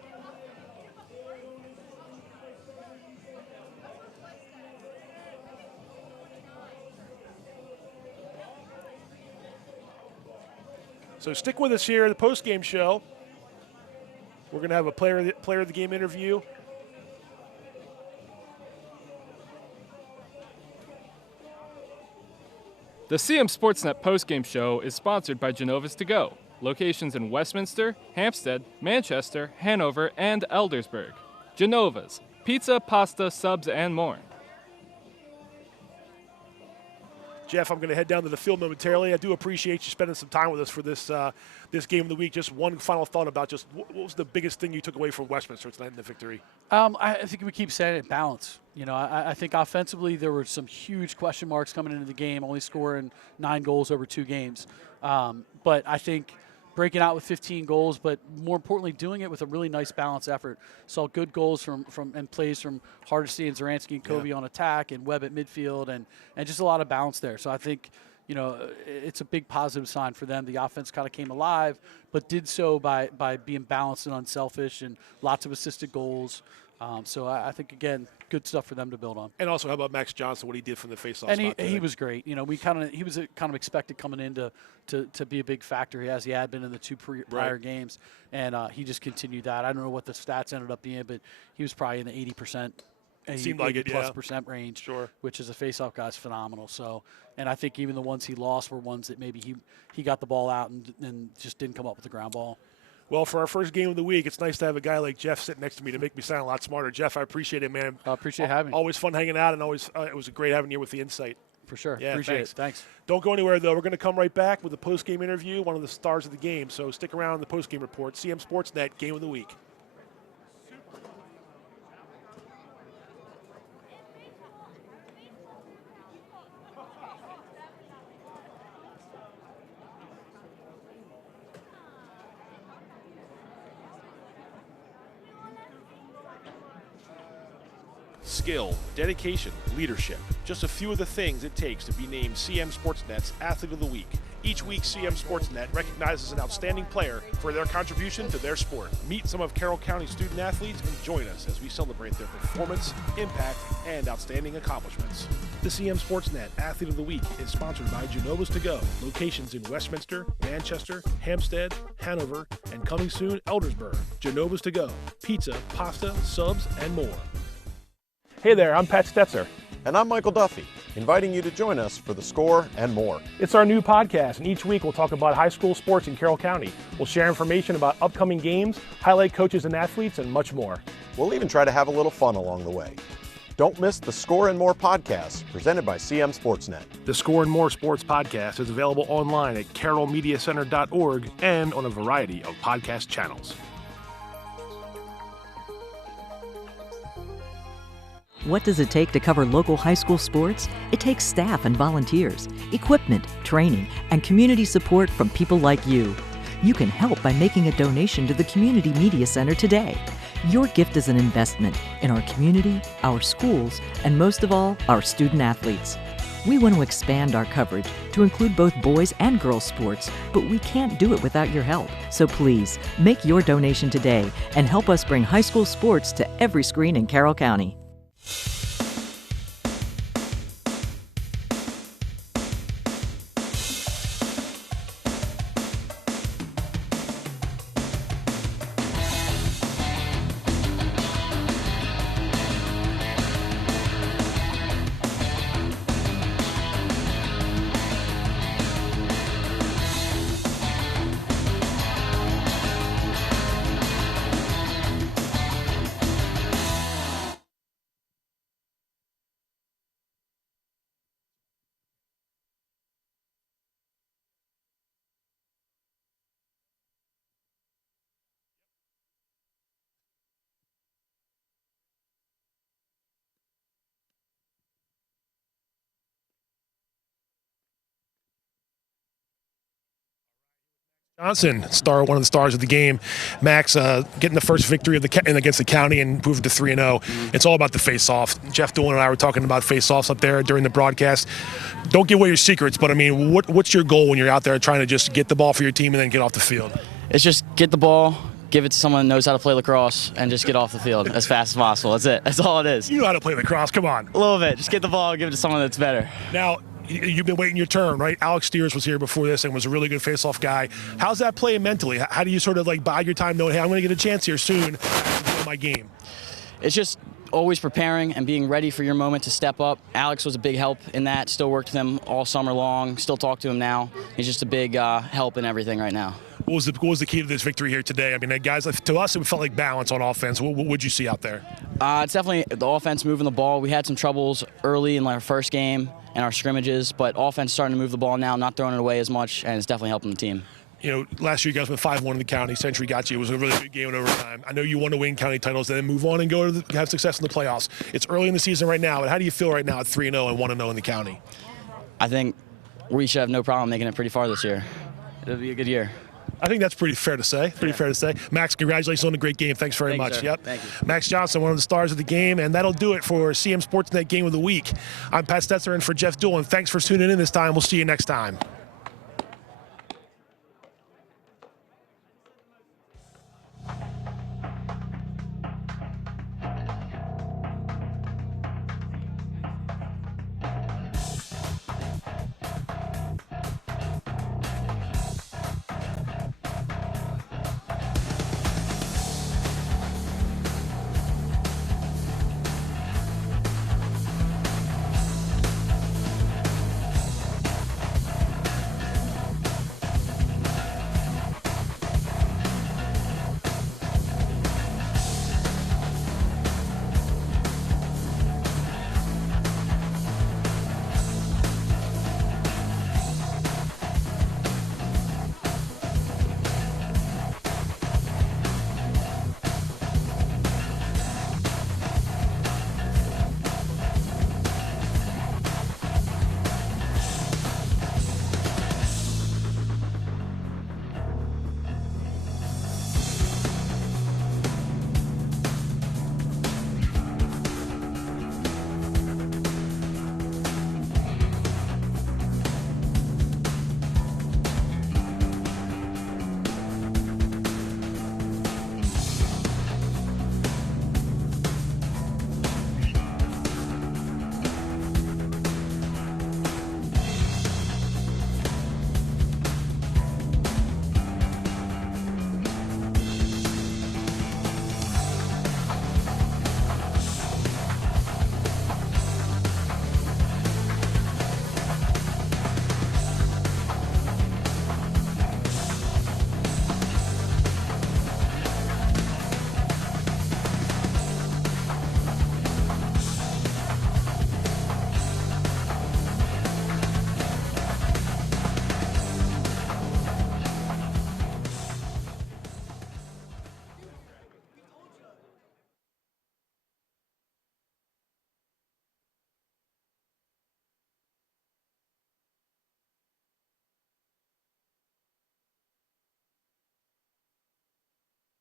So stick with us here, the post-game show. We're going to have a player of the game interview. The CM Sportsnet postgame show is sponsored by Genova's To Go. Locations in Westminster, Hampstead, Manchester, Hanover, and Eldersburg. Genova's, pizza, pasta, subs, and more. Jeff, I'm going to head down to the field momentarily. I do appreciate you spending some time with us for this this game of the week. Just one final thought about just what was the biggest thing you took away from Westminster tonight in the victory? I think we keep saying it, balance. I think offensively there were some huge question marks coming into the game, only scoring 9 goals over 2 games. But I think breaking out with 15 goals, but more importantly, doing it with a really nice balanced effort. Saw good goals from and plays from Hardesty and Zaransky and Kobe on attack, and Webb at midfield, and just a lot of balance there. So I think it's a big positive sign for them. The offense kind of came alive, but did so by being balanced and unselfish, and lots of assisted goals. So I think, again, good stuff for them to build on. And also, how about Max Johnson, what he did from the faceoff and spot? He was great. He was kind of expected coming in to be a big factor, as he had been in the 2 prior games, and he just continued that. I don't know what the stats ended up being, but he was probably in the 80%. Seemed like it, +% range, which is a faceoff guy's phenomenal. So, and I think even the ones he lost were ones that maybe he got the ball out and just didn't come up with the ground ball. Well, for our first game of the week, it's nice to have a guy like Jeff sitting next to me to make me sound a lot smarter. Jeff, I appreciate it, man. I appreciate having you. Always fun hanging out, and always it was great having you with the insight. For sure. Yeah, appreciate it. Thanks. Don't go anywhere, though. We're going to come right back with a post-game interview, one of the stars of the game. So stick around in the post-game report. CM Sportsnet, Game of the Week. Skill, dedication, leadership. Just a few of the things it takes to be named CM Sportsnet's Athlete of the Week. Each week, CM Sportsnet recognizes an outstanding player for their contribution to their sport. Meet some of Carroll County student athletes and join us as we celebrate their performance, impact, and outstanding accomplishments. The CM Sportsnet Athlete of the Week is sponsored by Genova's To Go. Locations in Westminster, Manchester, Hampstead, Hanover, and coming soon, Eldersburg. Genova's To Go. Pizza, pasta, subs, and more. Hey there, I'm Pat Stoetzer. And I'm Michael Duffy, inviting you to join us for The Score and more. It's our new podcast, and each week we'll talk about high school sports in Carroll County. We'll share information about upcoming games, highlight coaches and athletes, and much more. We'll even try to have a little fun along the way. Don't miss The Score and More podcast, presented by CM Sportsnet. The Score and More Sports podcast is available online at carrollmediacenter.org and on a variety of podcast channels. What does it take to cover local high school sports? It takes staff and volunteers, equipment, training, and community support from people like you. You can help by making a donation to the Community Media Center today. Your gift is an investment in our community, our schools, and most of all, our student athletes. We want to expand our coverage to include both boys and girls sports, but we can't do it without your help. So please, make your donation today and help us bring high school sports to every screen in Carroll County. Johnson, one of the stars of the game. Max getting the first victory against the county and moving to 3-0. It's all about the face-off. Jeff Doolan and I were talking about face-offs up there during the broadcast. Don't give away your secrets, but I mean, what's your goal when you're out there trying to just get the ball for your team and then get off the field? It's just get the ball, give it to someone that knows how to play lacrosse, and just get off the field as fast as possible. That's it. That's all it is. You know how to play lacrosse. Come on. A little bit. Just get the ball, give it to someone that's better. Now, you've been waiting your turn, right? Alex Steers was here before this and was a really good face-off guy. How's that playing mentally? How do you sort of like bide your time knowing, hey, I'm going to get a chance here soon to do my game? It's just always preparing and being ready for your moment to step up. Alex was a big help in that. Still worked with him all summer long. Still talk to him now. He's just a big help in everything right now. What was the key to this victory here today? I mean, guys, to us, it felt like balance on offense. What would you see out there? It's definitely the offense moving the ball. We had some troubles early in our first game and our scrimmages, but offense starting to move the ball now, not throwing it away as much, and it's definitely helping the team. You know, last year you guys went 5-1 in the county. Century got you. It was a really good game in overtime. I know you want to win county titles, then move on and go to have success in the playoffs. It's early in the season right now, but how do you feel right now at 3-0 and 1-0 in the county? I think we should have no problem making it pretty far this year. It'll be a good year. I think that's pretty fair to say. Fair to say. Max, congratulations on the great game. Thanks very much. Sir. Yep. Thank you. Max Johnson, one of the stars of the game, and that'll do it for CM Sportsnet Game of the Week. I'm Pat Stoetzer in for Jeff Doolan. Thanks for tuning in this time. We'll see you next time.